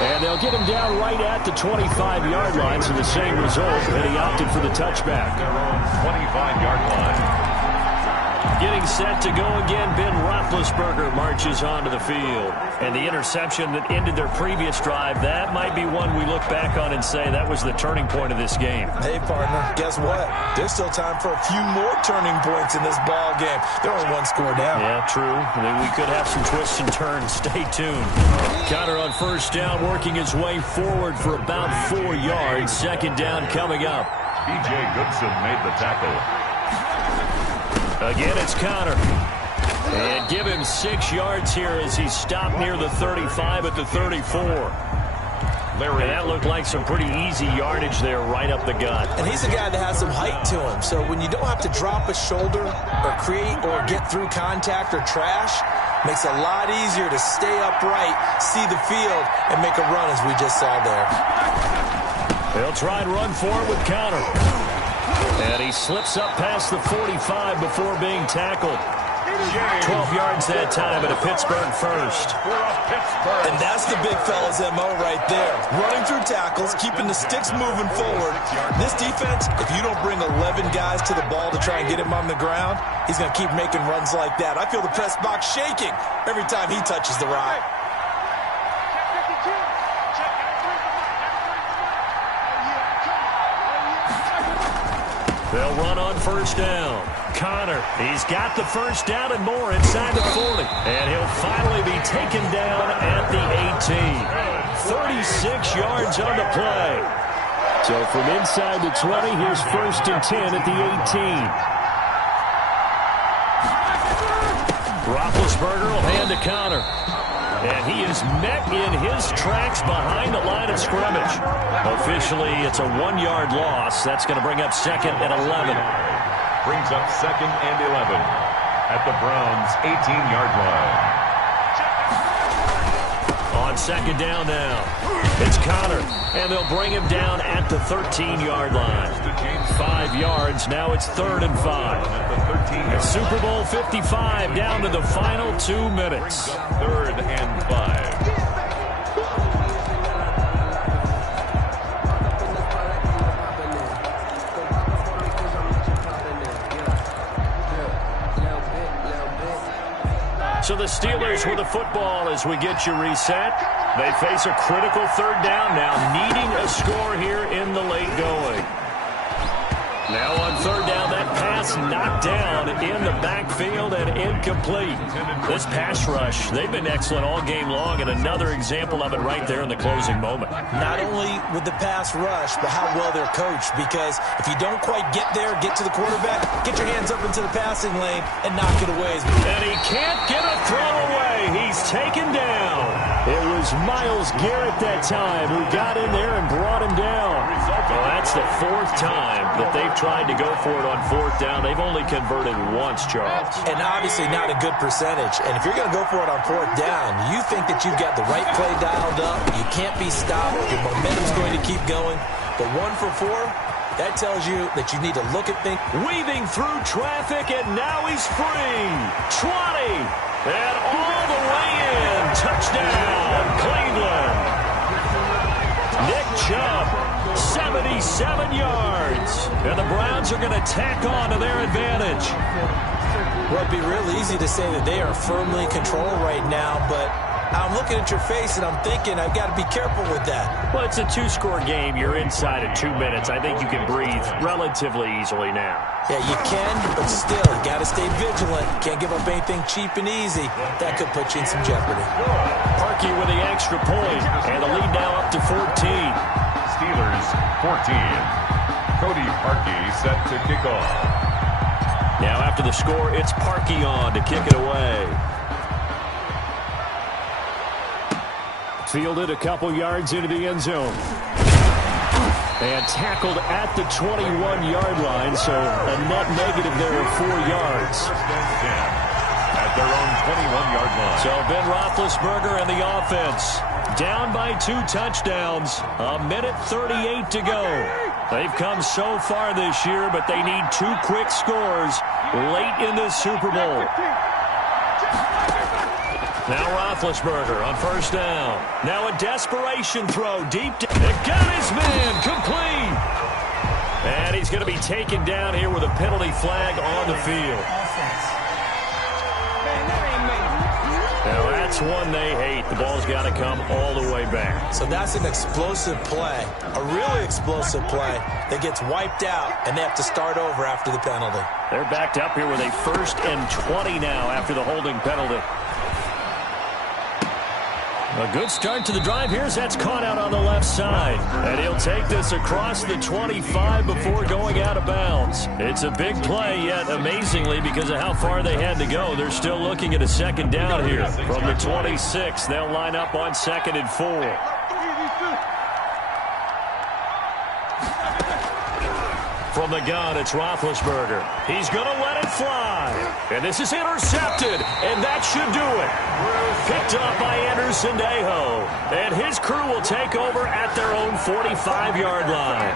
And they'll get him down right at the 25-yard line, so the same result, and he opted for the touchback. 25-yard line. Getting set to go again, Ben Roethlisberger marches onto the field. And the interception that ended their previous drive, that might be one we look back on and say that was the turning point of this game. Hey, partner, guess what? There's still time for a few more turning points in this ball game. They're only 1 score down. Yeah, true. I mean, we could have some twists and turns. Stay tuned. Connor on 1st down, working his way forward for about 4 yards. 2nd down coming up. B.J. Goodson made the tackle. Again, it's Connor. And give him 6 yards here as he stopped near the 35 at the 34. Larry, that looked like some pretty easy yardage there right up the gut. And he's a guy that has some height to him. So when you don't have to drop a shoulder or create or get through contact or trash, makes it a lot easier to stay upright, see the field, and make a run as we just saw there. They'll try and run for it with Connor. And he slips up past the 45 before being tackled. 12 yards that time at a Pittsburgh first. And that's the big fella's MO right there. Running through tackles, keeping the sticks moving forward. This defense, if you don't bring 11 guys to the ball to try and get him on the ground, he's going to keep making runs like that. I feel the press box shaking every time he touches the rock. They'll run on 1st down. Connor, he's got the 1st down and more inside the 40. And he'll finally be taken down at the 18. 36 yards on the play. So from inside the 20, here's 1st and 10 at the 18. Roethlisberger will hand to Connor. And he is met in his tracks behind the line of scrimmage. Officially, it's a 1-yard loss. That's going to bring up second and 11. Brings up second and 11 at the Browns' 18-yard line. On second down now, it's Connor, and they'll bring him down at the 13-yard line. 5 yards, now it's 3rd and 5. At Super Bowl 55, down to the final 2 minutes. 3rd and 5. So the Steelers with the football as we get you reset. They face a critical 3rd down now, needing a score here in the late going. Now on 3rd down, that pass knocked down in the backfield and incomplete. This pass rush, they've been excellent all game long, and another example of it right there in the closing moment. Not only with the pass rush, but how well they're coached, because if you don't quite get there, get to the quarterback, get your hands up into the passing lane and knock it away. And he can't get a throw away. He's taken down. It was Myles Garrett that time who got in there and brought him down. Well, that's the 4th time that they've tried to go for it on 4th down. They've only converted once, Charles. And obviously not a good percentage. And if you're going to go for it on 4th down, you think that you've got the right play dialed up. You can't be stopped. Your momentum's going to keep going. But 1 for 4, that tells you that you need to look at things. Weaving through traffic, and now he's free. 20. And all the way in. Touchdown, Cleveland. Nick Chubb, 77 yards. And the Browns are going to tack on to their advantage. Well, it'd be real easy to say that they are firmly in control right now, but I'm looking at your face and I'm thinking I've got to be careful with that. Well, it's a 2-score game. You're inside of 2 minutes. I think you can breathe relatively easily now. Yeah, you can, but still, you got to stay vigilant. Can't give up anything cheap and easy. That could put you in some jeopardy. Parkey with the extra point, and the lead now up to 14. Steelers 14. Cody Parkey set to kick off. Now after the score, it's Parkey on to kick it away. Fielded a couple yards into the end zone. And tackled at the 21-yard line, so a net negative there of 4 yards. At their own 21-yard line. So Ben Roethlisberger and the offense down by 2 touchdowns. 1:38 to go. They've come so far this year, but they need 2 quick scores late in this Super Bowl. Now Roethlisberger on 1st down. Now a desperation throw deep. It got his man complete. And he's going to be taken down here with a penalty flag on the field. Now that's one they hate. The ball's got to come all the way back. So that's an explosive play, a really explosive play that gets wiped out, and they have to start over after the penalty. They're backed up here with a 1st and 20 now after the holding penalty. A good start to the drive here as that's caught out on the left side. And he'll take this across the 25 before going out of bounds. It's a big play, yet amazingly, because of how far they had to go, they're still looking at a 2nd down here. From the 26, they'll line up on 2nd and 4. From the gun, it's Roethlisberger. He's going to let it fly. And this is intercepted, and that should do it. Picked up by Anderson Aho. And his crew will take over at their own 45-yard line.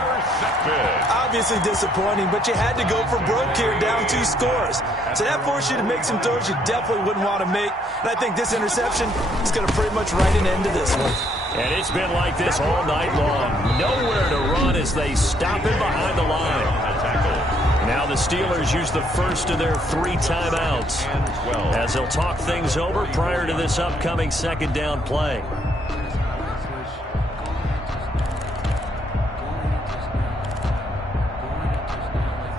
Obviously disappointing, but you had to go for broke here, down 2 scores. So that forced you to make some throws you definitely wouldn't want to make. And I think this interception is going to pretty much write an end to this one. And it's been like this all night long. Nowhere to run as they stop him behind the line. Now the Steelers use the first of their 3 timeouts as they'll talk things over prior to this upcoming 2nd down play.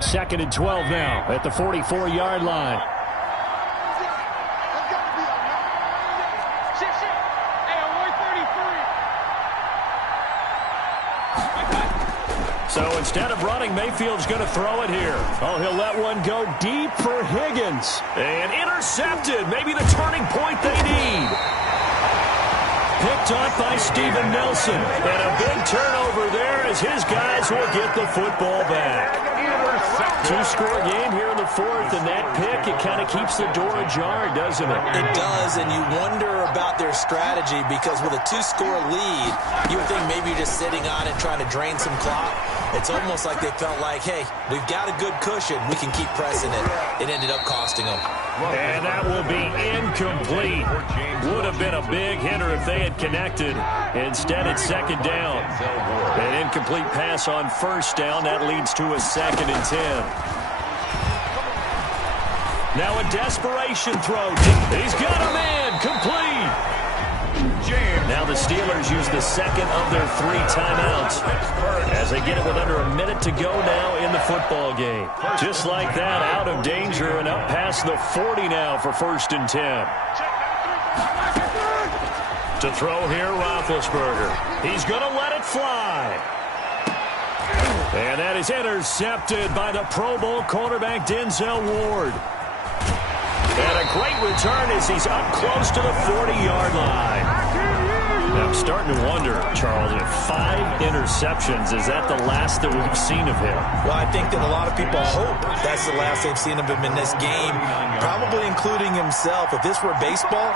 Second and 12 now at the 44-yard line. So instead of running, Mayfield's going to throw it here. Oh, he'll let one go deep for Higgins. And intercepted. Maybe the turning point they need. Picked off by Steven Nelson. And a big turnover there as his guys will get the football back. Two-score game here in the fourth, and that pick, it kind of keeps the door ajar, doesn't it? It does, and you wonder about their strategy because with a two-score lead, you would think maybe you're just sitting on it trying to drain some clock. It's almost like they felt like, hey, we've got a good cushion. We can keep pressing it. It ended up costing them. And that will be incomplete. Would have been a big hitter if they had connected. Instead, it's second down. An incomplete pass on first down. That leads to a 2nd and 10. Now a desperation throw. He's got a man. Complete. Now the Steelers use the second of their 3 timeouts as they get it with under a minute to go now in the football game. Just like that, out of danger and up past the 40 now for 1st and 10. To throw here, Roethlisberger. He's going to let it fly. And that is intercepted by the Pro Bowl cornerback Denzel Ward. And a great return as he's up close to the 40-yard line. Now, I'm starting to wonder, Charles, if 5 interceptions, is that the last that we've seen of him? Well, I think that a lot of people hope that's the last they've seen of him in this game, probably including himself. If this were baseball,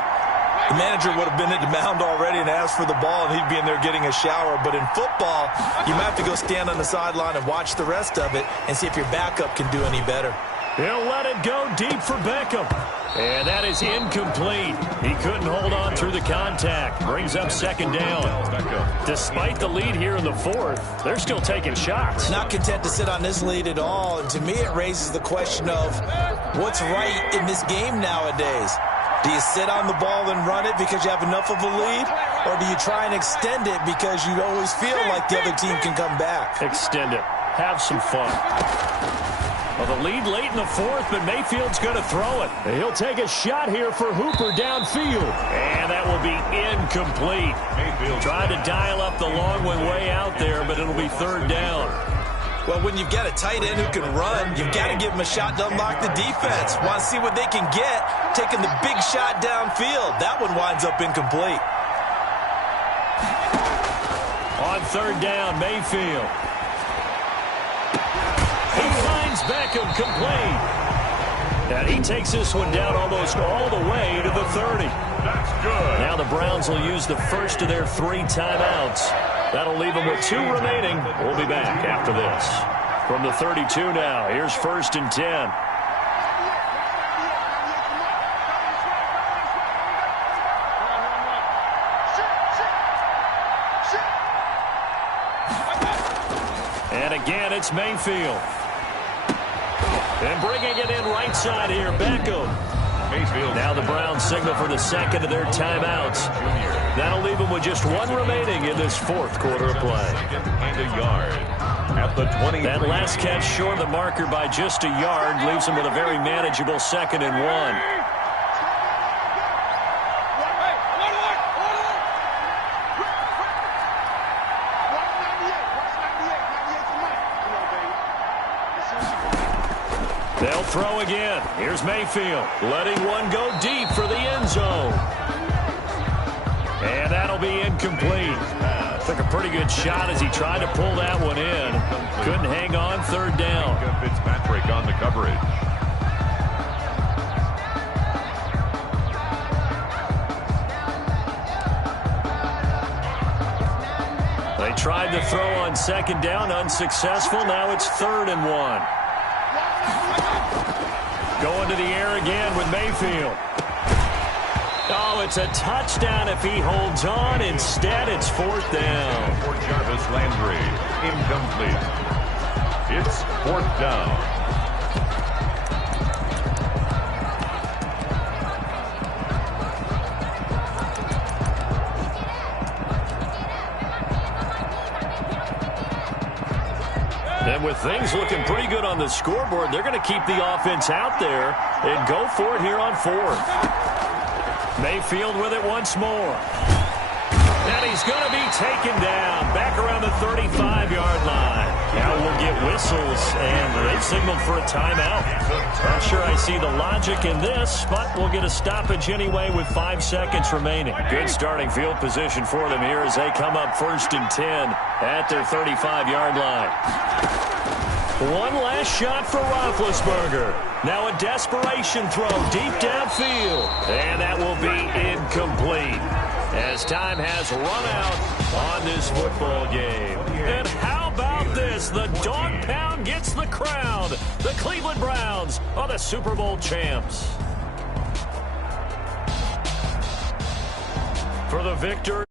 the manager would have been at the mound already and asked for the ball, and he'd be in there getting a shower. But in football, you might have to go stand on the sideline and watch the rest of it and see if your backup can do any better. He'll let it go deep for Beckham. And that is incomplete. He couldn't hold on through the contact. Brings up second down. Despite the lead here in the fourth, they're still taking shots. Not content to sit on this lead at all. And to me, it raises the question of what's right in this game nowadays. Do you sit on the ball and run it because you have enough of a lead? Or do you try and extend it because you always feel like the other team can come back? Extend it. Have some fun. Well, the lead late in the fourth, but Mayfield's going to throw it. And he'll take a shot here for Hooper downfield. And that will be incomplete. Mayfield tried to dial up the long one way out there, but it'll be 3rd down. Well, when you've got a tight end who can run, you've got to give him a shot to unlock the defense. Want to see what they can get, taking the big shot downfield. That one winds up incomplete. On 3rd down, Mayfield. He finds Beckham complete. And he takes this one down almost all the way to the 30. That's good. Now the Browns will use the first of their 3 timeouts. That'll leave them with 2 remaining. We'll be back after this. From the 32 now, here's 1st and 10. And again, it's Mayfield. And bringing it in right side here, Beckham. Mayfield. Now the Browns signal for the second of their timeouts. That'll leave them with just 1 remaining in this 4th quarter of play. And a yard at the 20. That last catch short of the marker by just a yard leaves them with a very manageable 2nd and 1. They'll throw again. Here's Mayfield, letting one go deep for the end zone. And that'll be incomplete. Took a pretty good shot as he tried to pull that one in. Couldn't hang on, 3rd down. Fitzpatrick on the coverage. They tried to throw on 2nd down, unsuccessful. Now it's 3rd and 1. Going to the air again with Mayfield. Oh, it's a touchdown if he holds on. Instead, it's 4th down. For Jarvis Landry, incomplete. It's 4th down. And with things looking pretty good on the scoreboard, they're going to keep the offense out there and go for it here on 4th. Mayfield with it once more. And he's going to be taken down back around the 35-yard line. Now we'll get whistles, and they've signaled for a timeout. Not sure I see the logic in this, but we'll get a stoppage anyway with 5 seconds remaining. Good starting field position for them here as they come up 1st and 10 at their 35-yard line. One last shot for Roethlisberger. Now a desperation throw deep downfield, and that will be incomplete as time has run out on this football game. And how about this? The dog pound gets the crown. The Cleveland Browns are the Super Bowl champs. For the victor.